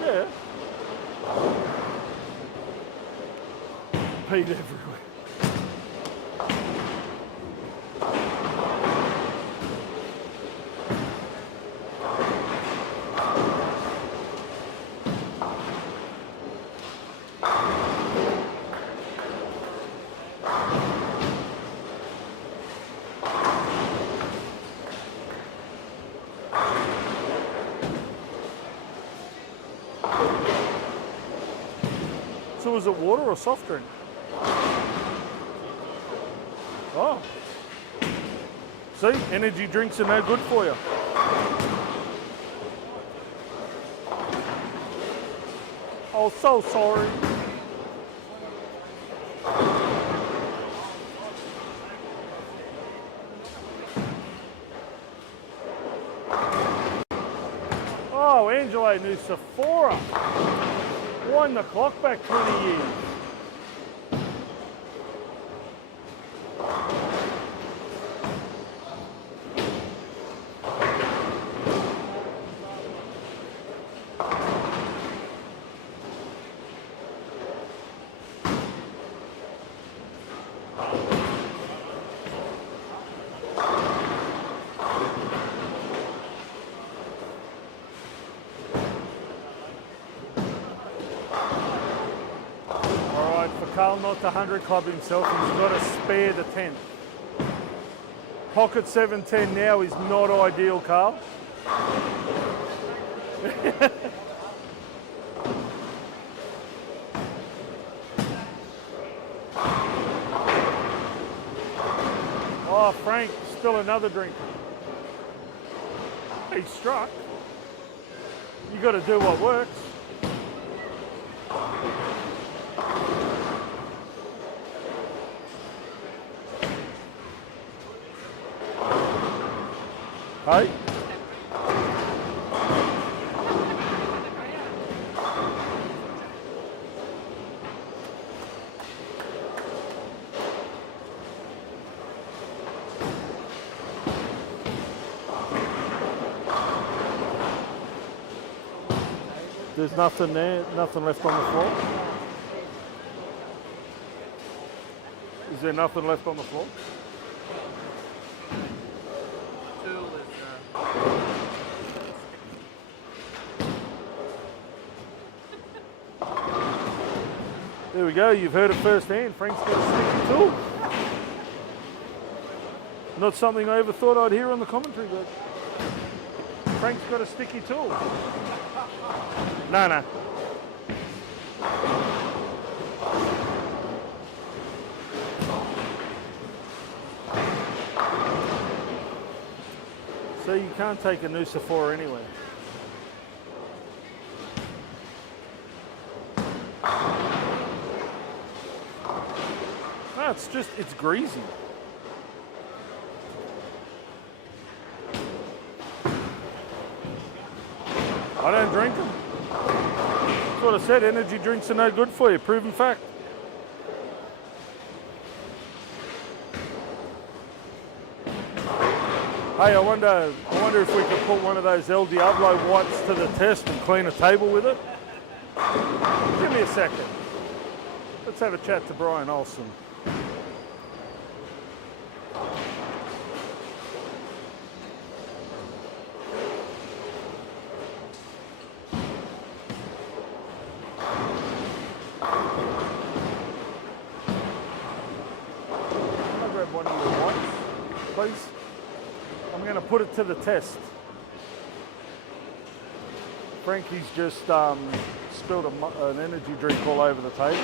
Yeah. Paint everywhere. So was it water or soft drink? Oh. See, energy drinks are no good for you. Oh, so sorry. Oh, Angelo Nucifora. Wind the clock back 20 years. Carl not to 100 club himself. He's got to spare the 10th. Pocket 710 now is not ideal, Carl. Oh, Frank, still another drink. He struck. You got to do what works. Hey? There's nothing there, nothing left on the floor. Is there nothing left on the floor? There we go, you've heard it firsthand. Frank's got a sticky tool. Not something I ever thought I'd hear on the commentary, but Frank's got a sticky tool. No. So you can't take a Nucifor anyway. No, it's greasy. I don't drink them. That's what I said, energy drinks are no good for you, proven fact. Hey, I wonder if we could put one of those El Diablo wipes to the test and clean a table with it. Give me a second. Let's have a chat to Brian Olsen. I'll grab one of your wipes, please. I'm going to put it to the test. Frankie's just spilled an energy drink all over the table.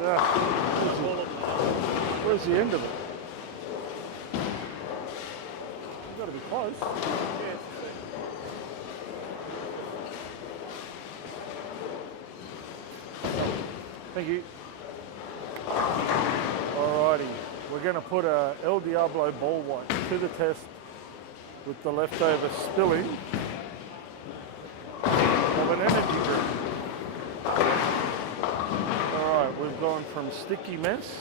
Yeah. Where's the end of it? You've got to be close. Thank you. Alrighty, we're going to put a El Diablo ball wipe to the test with the leftover spilling of an energy drink. Alright, we've gone from sticky mess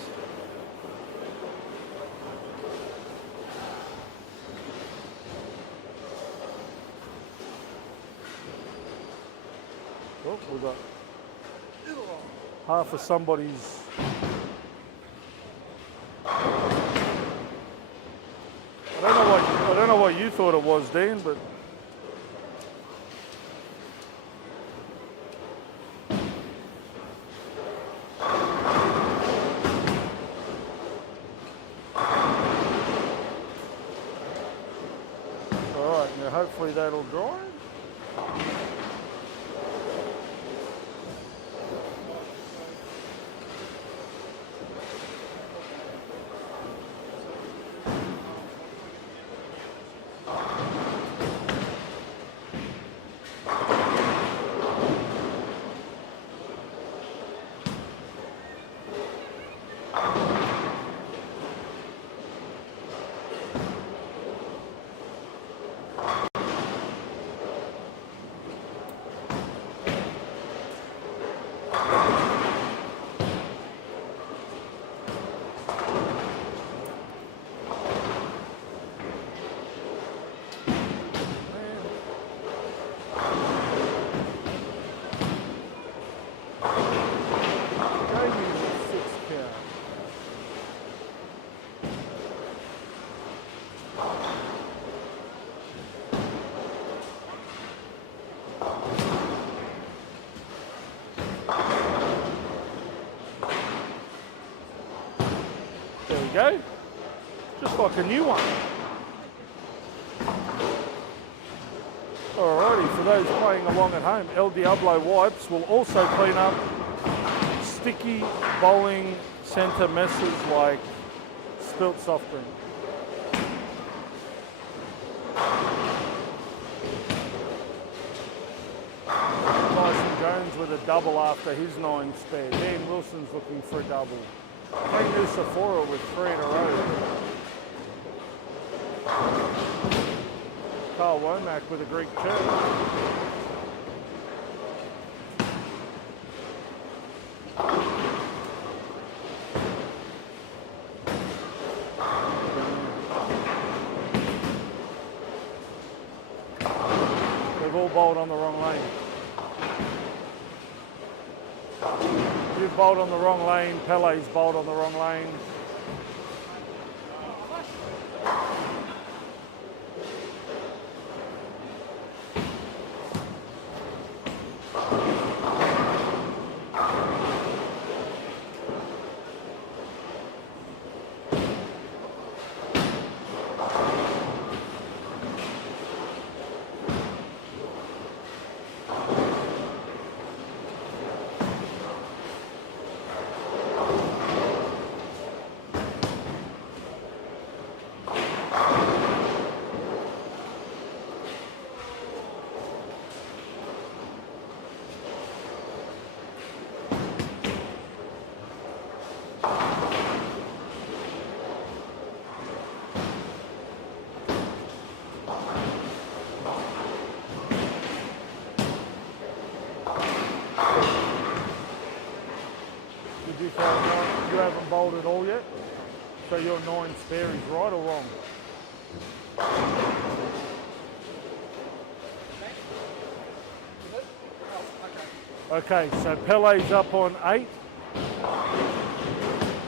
we've got half of somebody's. I don't know what you thought it was, Dan, but all right. Now hopefully that'll dry. go. Just like a new one. Alrighty, for those playing along at home, El Diablo wipes will also clean up sticky bowling centre messes like spilt soft drink. Tyson Jones with a double after his 9 spare. Dan Wilson's looking for a double. King Nusafora with 3 in a row. Carl Womack with a Greek church. They've all bowled on the wrong lane. You've bowled on the wrong lane, Pele's bowled on the wrong lane. You haven't bowled at all yet, so your 9 spare is right or wrong? Okay, so Pele's up on 8.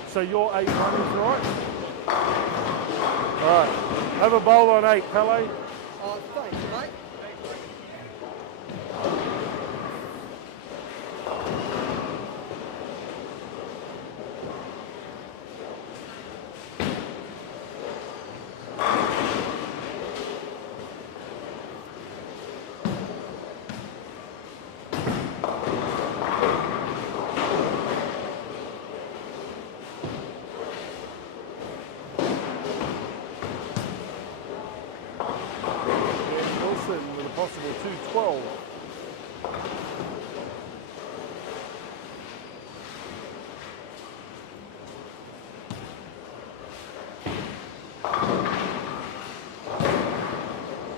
So your 8-1 is right? Alright, have a bowl on 8, Pele. Thanks, mate. With a possible 212.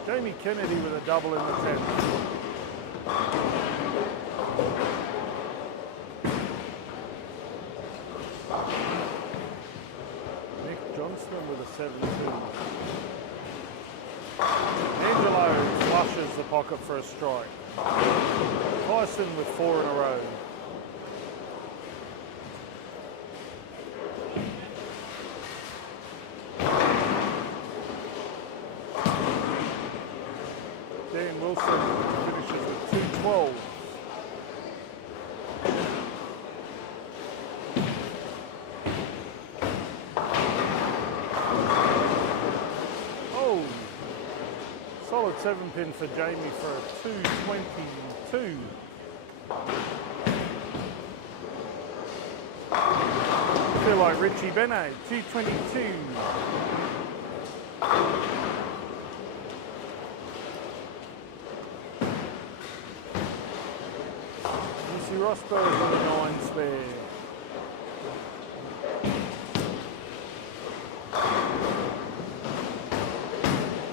Jamie Kennedy with a double in the 10th. Nick Johnston with a 7-2. Angelo flushes the pocket for a strike. Tyson with 4 in a row. Dan Wilson finishes with 212. Solid 7-pin for Jamie for a 222. Feel like Richie Bennett, 222. UC Rosberg with a 9 spare.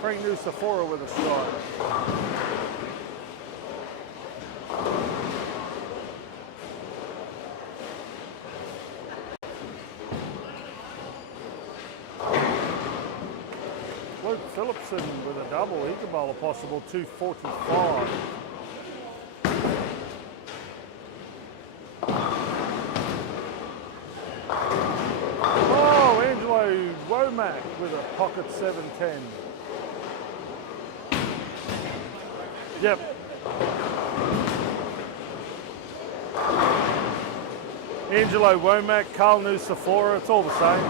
Frank Nusafora with a strike. Luke Phillipson with a double. He could bowl a possible 245. Oh, Angelo Womack with a pocket 710. Yep. Angelo Womack, Carl Nusafora, it's all the same.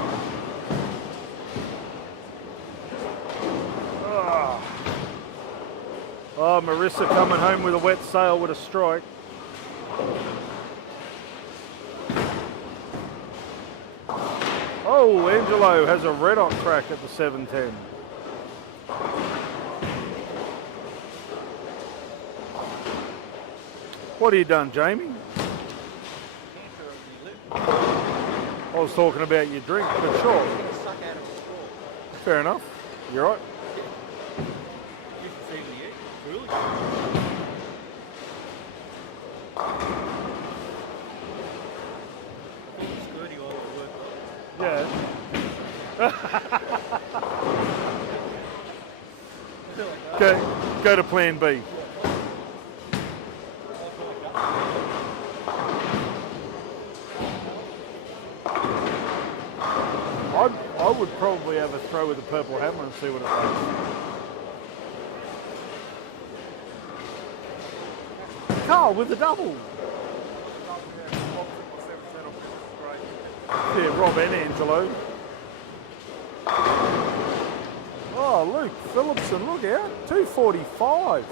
Oh, Marissa coming home with a wet sail with a strike. Oh, Angelo has a red hot crack at the 710. What have you done, Jamie? I was talking about your drink, but sure. Fair enough. You're right. Yeah. Go to plan B. I would probably have a throw with the purple hammer and see what it does. Carl with the double. Yeah, Rob and Angelo. Oh, Luke Phillipson, look out. 245.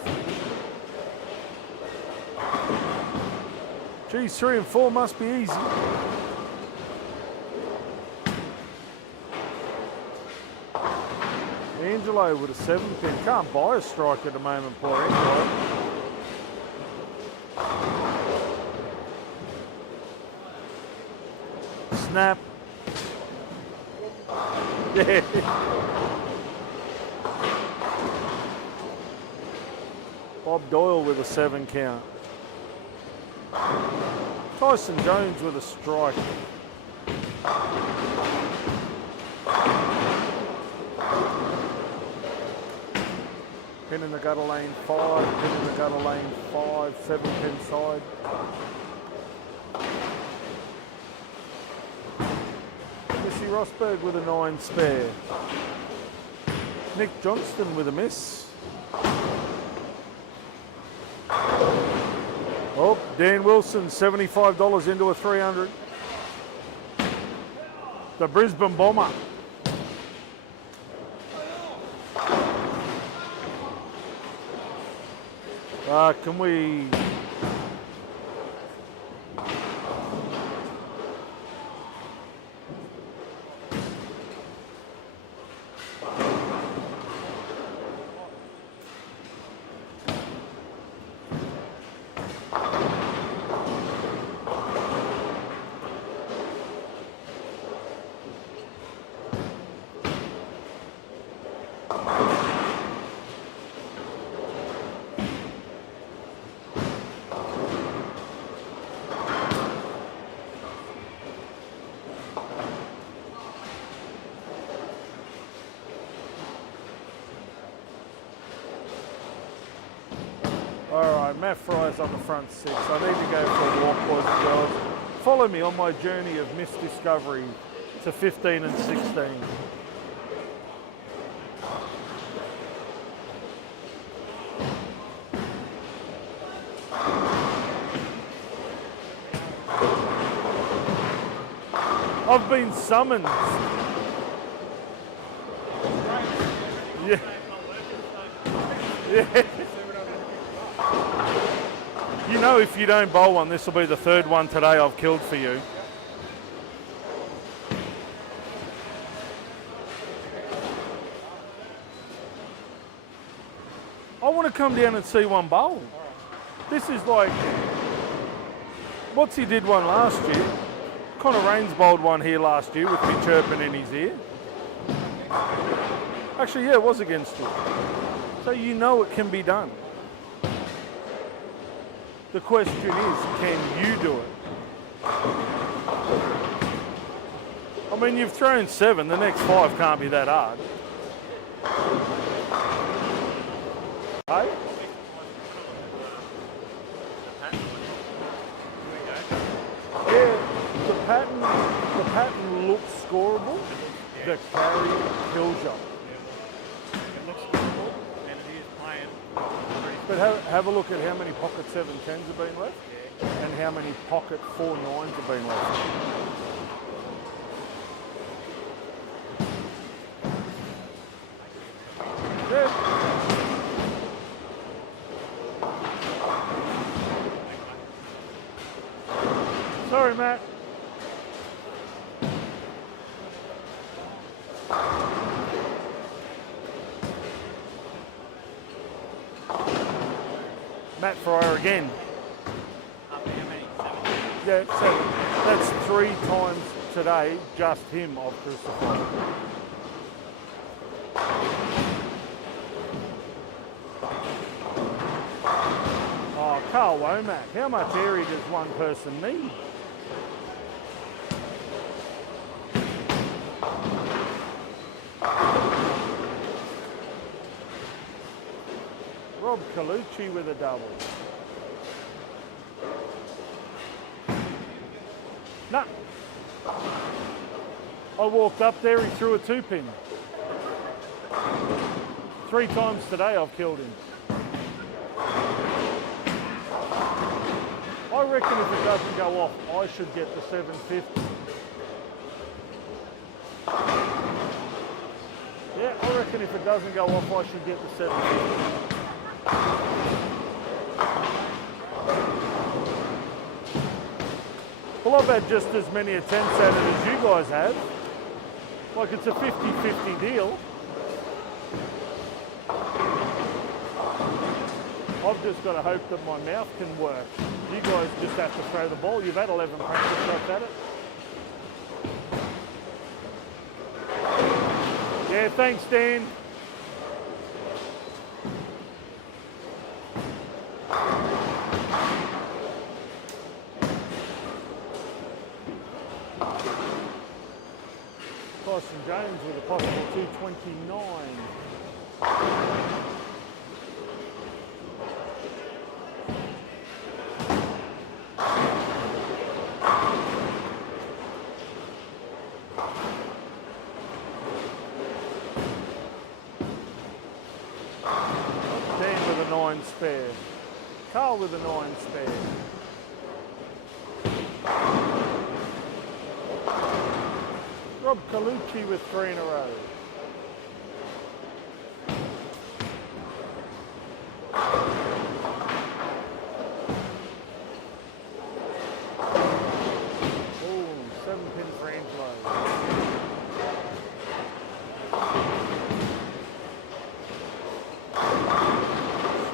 Geez, 3 and 4 must be easy. Angelo with a 7 pin. Can't buy a strike at the moment, poor Angelo. Snap. Yeah. Bob Doyle with a 7 count. Tyson Jones with a strike. Pin in the gutter lane 5, pin in the gutter lane 5, 7 pin side. Missy Rosberg with a 9 spare. Nick Johnston with a miss. Oh, Dan Wilson, $75 into a 300. The Brisbane Bomber. Can we... Alright, Matt Fry's on the front 6. I need to go for a walk, boys and girls. Follow me on my journey of misdiscovery to 15 and 16. I've been summoned. Yeah. Yeah. You know, if you don't bowl one, this will be the 3rd one today I've killed for you. I want to come down and see one bowl. This is like, what's he did one last year? Connor Raines bowled one here last year with me chirping in his ear. Actually, yeah, it was against you. So you know it can be done. The question is, can you do it? I mean, you've thrown 7, the next 5 can't be that hard. Hey? Yeah, the pattern looks scoreable. The carry kills you. It looks scoreable, and it is playing pretty. But have a look at how many pocket 710s have been left, and how many pocket 4.9s have been left. Yeah. Sorry, Matt. Matt Fryer again. Up to how many? 7? Yeah, so that's 3 times today, just him I've crucified. Oh, Carl Womack, how much area does one person need? Rob Colucci with a double. Nah. I walked up there, he threw a 2-pin. 3 times today I've killed him. I reckon if it doesn't go off, I should get the 750. Yeah, I reckon if it doesn't go off, I should get the 750. Well, I've had just as many attempts at it as you guys have. Like, it's a 50-50 deal. I've just got to hope that my mouth can work. You guys just have to throw the ball. You've had 11 practice shots at it. Yeah, thanks, Dan. Tyson Jones with a possible 229. Dan with a 9 spare. Carl with a 9 spare. Rob Colucci with 3 in a row. Oh, 7-pin for Angelo.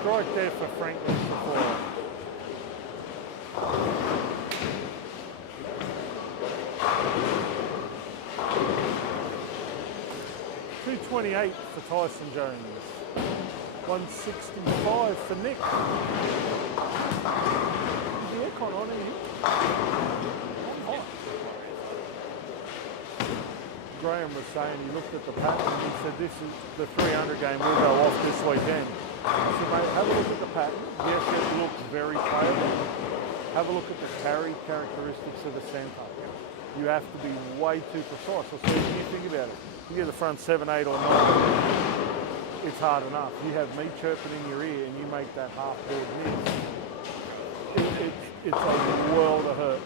Strike there for Franklin before. $228 for Tyson Jones. 165 for Nick. Is the aircon on in here? Hot. Graham was saying he looked at the pattern and he said this is the 300 game will go off this weekend. I said, mate, have a look at the pattern. Yes, it looks very favourable. Have a look at the carry characteristics of the centre. You have to be way too precise. So when you think about it, you get the front 7, 8 or 9, it's hard enough. You have me chirping in your ear and you make that half board miss. It's a world of hurt.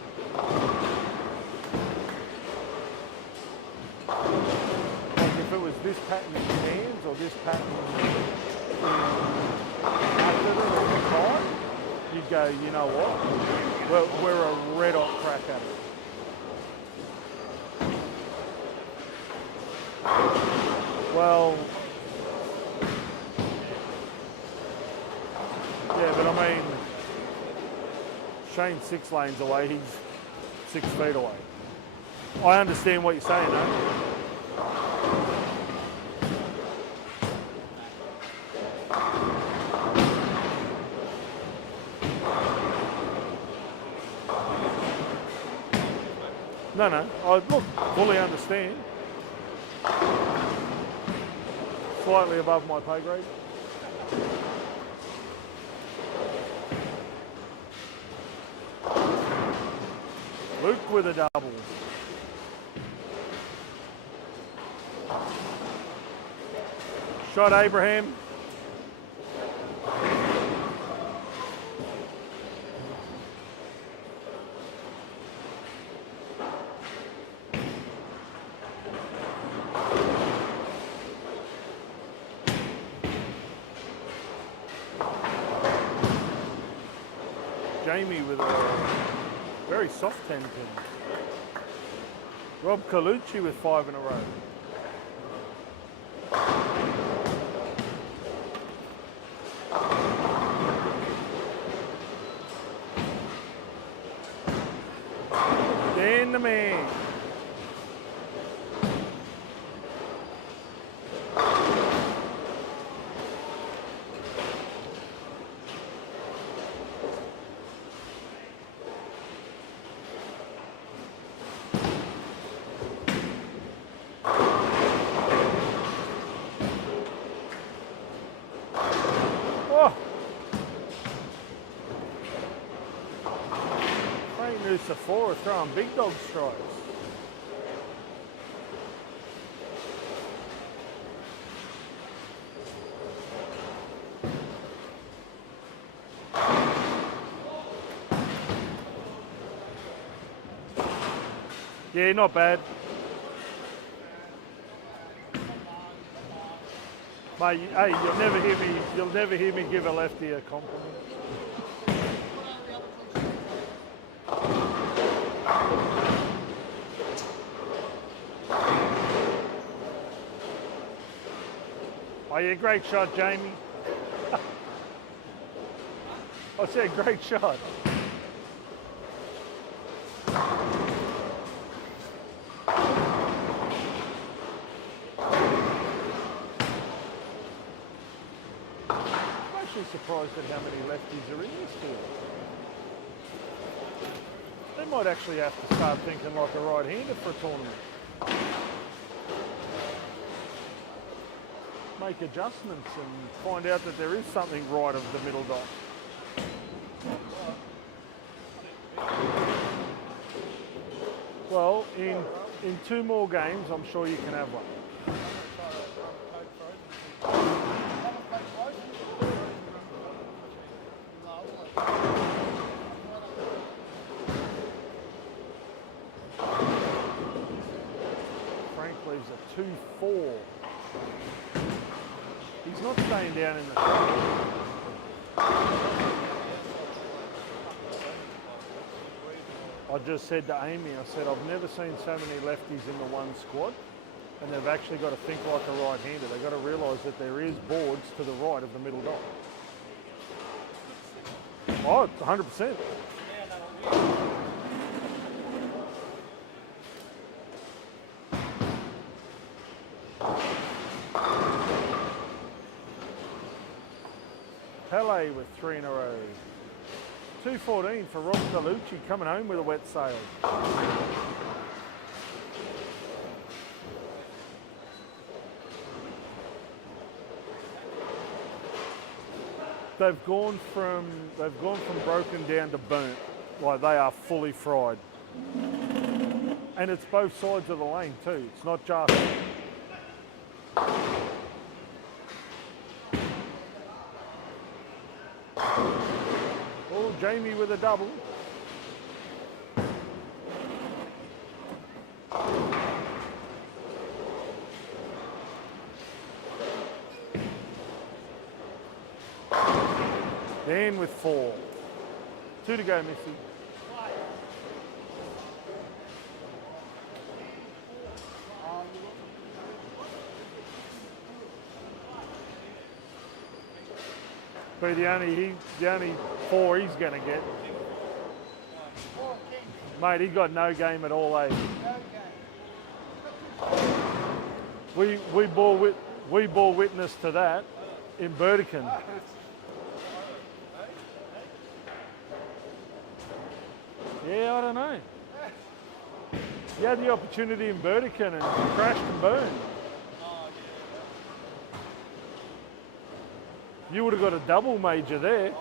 Like if it was this pattern in your hands or this pattern after the time, you'd go, you know what? We're a red hot crack at it. Well, yeah, but I mean, Shane's 6 lanes away, he's 6 feet away. I understand what you're saying, though. No, I look, fully understand. Slightly above my pay grade. Luke with a double. Shot Abraham. Jamie with a Very soft 10 pin. Rob Colucci with 5 in a row. Dan the man. Sephora throwing big dog strikes. Yeah, not bad. Mate, hey, you'll never hear me give a lefty a compliment. Oh yeah, great shot, Jamie. I said great shot. I'm actually surprised at how many lefties are in this field. They might actually have to start thinking like a right-hander for a tournament. Make adjustments and find out that there is something right of the middle dot. Well, in 2 more games, I'm sure you can have one. Frank leaves a 2-4. He's not staying down in the shot. I just said to Amy, I said, I've never seen so many lefties in the one squad, and they've actually got to think like a right-hander. They've got to realise that there is boards to the right of the middle dot. Oh, 100%. Pele with 3 in a row. 214 for Rob Colucci coming home with a wet sail. They've gone from broken down to burnt. Like they are fully fried. And it's both sides of the lane too. It's not just Jamie with a double. Dan with 4. 2 to go, Missy. But the only 4 he's going to get. Mate, he got no game at all, eh? We bore witness to that in Burdekin. Yeah, I don't know. You had the opportunity in Burdekin and crashed and burned. You would have got a double major there.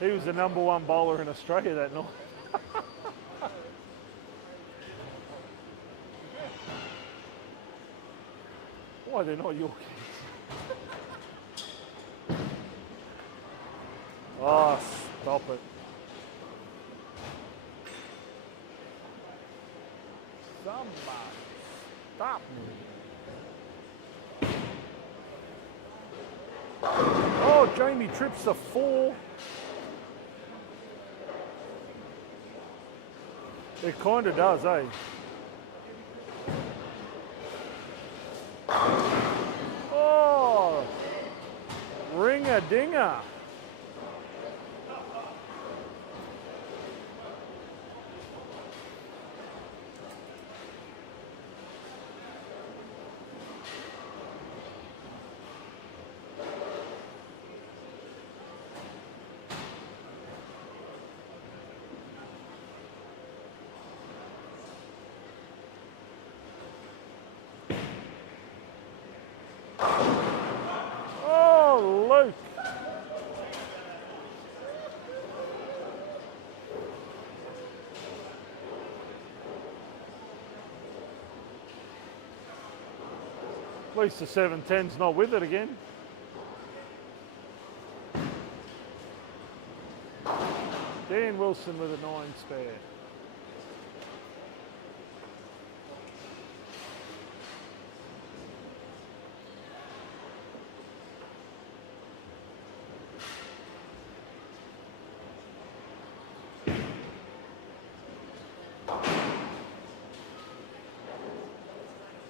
He was the #1 bowler in Australia that night. Why they're not your kids? Oh, stop it. Somebody stop me. Oh, Jamie trips the 4. It kind of does, eh? Oh, ring-a-dinger. Oh, Luke. At least the 710's not with it again. Dan Wilson with a 9 spare.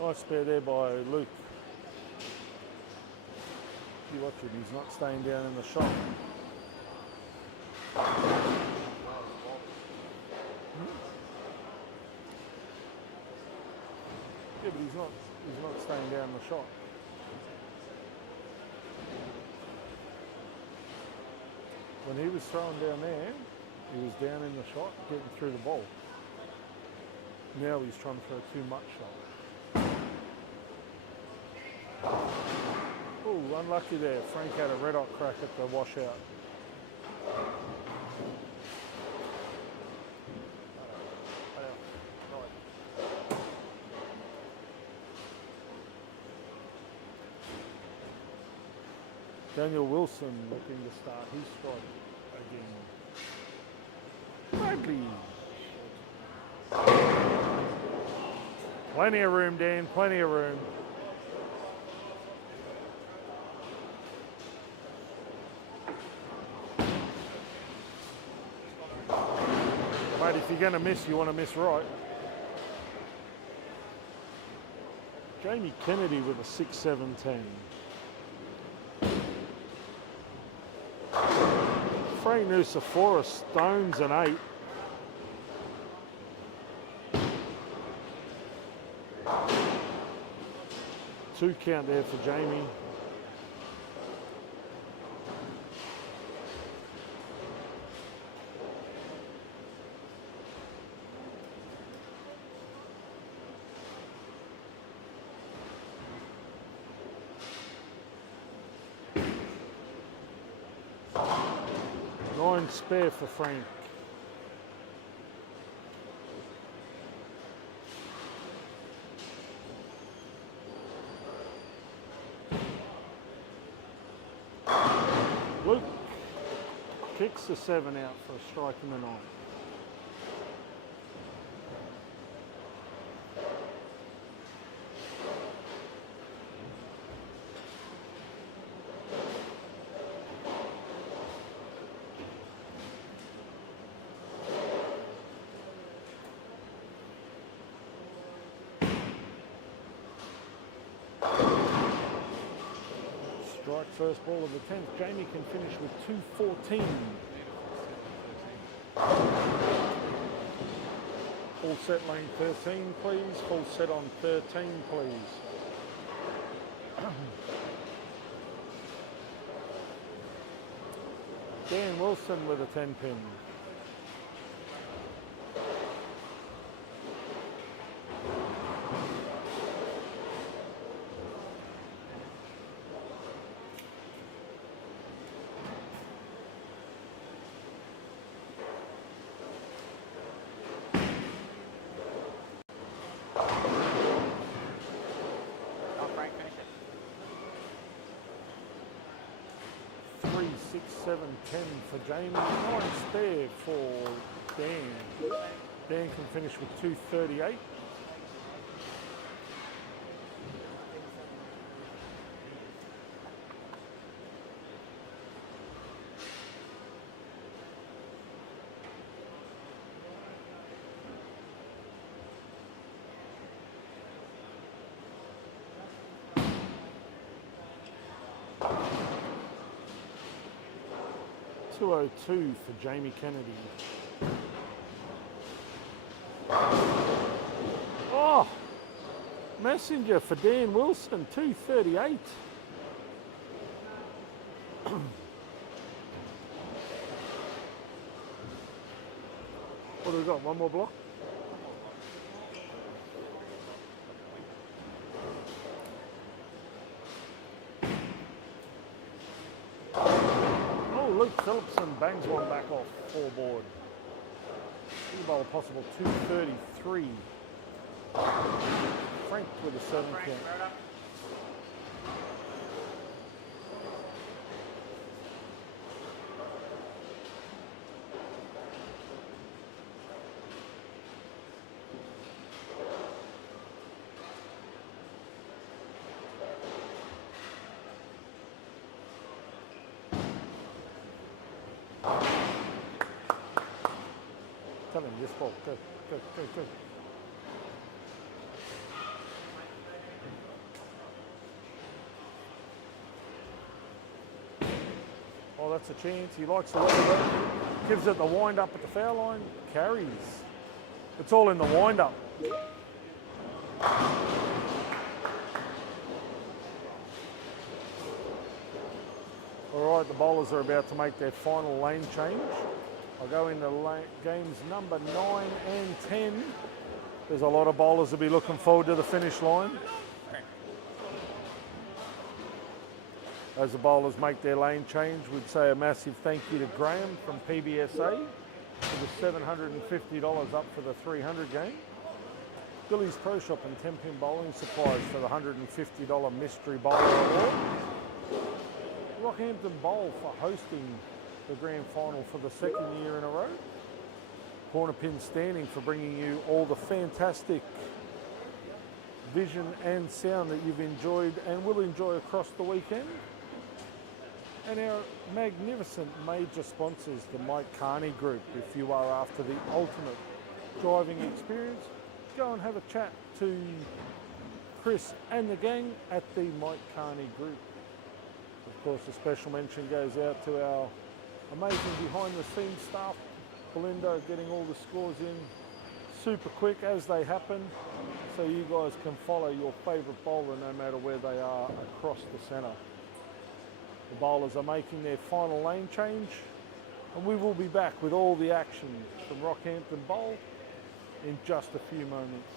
Nice spare there by Luke. You watch him, he's not staying down in the shot. Yeah, but he's not staying down the shot. When he was throwing down there, he was down in the shot, getting through the ball. Now he's trying to throw too much shot. Oh, unlucky there. Frank had a red hot crack at the washout. Daniel Wilson looking to start his strike again. Bradley. Plenty of room, Dan, plenty of room. But if you're going to miss, you want to miss right. Jamie Kennedy with a 6-7-10. Frey Nucifora Stones an 8. Two count there for Jamie. Nine spare for Frank. Luke kicks the 7 out for a strike in the 9. Strike first ball of the 10th. Jamie can finish with 214. Full set lane 13, please. Full set on 13, please. Dan Wilson with a 10 pin. Three, 6, 7, 10 for Jamie. 9 spare for Dan. Dan can finish with 238. 202 for Jamie Kennedy. Oh, messenger for Dan Wilson, 238. What do we got? One more block? Oh, Luke Phillipson bangs one back off 4 board. Blue bowl possible 233. Frank with a 7 count. Tell him this ball. Go, go, go, go. Oh, that's a chance. He likes the way it goes. Gives it the wind up at the foul line. Carries. It's all in the wind up. All right, the bowlers are about to make their final lane change. I'll go into games number 9 and 10. There's a lot of bowlers will be looking forward to the finish line. As the bowlers make their lane change, we'd say a massive thank you to Graham from PBSA for the $750 up for the 300 game. Billy's Pro Shop and 10-pin bowling supplies for the $150 mystery bowler award. Rockhampton Bowl for hosting the grand final for the 2nd year in a row. Corner Pin Standing for bringing you all the fantastic vision and sound that you've enjoyed and will enjoy across the weekend. And our magnificent major sponsors, the Mike Carney Group. If you are after the ultimate driving experience, go and have a chat to Chris and the gang at the Mike Carney Group. Of course, a special mention goes out to our amazing behind-the-scenes staff, Belinda, getting all the scores in super quick as they happen, so you guys can follow your favourite bowler no matter where they are across the centre. The bowlers are making their final lane change, and we will be back with all the action from Rockhampton Bowl in just a few moments.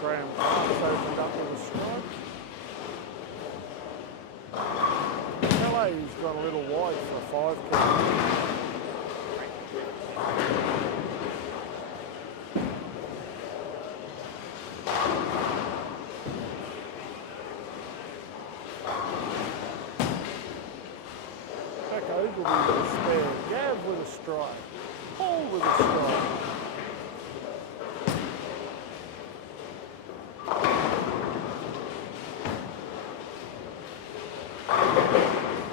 Graham opened up with a strike. LA's gone a little wide for a 5 count. Back Ogilvy with a spare. Gav with a strike. Paul with a strike.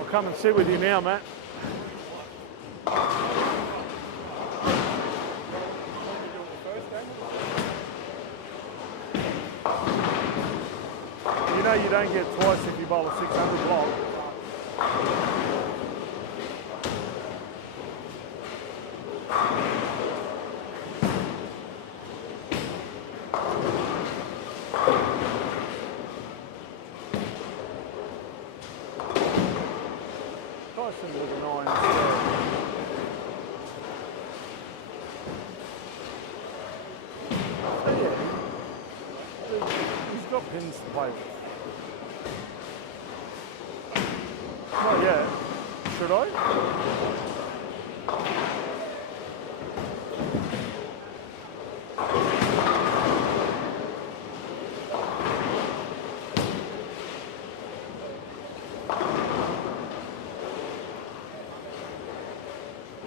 Come and sit with you now, Matt. You know you don't get twice if you bowl a 600 block. With a 9 instead. play with. Not yet. Should I?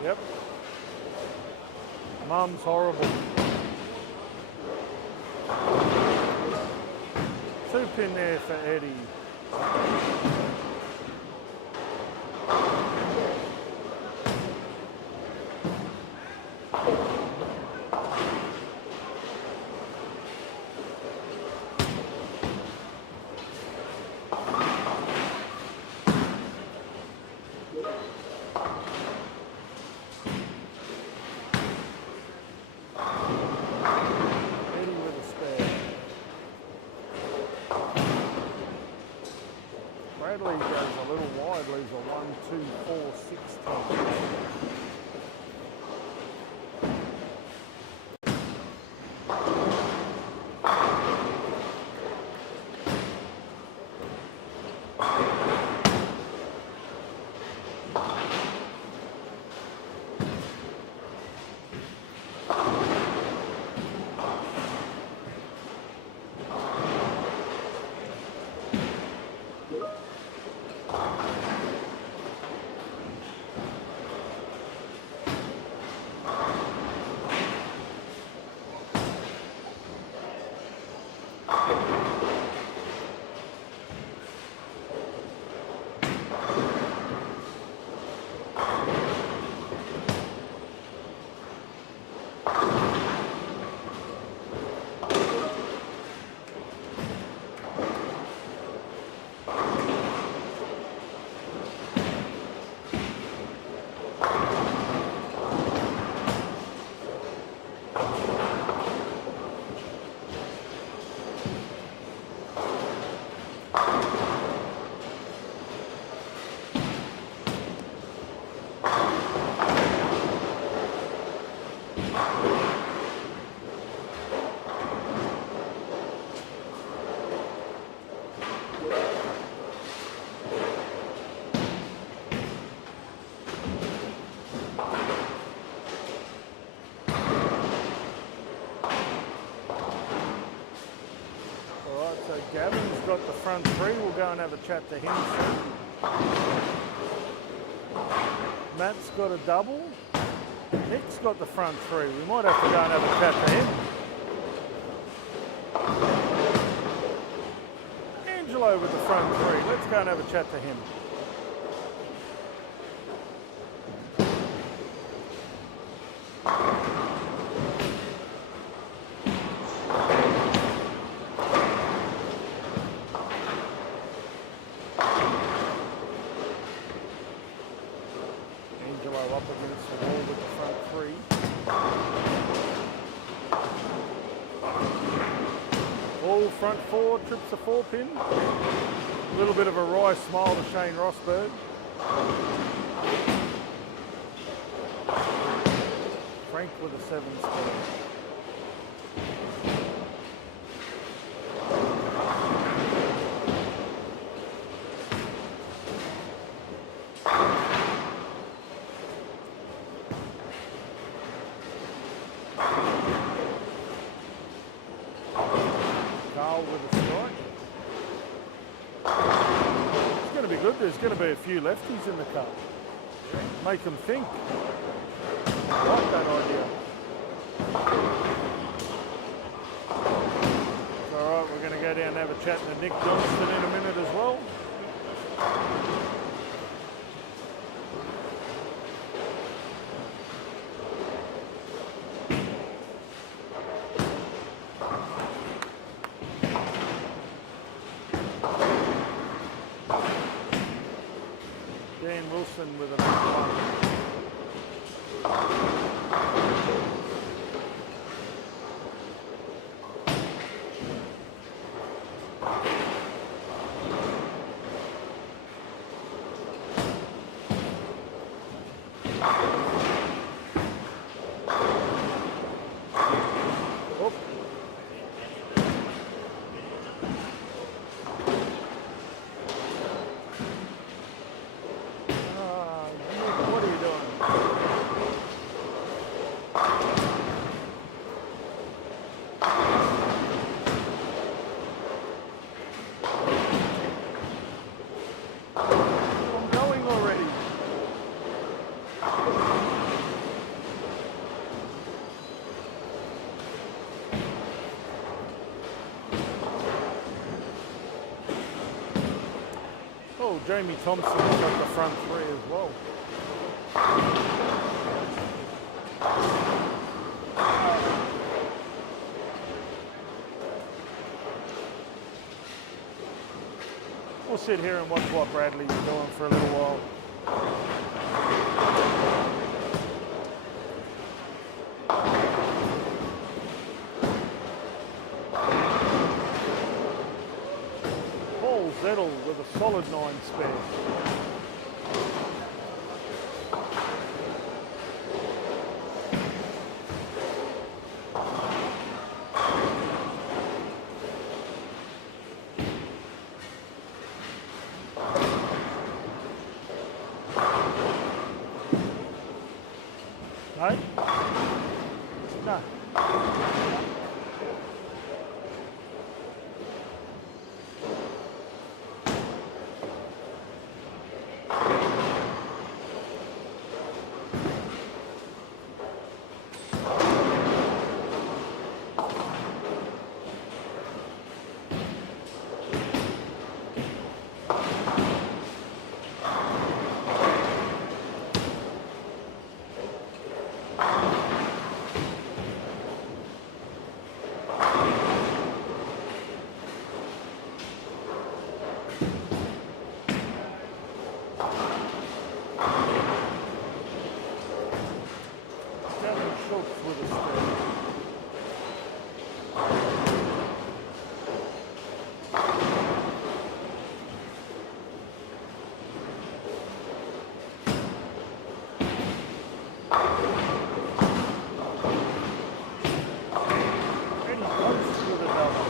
Yep. Mum's horrible. 2 pin there for Eddie. Eddie with a spare. Bradley goes a little wide, leaves a 1, 2, 4, 6 10. So Gavin's got the front 3. We'll go and have a chat to him soon. Matt's got a double. Nick's got the front 3. We might have to go and have a chat to him. Angelo with the front 3. Let's go and have a chat to him. Up against the wall with the front 3. All front 4, trips a 4 pin. A little bit of a wry smile to Shane Rosberg. Frank with a 7 spare. There's going to be a few lefties in the car. Make them think. I like that idea. All right, we're going to go down and have a chat to Nick Johnston in a minute as well. Dan Wilson with another one. Oh, Jamie Thompson's got the front three as well. We'll sit here and watch what Bradley's doing for a little while. Paul Zettel with a solid 9 spare. No? No. With a spare. Eddie Post with a double.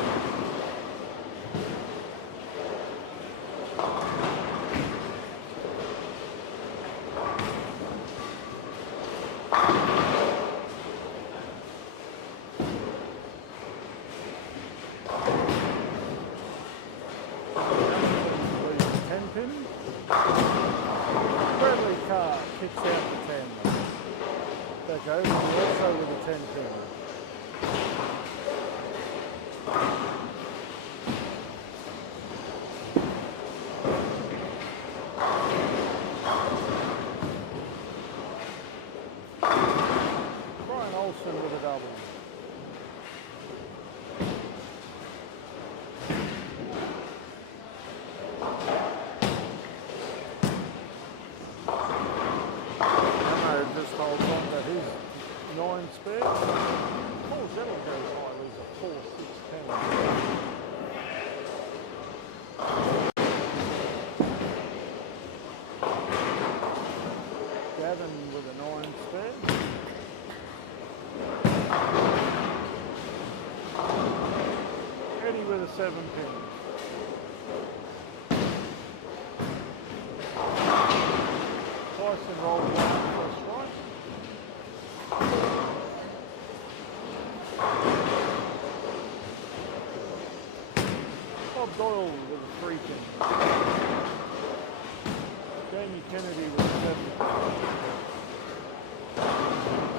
Bradley Carr kicks out the 10. Back over, also with a 10 pin. Brian Olsen with a double. Just holds on to his 9 spare. Paul Zettel goes high, lose a 4, 6, 10. Gavin with a 9 spare. Eddie with a 7 pin. Tyson rolled one for a strike. Bob Doyle with a 3 pin. Jamie Kennedy with a 7 pin.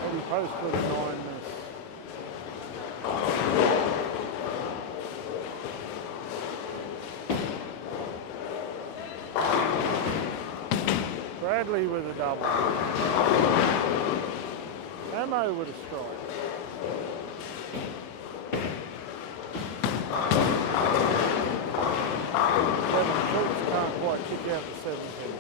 Eddie Post with a 9 miss. Bradley with a double. Ammo with a strike. Kevin Schultz can't quite kick out the 7 pin.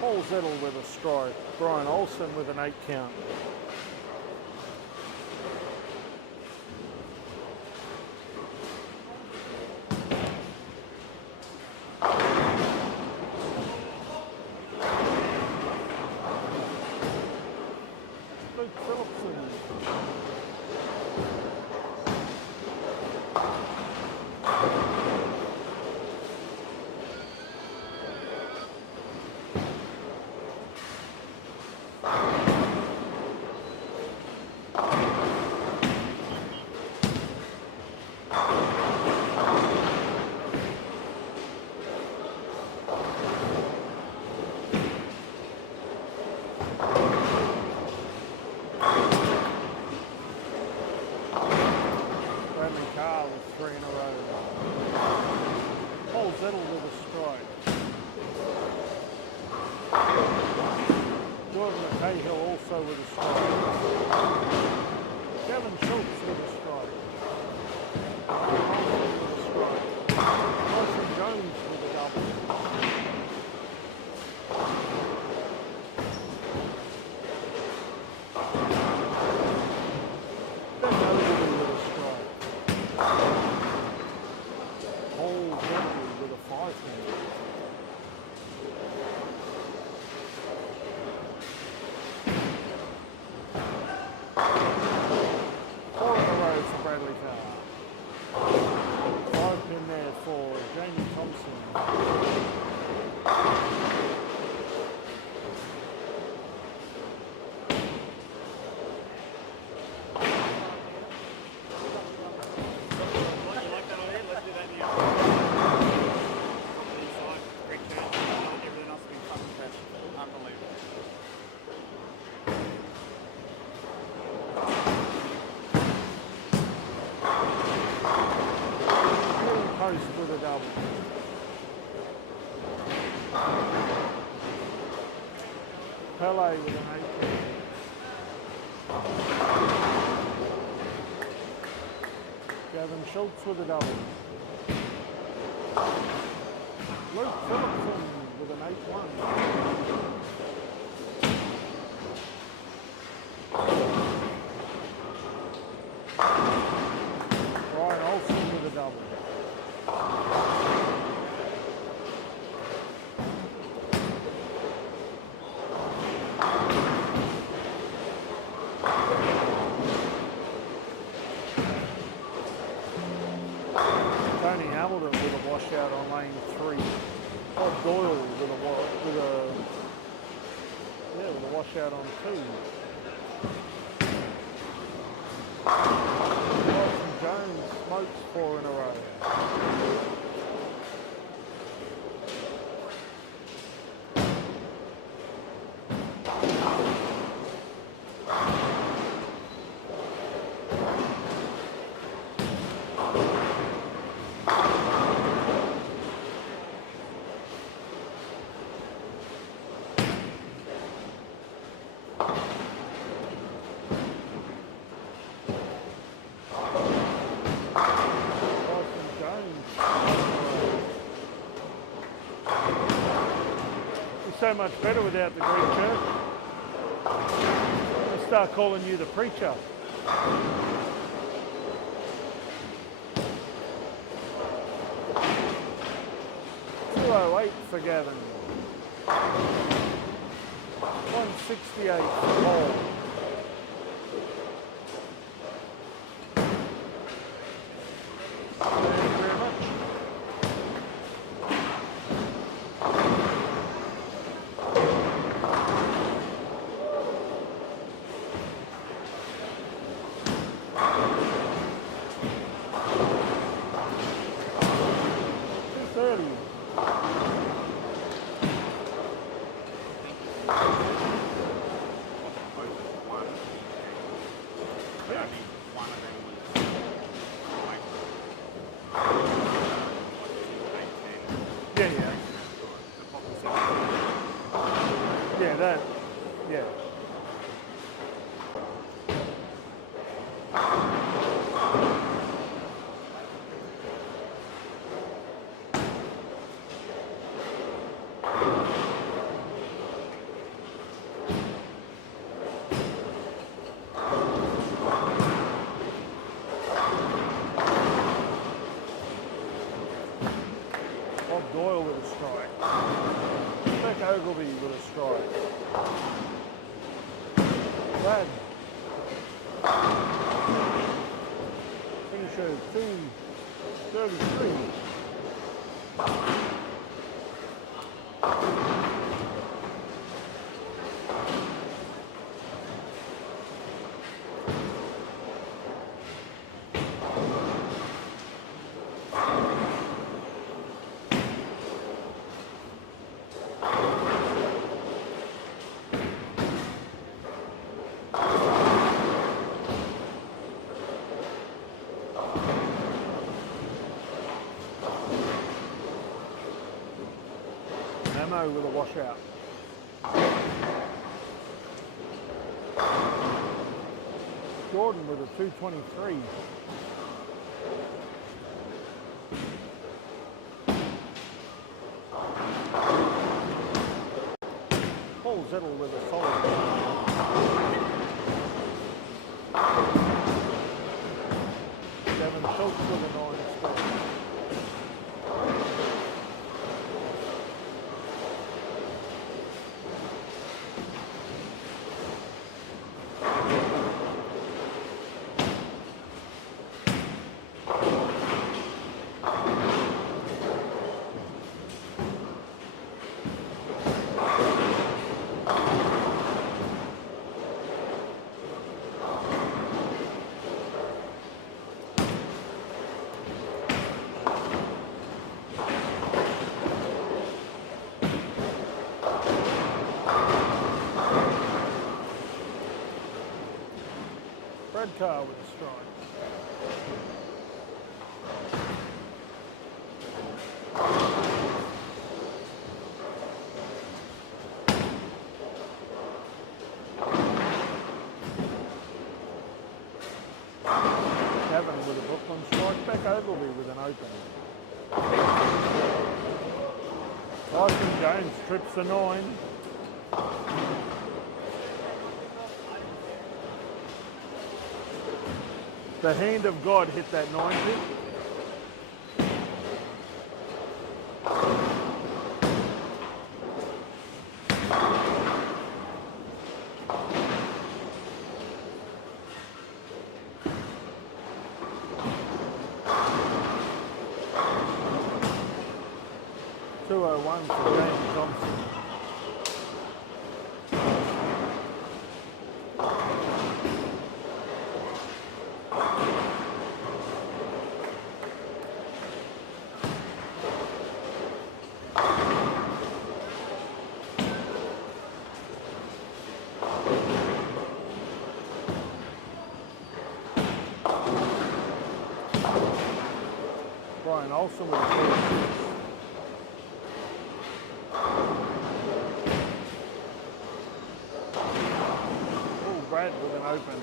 Paul Zettel with a strike. Brian Olsen with an 8 count. Luke Phillipson. settle with a strike. Jordan Cahill also with a strike. Gavin Schultz with a strike. With a strike. Tyson Jones with a double. Ben Ogleby with a strike. Paul Gentry with a 5-man. Bradley Carr. 5-pin there for Jamie Thompson. You like that idea? Let's do that now. Inside, great turn. Everything else has been fucking fresh. Unbelievable. Post with a double. Pele with an 8-pin. Gavin Schultz with a double. Luke Phillipson with an 8-1. Ryan Olsen with a double. Tony Hamilton with a washout on lane 3. Bob Doyle with a washout on 2. Bryson Jones smokes 4 in a row. So much better without the green shirt. I'll start calling you the preacher. 208 for Gavin. 168 for Paul. Thank you very much. Doyle with a strike. Beck Ogleby with a strike. Brad. Finisher 233. Ammo with a washout. Jordan with a 223. Paul Zettel with a solid. Devin Schultz with a 9 score. Brad Carr with a strike. Gavin with a Brooklyn strike. Back Ogilvy with an open. Tyson James trips the 9. The hand of God hit that 9 hit. $201 for James Thompson. Brian Olsen with a 46. Oh, Brad with an open.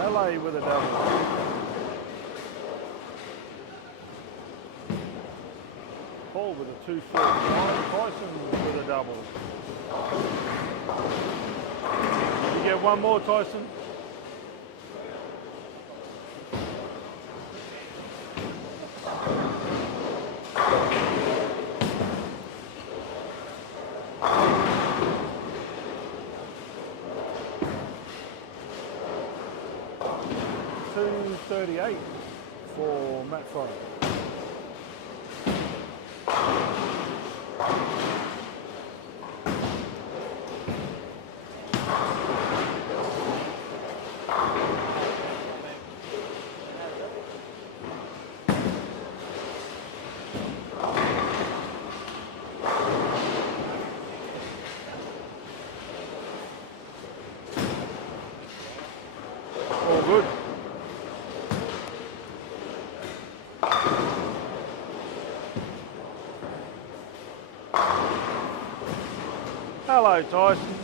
LA with a double. Paul with a 249. Tyson with a double. You get one more, Tyson? $238 for Matt Fodder. All good. Hello, Tyson.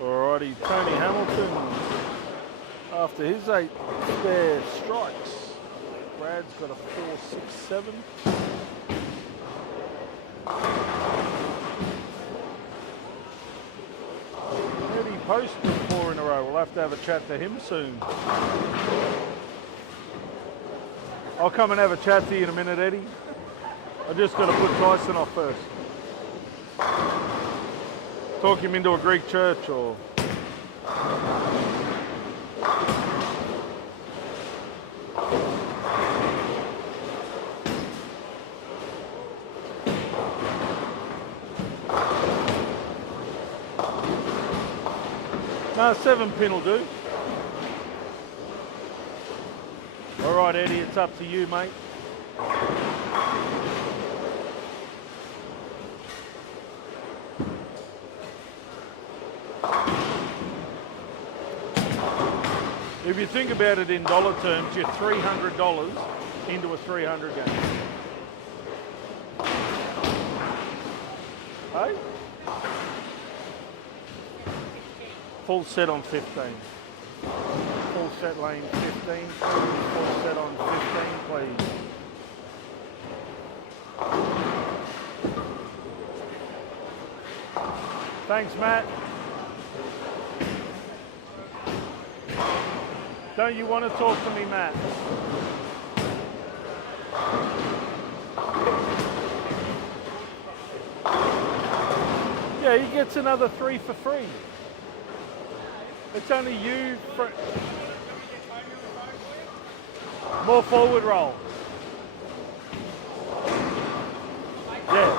Alrighty, Tony Hamilton, after his 8 spare strikes, Brad's got a 4.67. Eddie posted 4 in a row. We'll have to have a chat to him soon. I'll come and have a chat to you in a minute, Eddie. I just got to put Tyson off first. Talk him into a Greek church or... No, 7 pin will do. All right, Eddie, it's up to you, mate. If you think about it in dollar terms, you're $300 into a 300 game. Hey? Full set on 15. Full set lane 15, please. Full set on 15, please. Thanks, Matt. Don't you want to talk to me, Matt? Yeah, he gets another 3 for free. It's only you for... More forward roll. Yeah.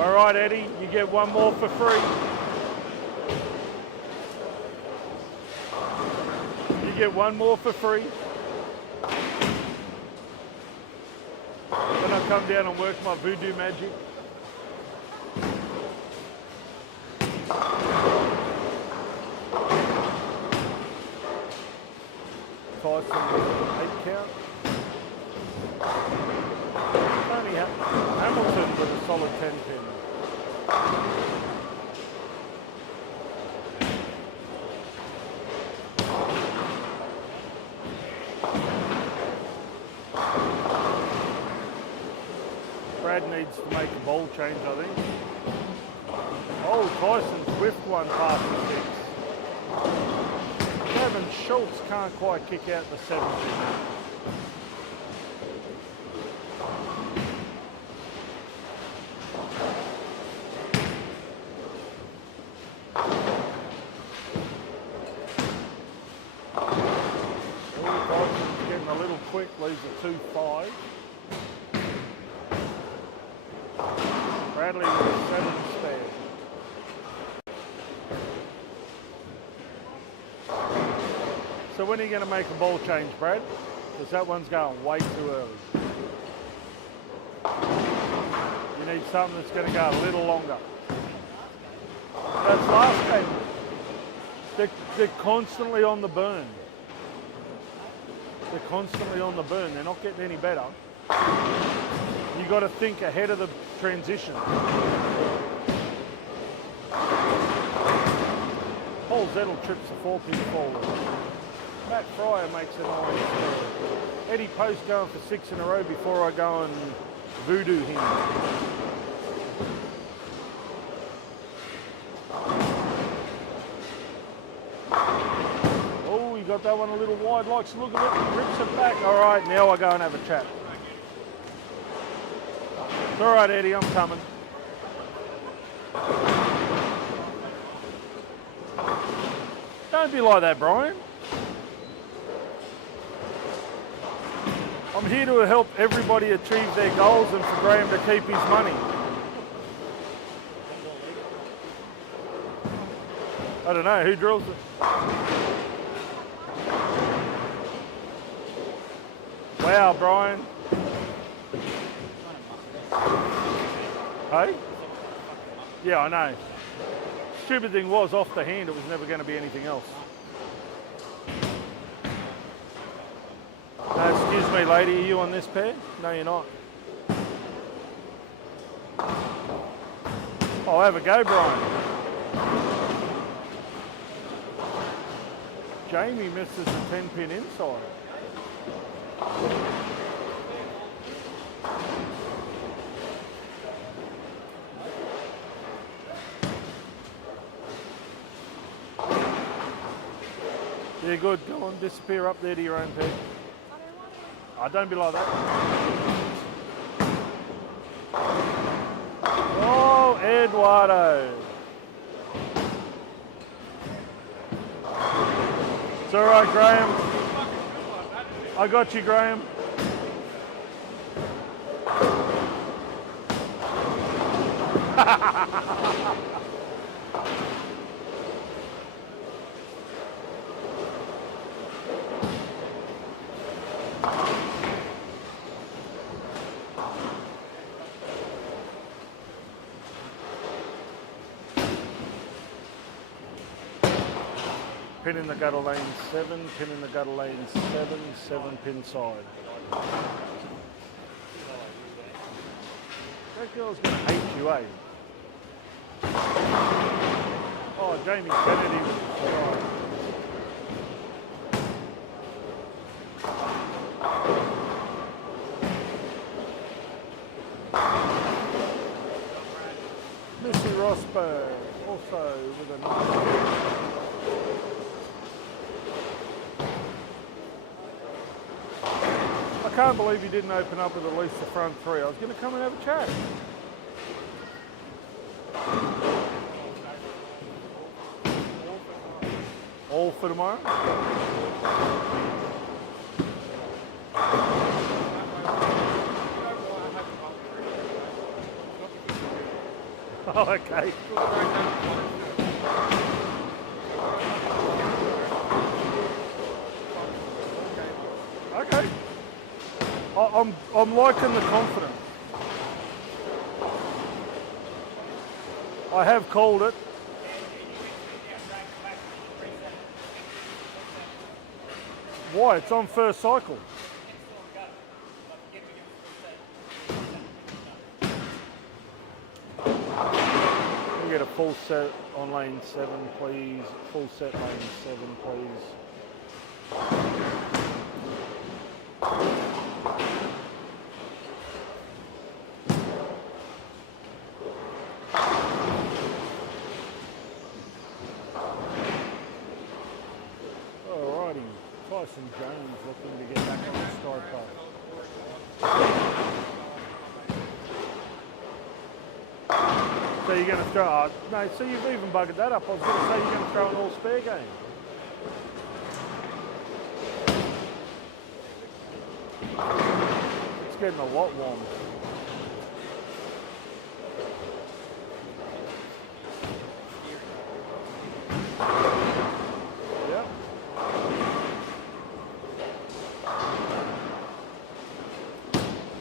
All right, Eddie, you get 1 more for free. You get 1 more for free. Then I'll come down and work my voodoo magic. Tyson with 8 count. Only Hamilton with a solid 10 pin. Brad needs to make a ball change, I think. Oh, Tyson's whiffed one past the 6. Kevin Schultz can't quite kick out the 7. Tyson's getting a little quick, leaves a 2-5. Bradley with a 7 spare. So when are you going to make a ball change, Brad? Because that one's going way too early. You need something that's going to go a little longer. That's last game. They're constantly on the burn. They're constantly on the burn. They're not getting any better. You got to think ahead of the transition. Paul Zettel trips the 4-pin forward. Matt Fryer makes a 9. Eddie Post going for 6 in a row before I go and voodoo him. Oh, he got that one a little wide. Likes to look at it, rips it back. All right, now I go and have a chat. It's all right, Eddie, I'm coming. Don't be like that, Brian. I'm here to help everybody achieve their goals and for Graham to keep his money. I don't know, who drills it? Wow, Brian. Hey? Yeah, I know. Stupid thing was, off the hand, it was never going to be anything else. No, excuse me, lady, are you on this pair? No, you're not. I'll have a go, Brian. Jamie misses the 10 pin inside. Yeah, good. Go on, disappear up there to your own peg. Oh, don't be like that. Oh, Eduardo. It's all right, Graham. I got you, Graham. Pin in the gutter lane 7, pin in the gutter lane 7, 7 pin side. That girl's going to hate you, eh? Oh, Jamie Kennedy was right. Missy Rosberg also with a nice. I can't believe you didn't open up with at least the front three. I was going to come and have a chat. All for tomorrow? Oh, okay. Okay. I'm liking the confidence. I have called it. Why? It's on first cycle. Can we get a full set on lane 7, please? Full set lane 7, please. Alrighty, Tyson Jones looking to get back on the strike path. So you're going to throw, no, so you've even buggered that up. I was going to say you're going to throw an all spare game. It's getting a lot warm. Yep.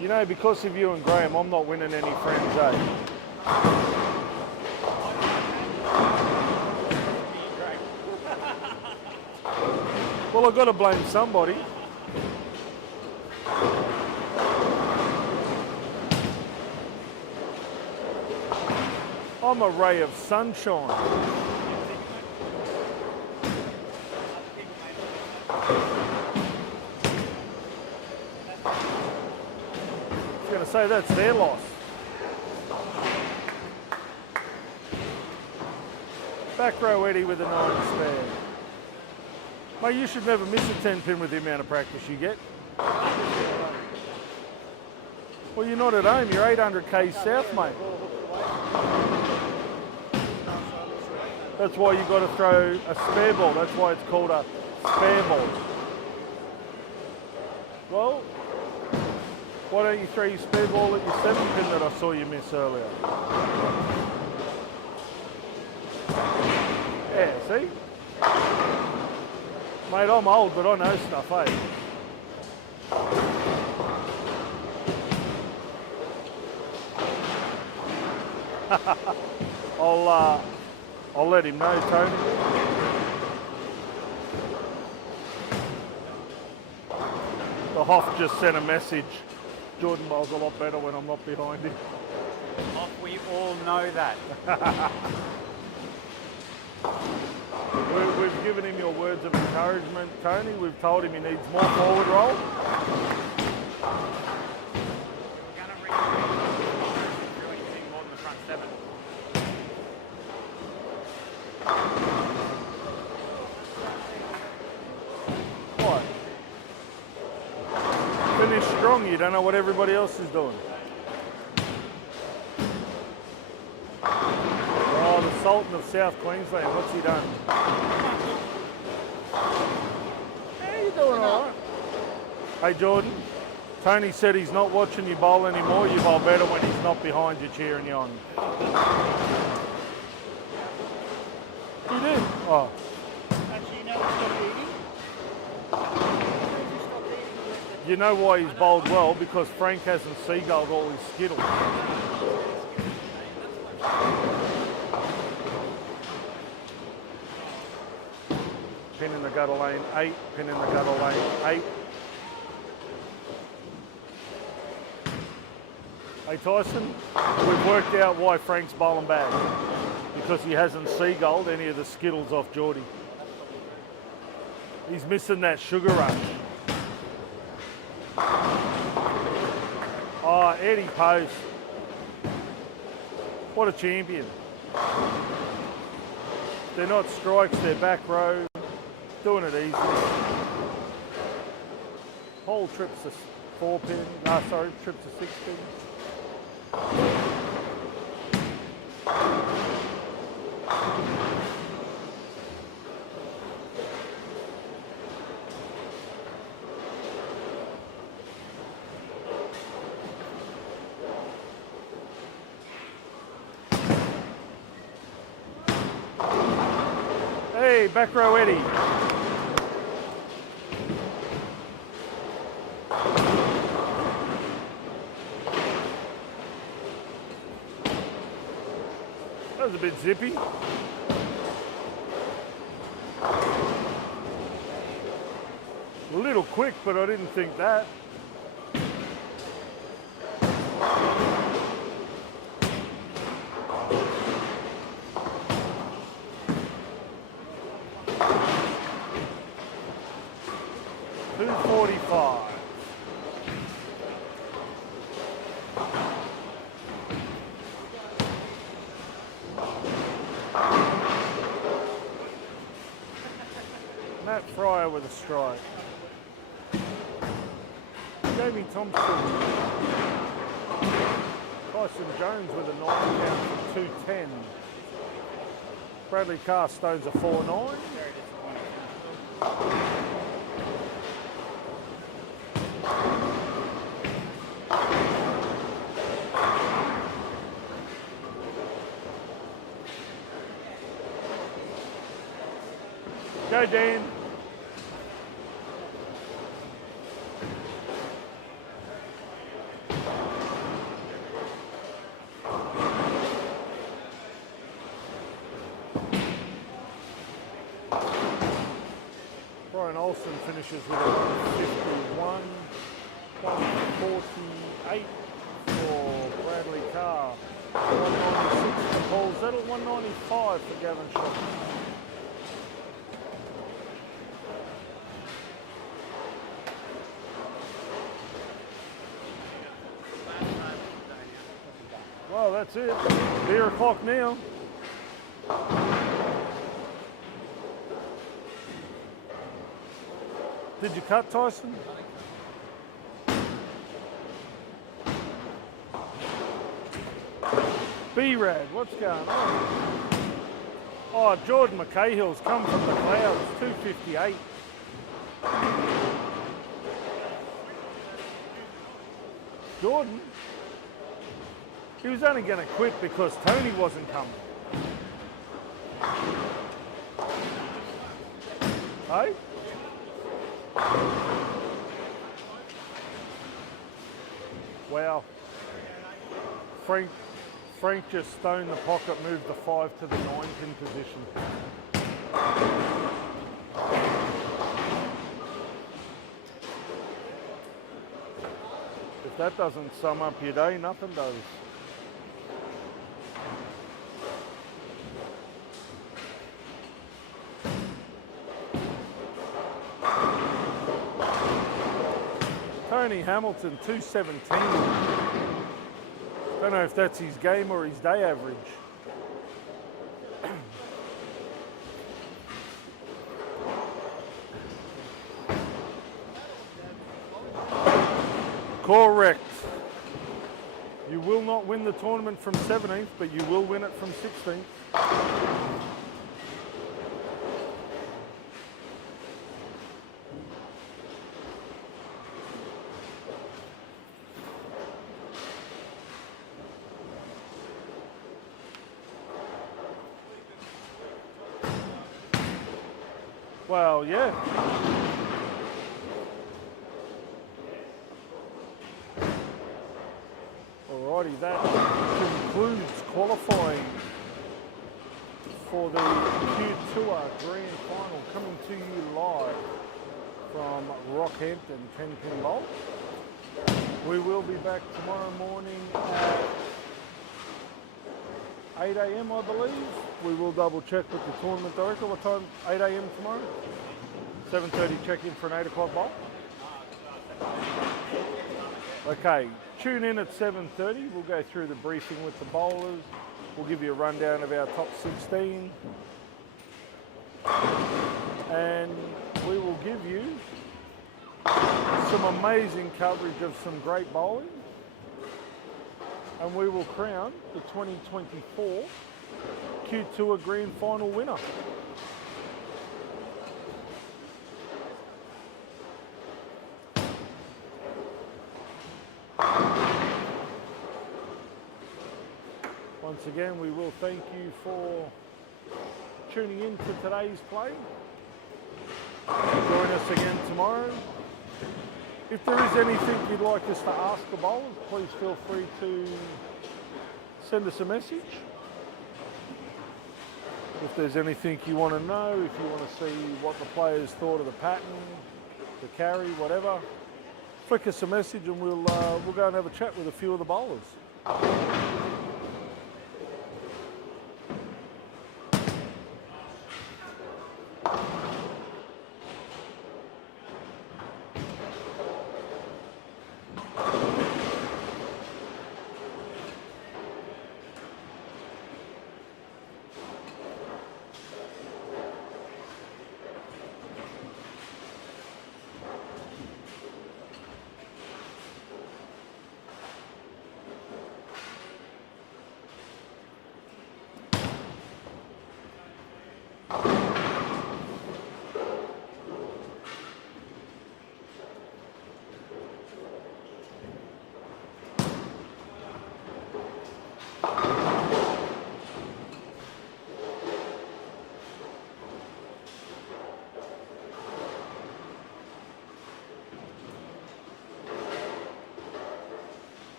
You know, because of you and Graham, I'm not winning any friends, eh? Well, I've got to blame somebody. I'm a ray of sunshine. I was going to say that's their loss. Back row Eddie with a 9 spare. Mate, you should never miss a 10 pin with the amount of practice you get. Well, you're not at home. You're 800 k's south, mate. That's why you've got to throw a spare ball. That's why it's called a spare ball. Well, why don't you throw your spare ball at your 7 pin that I saw you miss earlier? Yeah, see? Mate, I'm old, but I know stuff, eh? I'll let him know, Tony. The Hoff just sent a message. Jordan bowls a lot better when I'm not behind him. We all know that. We've given him your words of encouragement. encouragement, Tony. We've told him he needs more forward roll. We're going to do anything more than the front seven. What? Finish strong, you don't know what everybody else is doing. Oh, the Sultan of South Queensland, what's he done? How you doing all right? Hey Jordan, Tony said he's not watching you bowl anymore. You bowl better when he's not behind you cheering you on. He did? Oh. Actually, you know what stopped eating? You know why he's bowled well? Because Frank hasn't seagulled all his skittles. Pin in the gutter lane, 8. Pin in the gutter lane, 8. Hey Tyson, we've worked out why Frank's bowling bad. Because he hasn't seagulled any of the skittles off Geordie. He's missing that sugar rush. Oh, Eddie Post. What a champion. They're not strikes, they're back row. Doing it easy. Whole trip's a 4 pin. No, sorry, trip's a 6 pin. Hey, back row Eddie. That was a bit zippy. A little quick, but I didn't think that. Matt Fryer with a strike. Jamie Thompson. Tyson Jones with a 9 count for 210. Bradley Carstone's a 4-9. Go, Dan. Brian Olsen finishes with a 151, 148 for Bradley Carr, 196 for Paul Zettel, 195 for Gavin Shaw. Well, that's it. Beer o'clock now. Did you cut, Tyson? B-Rad, what's going on? Oh, Jordan McCahill's come from the clouds, 258. Jordan? He was only going to quit because Tony wasn't coming. Hey? Wow. Frank just stoned the pocket, moved the 5 to the 9 pin position. If that doesn't sum up your day, nothing does. Tony Hamilton, 217. Don't know if that's his game or his day average. Correct. You will not win the tournament from 17th, but you will win it from 16th. Well, yeah. Alrighty, that concludes qualifying for the Q Tour Grand Final, coming to you live from Rockhampton 10-pin bowl. We will be back tomorrow morning at 8 a.m. I believe. We will double check with the tournament director. What time? 8 a.m. tomorrow? 7:30 check in for an 8 o'clock bowl? Okay, tune in at 7:30. We'll go through the briefing with the bowlers. We'll give you a rundown of our top 16. And we will give you some amazing coverage of some great bowling. And we will crown the 2024 Q Tour Grand Final winner. Once again, we will thank you for tuning in to today's play. Join us again tomorrow. If there is anything you'd like us to ask the bowlers, please feel free to send us a message. If there's anything you want to know, if you want to see what the players thought of the pattern, the carry, whatever, flick us a message and we'll go and have a chat with a few of the bowlers.